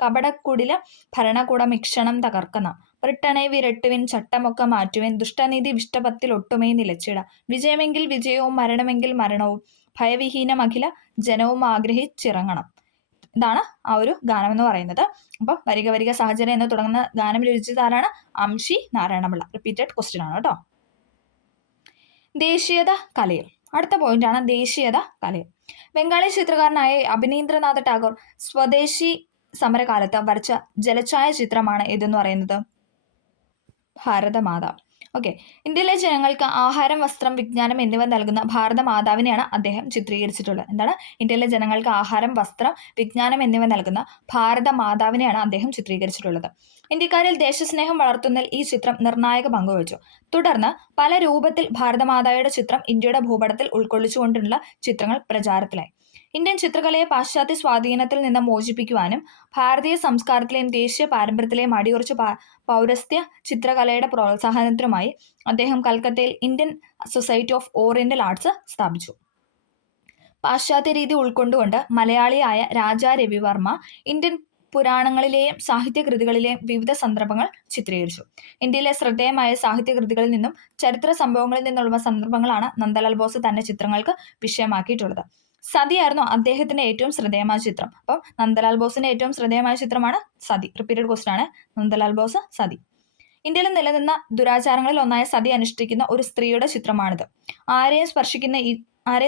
കപടക്കുടില ഭരണകൂടം ഇക്ഷണം തകർക്കണം. റിട്ടണെ വിരട്ടുവിൻ, ചട്ടമൊക്കെ മാറ്റുവിൻ. ദുഷ്ടനീതി വിഷ്ടപത്തിൽ ഒട്ടുമേ നിലച്ചിട. വിജയമെങ്കിൽ വിജയവും മരണമെങ്കിൽ മരണവും. ഭയവിഹീനമഖില ജനവും ആഗ്രഹിച്ചിറങ്ങണം. ഇതാണ് ആ ഒരു ഗാനം എന്ന് പറയുന്നത്. അപ്പം വരിക വരിക സഹചര്യം എന്ന് തുടങ്ങുന്ന ഗാനം രചിച്ചത് ആരാണ്? അംഷി നാരായണപിള്ള. റിപ്പീറ്റഡ് ക്വസ്റ്റ്യൻ ആണ് കേട്ടോ. ദേശീയത കലയിൽ. അടുത്ത പോയിന്റാണ് ദേശീയത കലയിൽ. ബംഗാളി ചിത്രകാരനായ അഭിനീന്ദ്രനാഥ് ടാഗോർ സ്വദേശി സമരകാലത്ത് വരച്ച ജലഛായ ചിത്രമാണ് ഇതെന്ന് പറയുന്നത് ഭാരതമാത. ഓക്കെ. ഇന്ത്യയിലെ ജനങ്ങൾക്ക് ആഹാരം, വസ്ത്രം, വിജ്ഞാനം എന്നിവ നൽകുന്ന ഭാരതമാതാവിനെയാണ് അദ്ദേഹം ചിത്രീകരിച്ചിട്ടുള്ളത്. എന്താണ്? ഇന്ത്യയിലെ ജനങ്ങൾക്ക് ആഹാരം, വസ്ത്രം, വിജ്ഞാനം എന്നിവ നൽകുന്ന ഭാരതമാതാവിനെയാണ് അദ്ദേഹം ചിത്രീകരിച്ചിട്ടുള്ളത്. ഇന്ത്യക്കാരിൽ ദേശസ്നേഹം വളർത്തുന്നതിൽ ഈ ചിത്രം നിർണായക പങ്കുവഹിച്ചു. തുടർന്ന് പല രൂപത്തിൽ ഭാരതമാതായുടെ ചിത്രം ഇന്ത്യയുടെ ഭൂപടത്തിൽ ഉൾക്കൊള്ളിച്ചുകൊണ്ടുള്ള ചിത്രങ്ങൾ പ്രചാരത്തിലായി. ഇന്ത്യൻ ചിത്രകലയെ പാശ്ചാത്യ സ്വാധീനത്തിൽ നിന്ന് മോചിപ്പിക്കുവാനും ഭാരതീയ സംസ്കാരത്തിലെയും ദേശീയ പാരമ്പര്യത്തിലെയും അടിയുറച്ച പൗരസ്ത്യ ചിത്രകലയുടെ പ്രോത്സാഹനത്തിനുമായി അദ്ദേഹം കൽക്കത്തയിൽ Indian society of oriental arts സ്ഥാപിച്ചു. പാശ്ചാത്യ രീതി ഉൾക്കൊണ്ടുകൊണ്ട് മലയാളിയായ രാജാ രവിവർമ്മ ഇന്ത്യൻ പുരാണങ്ങളിലെയും സാഹിത്യകൃതികളിലെയും വിവിധ സന്ദർഭങ്ങൾ ചിത്രീകരിച്ചു. ഇന്ത്യയിലെ ശ്രദ്ധേയമായ സാഹിത്യകൃതികളിൽ നിന്നും ചരിത്ര സംഭവങ്ങളിൽ നിന്നുള്ള സന്ദർഭങ്ങളാണ് നന്ദലാൽ ബോസ് തന്റെ ചിത്രങ്ങൾക്ക് വിഷയമാക്കിയിട്ടുള്ളത്. സതിയായിരുന്നു അദ്ദേഹത്തിന്റെ ഏറ്റവും ശ്രദ്ധേയമായ ചിത്രം. അപ്പം നന്ദലാൽ ബോസിന്റെ ഏറ്റവും ശ്രദ്ധേയമായ ചിത്രമാണ് സതി. റിപ്പീറ്റഡ് ക്വസ്റ്റ്യൻ ആണ്. നന്ദലാൽ ബോസ് സതി. ഇന്ത്യയിൽ നിലനിന്ന ദുരാചാരങ്ങളിൽ ഒന്നായ സതി അനുഷ്ഠിക്കുന്ന ഒരു സ്ത്രീയുടെ ചിത്രമാണിത്. ആരെയും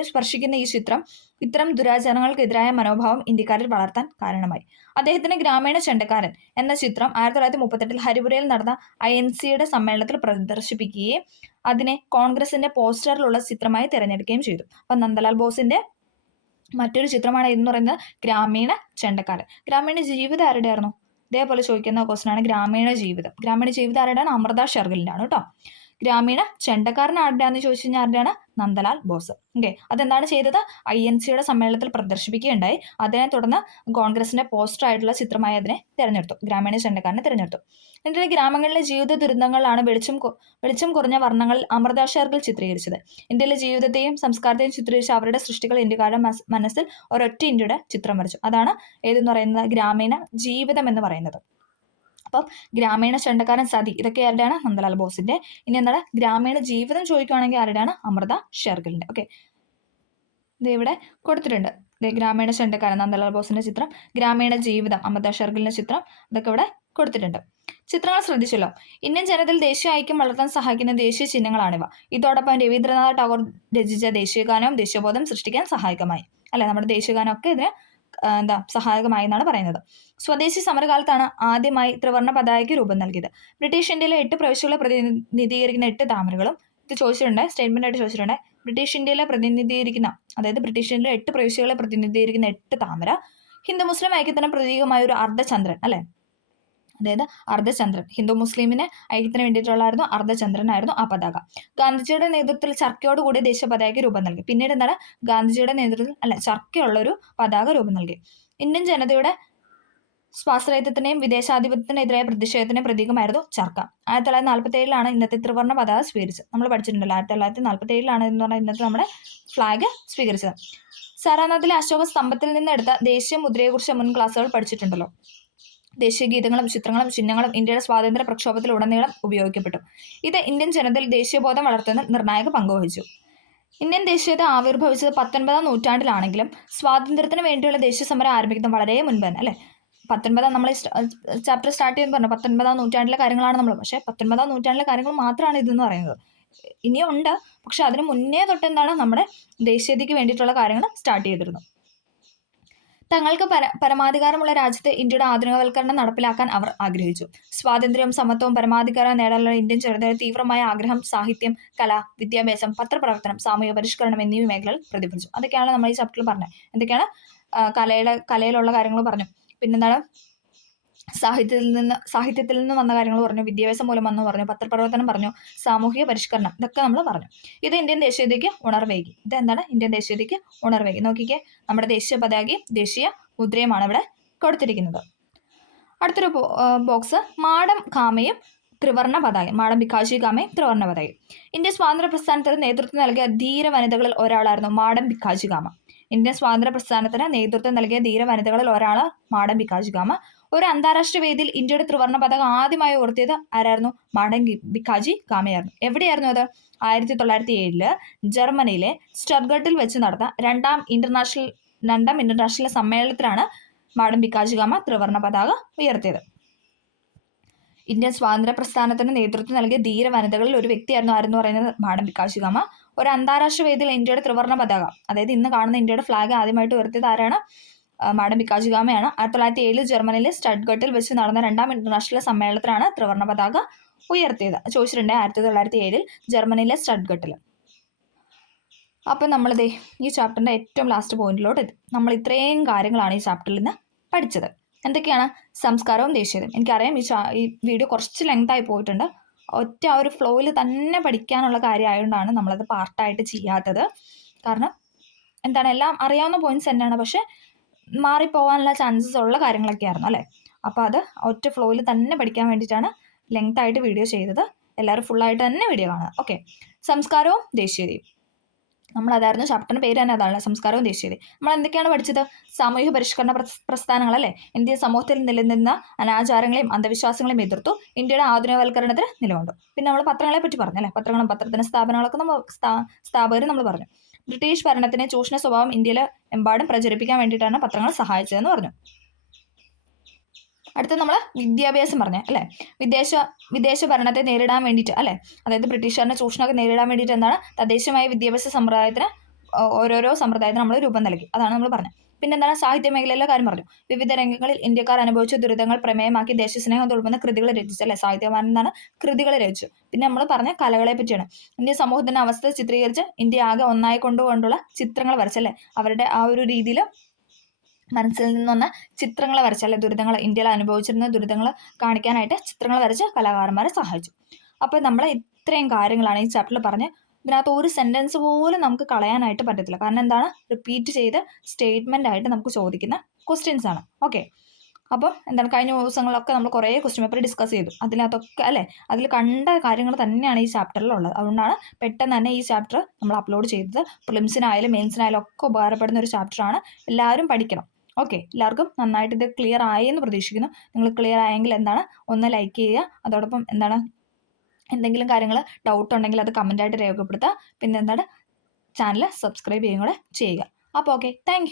സ്പർശിക്കുന്ന ഈ ചിത്രം ഇത്തരം ദുരാചാരങ്ങൾക്കെതിരായ മനോഭാവം ഇന്ത്യക്കാരിൽ വളർത്താൻ കാരണമായി. അദ്ദേഹത്തിന്റെ ഗ്രാമീണ ചെണ്ടക്കാരൻ എന്ന ചിത്രം 1938 ഹരിപുരയിൽ നടന്ന INC-യുടെ സമ്മേളനത്തിൽ പ്രദർശിപ്പിക്കുകയും അതിനെ കോൺഗ്രസിന്റെ പോസ്റ്ററിലുള്ള ചിത്രമായി തിരഞ്ഞെടുക്കുകയും ചെയ്തു. അപ്പം നന്ദലാൽ ബോസിന്റെ മറ്റൊരു ചിത്രമാണ് ഇതെന്ന് പറയുന്നത് ഗ്രാമീണ ചെണ്ടക്കാരൻ. ഗ്രാമീണ ജീവിതം ആരുടെ ആയിരുന്നു? ഇതേപോലെ ചോദിക്കുന്ന ക്വസ്റ്റൻ ആണ് ഗ്രാമീണ ജീവിതം. ഗ്രാമീണ ജീവിതം ആരുടെയാണ്? അമൃത ഷെർഗിലിന്റെ ആണ് കേട്ടോ. ഗ്രാമീണ ചെണ്ടക്കാരൻ ആരുടെയാന്ന് ചോദിച്ചു കഴിഞ്ഞാൽ ആരുടെയാണ്? നന്ദലാൽ ബോസ്. ഓക്കെ. അതെന്താണ് ചെയ്തത്? INC-യുടെ സമ്മേളനത്തിൽ പ്രദർശിപ്പിക്കുകയുണ്ടായി. അതിനെ തുടർന്ന് കോൺഗ്രസിന്റെ പോസ്റ്റർ ആയിട്ടുള്ള ചിത്രമായി അതിനെ തിരഞ്ഞെടുത്തു. ഗ്രാമീണ ചെണ്ടക്കാരനെ തിരഞ്ഞെടുത്തു. ഇന്ത്യയിലെ ഗ്രാമങ്ങളിലെ ജീവിത ദുരന്തങ്ങളാണ് വെളിച്ചം കുറഞ്ഞ വർണ്ണങ്ങളിൽ അമൃത ഷെർഗിൽ ചിത്രീകരിച്ചത്. ഇന്ത്യയിലെ ജീവിതത്തെയും സംസ്കാരത്തെയും ചിത്രീകരിച്ച അവരുടെ സൃഷ്ടികൾ ഇന്ത്യക്കാരുടെ മനസ്സിൽ ഒരൊറ്റ ഇന്ത്യയുടെ ചിത്രം വരച്ചു. അതാണ് ഏതെന്ന് പറയുന്നത് ഗ്രാമീണ ജീവിതം എന്ന് പറയുന്നത്. അപ്പം ഗ്രാമീണ ചെണ്ടക്കാരൻ, സതി, ഇതൊക്കെ ആരുടെയാണ്? നന്ദലാൽ ബോസിന്റെ. ഇനി എന്താണ്? ഗ്രാമീണ ജീവിതം ചോദിക്കുകയാണെങ്കിൽ ആരുടെയാണ്? അമൃത ഷെർഗിലിന്റെ. ഓക്കെ. ഇത് ഇവിടെ കൊടുത്തിട്ടുണ്ട്. ഗ്രാമീണ ചെണ്ടക്കാരൻ നന്ദലാൽ ബോസിന്റെ ചിത്രം, ഗ്രാമീണ ജീവിതം അമൃത ഷെർഗിലിന്റെ ചിത്രം, ഇതൊക്കെ ഇവിടെ കൊടുത്തിട്ടുണ്ട്. ചിത്രങ്ങൾ ശ്രദ്ധിച്ചല്ലോ. ഇന്ത്യൻ ജനതയിൽ ദേശീയ ഐക്യം വളർത്താൻ സഹായിക്കുന്ന ദേശീയ ചിഹ്നങ്ങളാണിവ. ഇതോടൊപ്പം രവീന്ദ്രനാഥ് ടാഗോർ രചിച്ച ദേശീയഗാനവും ദേശീയബോധം സൃഷ്ടിക്കാൻ സഹായകമായി. അല്ലെ, നമ്മുടെ ദേശീയഗാനമൊക്കെ ഇതിന് സഹായകമായി എന്നാണ് പറയുന്നത്. സ്വദേശി സമരകാലത്താണ് ആദ്യമായി ത്രിവർണ്ണ പതാകയ്ക്ക് രൂപം നൽകിയത്. ബ്രിട്ടീഷ് ഇന്ത്യയിലെ 8 പ്രവിശ്യകളെ പ്രതിനിധീകരിക്കുന്ന 8 താമരകളും ഇത് ചോദിച്ചിട്ടുണ്ട്, സ്റ്റേറ്റ്മെന്റ് ആയിട്ട് ചോദിച്ചിട്ടുണ്ട്. ബ്രിട്ടീഷ് ഇന്ത്യയിലെ 8 പ്രവിശ്യകളെ പ്രതിനിധീകരിക്കുന്ന 8 താമര, ഹിന്ദു മുസ്ലിം ഐക്യത്തിന് പ്രതീകമായ ഒരു അർദ്ധചന്ദ്രൻ, അല്ലെ, അതായത് അർദ്ധചന്ദ്രൻ. ഹിന്ദു മുസ്ലിമിന് ഐക്യത്തിന് വേണ്ടിയിട്ടുള്ളായിരുന്നു അർദ്ധചന്ദ്രനായിരുന്നു ആ പതാക. ഗാന്ധിജിയുടെ നേതൃത്വത്തിൽ ചർക്കയോടുകൂടി ദേശീയ പതാകയ്ക്ക് രൂപം നൽകി. പിന്നീട് എന്താണ്? ഗാന്ധിജിയുടെ നേതൃത്വത്തിൽ ചർക്കയുള്ള ഒരു പതാക രൂപം നൽകി. ഇന്ത്യൻ ജനതയുടെ സ്വാശ്രയത്വത്തിനെയും വിദേശാധിപത്യത്തിനെതിരായ പ്രതിഷേധത്തിന്റെ പ്രതീകമായിരുന്നു ചർക്ക. 1947 ഇന്നത്തെ ത്രിവർണ്ണ പതാക സ്വീകരിച്ചത്. നമ്മൾ പഠിച്ചിട്ടുണ്ടല്ലോ, 1947 എന്ന് പറഞ്ഞാൽ ഇന്നത്തെ നമ്മുടെ ഫ്ലാഗ് സ്വീകരിച്ചത്. സാരാനാഥിലെ അശോക സ്തംഭത്തിൽ നിന്ന് എടുത്ത ദേശീയ മുദ്രയെക്കുറിച്ച് മുൻ ക്ലാസ്സുകൾ പഠിച്ചിട്ടുണ്ടല്ലോ. ദേശീയ ഗീതങ്ങളും ചിത്രങ്ങളും ചിഹ്നങ്ങളും ഇന്ത്യയുടെ സ്വാതന്ത്ര്യ പ്രക്ഷോഭത്തിലുടനീളം ഉപയോഗിക്കപ്പെട്ടു. ഇത് ഇന്ത്യൻ ജനതയിൽ ദേശീയബോധം വളർത്തുന്നതിൽ നിർണായക പങ്കുവഹിച്ചു. ഇന്ത്യൻ ദേശീയത ആവിർഭവിച്ചത് 19-ാം നൂറ്റാണ്ടിലാണെങ്കിലും സ്വാതന്ത്ര്യത്തിന് വേണ്ടിയുള്ള ദേശീയ സമരം ആരംഭിക്കുന്നത് വളരെ മുൻപ് തന്നെ, അല്ലെ. 19-ാം നമ്മൾ ചാപ്റ്റർ സ്റ്റാർട്ട് ചെയ്യുമ്പോൾ പറഞ്ഞു 19-ാം നൂറ്റാണ്ടിലെ കാര്യങ്ങളാണ് നമ്മൾ. പക്ഷേ 19-ാം നൂറ്റാണ്ടിലെ കാര്യങ്ങൾ മാത്രമാണ് ഇതെന്ന് പറയുന്നത്. ഇനിയും ഉണ്ട്, പക്ഷെ അതിന് മുന്നേ തൊട്ട് എന്താണ് നമ്മുടെ ദേശീയതയ്ക്ക് വേണ്ടിയിട്ടുള്ള കാര്യങ്ങൾ സ്റ്റാർട്ട് ചെയ്തിരുന്നു. തങ്ങൾക്ക് പരമാധികാരമുള്ള രാജ്യത്ത് ഇന്ത്യയുടെ ആധുനികവൽക്കരണം നടപ്പിലാക്കാൻ അവർ ആഗ്രഹിച്ചു. സ്വാതന്ത്ര്യവും സമത്വവും പരമാധികാരവും നേടാനുള്ള ഇന്ത്യൻ ജനതയുടെ തീവ്രമായ ആഗ്രഹം സാഹിത്യം, കല, വിദ്യാഭ്യാസം, പത്രപ്രവർത്തനം, സാമൂഹിക പരിഷ്കരണം എന്നീ മേഖലകളിൽ പ്രതിഫലിച്ചു. അതൊക്കെയാണ് നമ്മൾ ഈ ചാപ്റ്ററിൽ പറഞ്ഞത്. എന്തൊക്കെയാണ്? കലയിലുള്ള കാര്യങ്ങൾ പറഞ്ഞു. പിന്നെന്താണ്? സാഹിത്യത്തിൽ നിന്ന് വന്ന കാര്യങ്ങൾ പറഞ്ഞു, വിദ്യാഭ്യാസം മൂലം വന്നു പറഞ്ഞു, പത്രപ്രവർത്തനം പറഞ്ഞു, സാമൂഹിക പരിഷ്കരണം, ഇതൊക്കെ നമ്മൾ പറഞ്ഞു. ഇത് ഇന്ത്യൻ ദേശീയതയ്ക്ക് ഉണർവേകി. ഇതെന്താണ്? ഇന്ത്യൻ ദേശീയതയ്ക്ക് ഉണർവേകി. നോക്കിക്കേ, നമ്മുടെ ദേശീയ പതാകയും ദേശീയ മുദ്രയുമാണ് ഇവിടെ കൊടുത്തിരിക്കുന്നത്. അടുത്തൊരു ബോക്സ് മാഡം കാമയും ത്രിവർണ്ണ പതാകയും. മാഡം ഭിക്കാജി കാമയും ത്രിവർണ്ണ പതാകയും. ഇന്ത്യൻ സ്വാതന്ത്ര്യ പ്രസ്ഥാനത്തിന് നേതൃത്വം നൽകിയ ധീര വനിതകളിൽ ഒരാളായിരുന്നു മാഡം ഭിക്കാജി കാമ. ഇന്ത്യൻ സ്വാതന്ത്ര്യ പ്രസ്ഥാനത്തിന് നേതൃത്വം നൽകിയ ധീര വനിതകളിൽ ഒരാളാണ് മാഡം ഭിക്കാജി കാമ. ഒരു അന്താരാഷ്ട്ര വേദിയിൽ ഇന്ത്യയുടെ ത്രിവർണ്ണ പതാക ആദ്യമായി ഉയർത്തിയത് ആരായിരുന്നു? മാഡം ഭിക്കാജി കാമയായിരുന്നു. എവിടെയായിരുന്നു അത്? 1907 ജർമ്മനിയിലെ സ്റ്റട്ട്ഗർട്ടിൽ വെച്ച് നടന്ന രണ്ടാം ഇന്റർനാഷണൽ സമ്മേളനത്തിലാണ് മാഡം ഭിക്കാജി കാമ ത്രിവർണ്ണ പതാക ഉയർത്തിയത്. ഇന്ത്യൻ സ്വാതന്ത്ര്യ പ്രസ്ഥാനത്തിന് നേതൃത്വം നൽകിയ ധീര വനിതകളിൽ ഒരു വ്യക്തിയായിരുന്നു ആരെന്ന് പറയുന്നത് മാഡം ഭിക്കാജി കാമ. ഒരു അന്താരാഷ്ട്ര വേദിയിൽ ഇന്ത്യയുടെ ത്രിവർണ്ണ പതാക, അതായത് ഇന്ന് കാണുന്ന ഇന്ത്യയുടെ ഫ്ലാഗ് ആദ്യമായിട്ട് ഉയർത്തിയത് ആരാണ്? മാഡം ഭിക്കാജി കാമയാണ്. 1907 ജർമ്മനിയിലെ സ്റ്റട്ട്ഗർട്ടിൽ വെച്ച് നടന്ന രണ്ടാം ഇന്റർനാഷണൽ സമ്മേളനത്തിലാണ് ത്രിവർണ്ണ പതാക ഉയർത്തിയത്. ചോദിച്ചിട്ടുണ്ട് 1907 ജർമ്മനിയിലെ സ്റ്റട്ട്ഗർട്ടിൽ. അപ്പം നമ്മളിതേ ഈ ചാപ്റ്ററിൻ്റെ ഏറ്റവും ലാസ്റ്റ് പോയിന്റിലോട്ട് എത്തി. നമ്മൾ ഇത്രയും കാര്യങ്ങളാണ് ഈ ചാപ്റ്ററിൽ നിന്ന് പഠിച്ചത്. എന്തൊക്കെയാണ്? സംസ്കാരവും ദേശീയതയും. എനിക്കറിയാം ഈ വീഡിയോ കുറച്ച് ലെങ്തായി പോയിട്ടുണ്ട്. ഒറ്റ ആ ഒരു ഫ്ലോയിൽ തന്നെ പഠിക്കാനുള്ള കാര്യമായതുകൊണ്ടാണ് നമ്മളത് പാർട്ടായിട്ട് ചെയ്യാത്തത്. കാരണം എന്താണ്, എല്ലാം അറിയാവുന്ന പോയിന്റ്സ് തന്നെയാണ്, പക്ഷെ മാറിപ്പോകാനുള്ള ചാൻസസ് ഉള്ള കാര്യങ്ങളൊക്കെ ആയിരുന്നു അല്ലേ. അപ്പോൾ അത് ഒറ്റ ഫ്ലോയിൽ തന്നെ പഠിക്കാൻ വേണ്ടിയിട്ടാണ് ലെങ്തായിട്ട് വീഡിയോ ചെയ്തത്. എല്ലാവരും ഫുള്ളായിട്ട് തന്നെ വീഡിയോ കാണുക. ഓക്കെ, സംസ്കാരവും ദേശീയതയും. നമ്മളതായിരുന്നു ചാപ്റ്ററിൻ്റെ പേര് തന്നെ അതാണ്, സംസ്കാരവും ദേശീയതയും. നമ്മൾ എന്തൊക്കെയാണ് പഠിച്ചത്? സാമൂഹിക പരിഷ്കരണ പ്രസ്ഥാനങ്ങളല്ലേ, ഇന്ത്യൻ സമൂഹത്തിൽ നിലനിന്ന അനാചാരങ്ങളെയും അന്ധവിശ്വാസങ്ങളെയും എതിർത്തു ഇന്ത്യയുടെ ആധുനികവൽക്കരണത്തിന് നിലകൊണ്ടു. പിന്നെ നമ്മൾ പത്രങ്ങളെ പറ്റി പറഞ്ഞല്ലേ, പത്രങ്ങളും പത്രത്തിൻ്റെ സ്ഥാപനങ്ങളൊക്കെ സ്ഥാപകർ നമ്മൾ പറഞ്ഞു. ബ്രിട്ടീഷ് ഭരണത്തിന് ചൂഷണ സ്വഭാവം ഇന്ത്യയിൽ എമ്പാടും പ്രചരിപ്പിക്കാൻ വേണ്ടിയിട്ടാണ് പത്രങ്ങൾ സഹായിച്ചതെന്ന് പറഞ്ഞു. അടുത്ത നമ്മൾ വിദ്യാഭ്യാസം പറഞ്ഞ അല്ലേ, വിദേശ ഭരണത്തെ നേരിടാൻ വേണ്ടിയിട്ട് അല്ലേ, അതായത് ബ്രിട്ടീഷുകാരുടെ ചൂഷണമൊക്കെ നേരിടാൻ വേണ്ടിയിട്ട് എന്താണ് തദ്ദേശീയമായ വിദ്യാഭ്യാസ സമ്പ്രദായത്തിന് ഓരോരോ സമ്പ്രദായത്തിന് നമ്മൾ രൂപം നൽകി. അതാണ് നമ്മൾ പറഞ്ഞത്. പിന്നെ എന്താണ്, സാഹിത്യ മേഖലയിലെ കാര്യം പറഞ്ഞു. വിവിധ രംഗങ്ങളിൽ ഇന്ത്യക്കാർ അനുഭവിച്ച ദുരിതങ്ങൾ പ്രമേയമാക്കി ദേശസ്നേഹം തുളുമ്പുന്ന കൃതികൾ രചിച്ചു അല്ലേ, സാഹിത്യകാരൻ എന്താണ് കൃതികൾ രചിച്ചു. പിന്നെ നമ്മൾ പറഞ്ഞ കലകളെ പറ്റിയാണ്. ഇന്ത്യൻ സമൂഹത്തിന്റെ അവസ്ഥ ചിത്രീകരിച്ച് ഇന്ത്യ ആകെ ഒന്നായി കൊണ്ടുകൊണ്ടുള്ള ചിത്രങ്ങൾ വരച്ചല്ലേ, അവരുടെ ആ ഒരു രീതിയിൽ മനസ്സിൽ നിന്നൊന്ന് ചിത്രങ്ങൾ വരച്ചല്ലേ, ദുരിതങ്ങൾ ഇന്ത്യയിൽ അനുഭവിച്ചിരുന്ന ദുരിതങ്ങൾ കാണിക്കാനായിട്ട് ചിത്രങ്ങൾ വരച്ച് കലാകാരന്മാരെ സഹായിച്ചു. അപ്പോൾ നമ്മൾ ഇത്രയും കാര്യങ്ങളാണ് ഈ ചാപ്റ്ററിൽ പറഞ്ഞ്. ഇതിനകത്ത് ഒരു സെൻറ്റൻസ് പോലും നമുക്ക് കളയാനായിട്ട് പറ്റത്തില്ല. കാരണം എന്താണ്, റിപ്പീറ്റ് ചെയ്ത് സ്റ്റേറ്റ്മെൻ്റ് ആയിട്ട് നമുക്ക് ചോദിക്കുന്ന ക്വസ്റ്റ്യൻസ് ആണ്. ഓക്കെ, അപ്പം എന്താണ്, കഴിഞ്ഞ ദിവസങ്ങളിലൊക്കെ നമ്മൾ കുറേ ക്വസ്റ്റ്യൻ പേപ്പർ ഡിസ്കസ് ചെയ്തു. അതിനകത്തൊക്കെ അല്ലേ, അതിൽ കണ്ട കാര്യങ്ങൾ തന്നെയാണ് ഈ ചാപ്റ്ററിലുള്ളത്. അതുകൊണ്ടാണ് പെട്ടെന്ന് തന്നെ ഈ ചാപ്റ്റർ നമ്മൾ അപ്ലോഡ് ചെയ്തത്. പ്രിലിംസിനായാലും മെയിൻസിനായാലും ഒക്കെ ഉപകാരപ്പെടുന്ന ഒരു ചാപ്റ്ററാണ്. എല്ലാവരും പഠിക്കണം. ഓക്കെ, എല്ലാവർക്കും നന്നായിട്ട് ഇത് ക്ലിയർ ആയി എന്ന് പ്രതീക്ഷിക്കുന്നു. നിങ്ങൾ ക്ലിയർ ആയെങ്കിൽ എന്താണ്, ഒന്ന് ലൈക്ക് ചെയ്യുക. അതോടൊപ്പം എന്താണ്, എന്തെങ്കിലും കാര്യങ്ങൾ ഡൗട്ട് ഉണ്ടെങ്കിൽ അത് കമൻ്റായിട്ട് രേഖപ്പെടുത്തുക. പിന്നെ എന്താണ്, ചാനൽ സബ്സ്ക്രൈബ് ചെയ്യുകയും കൂടെ ചെയ്യുക. അപ്പോൾ ഓക്കെ, താങ്ക്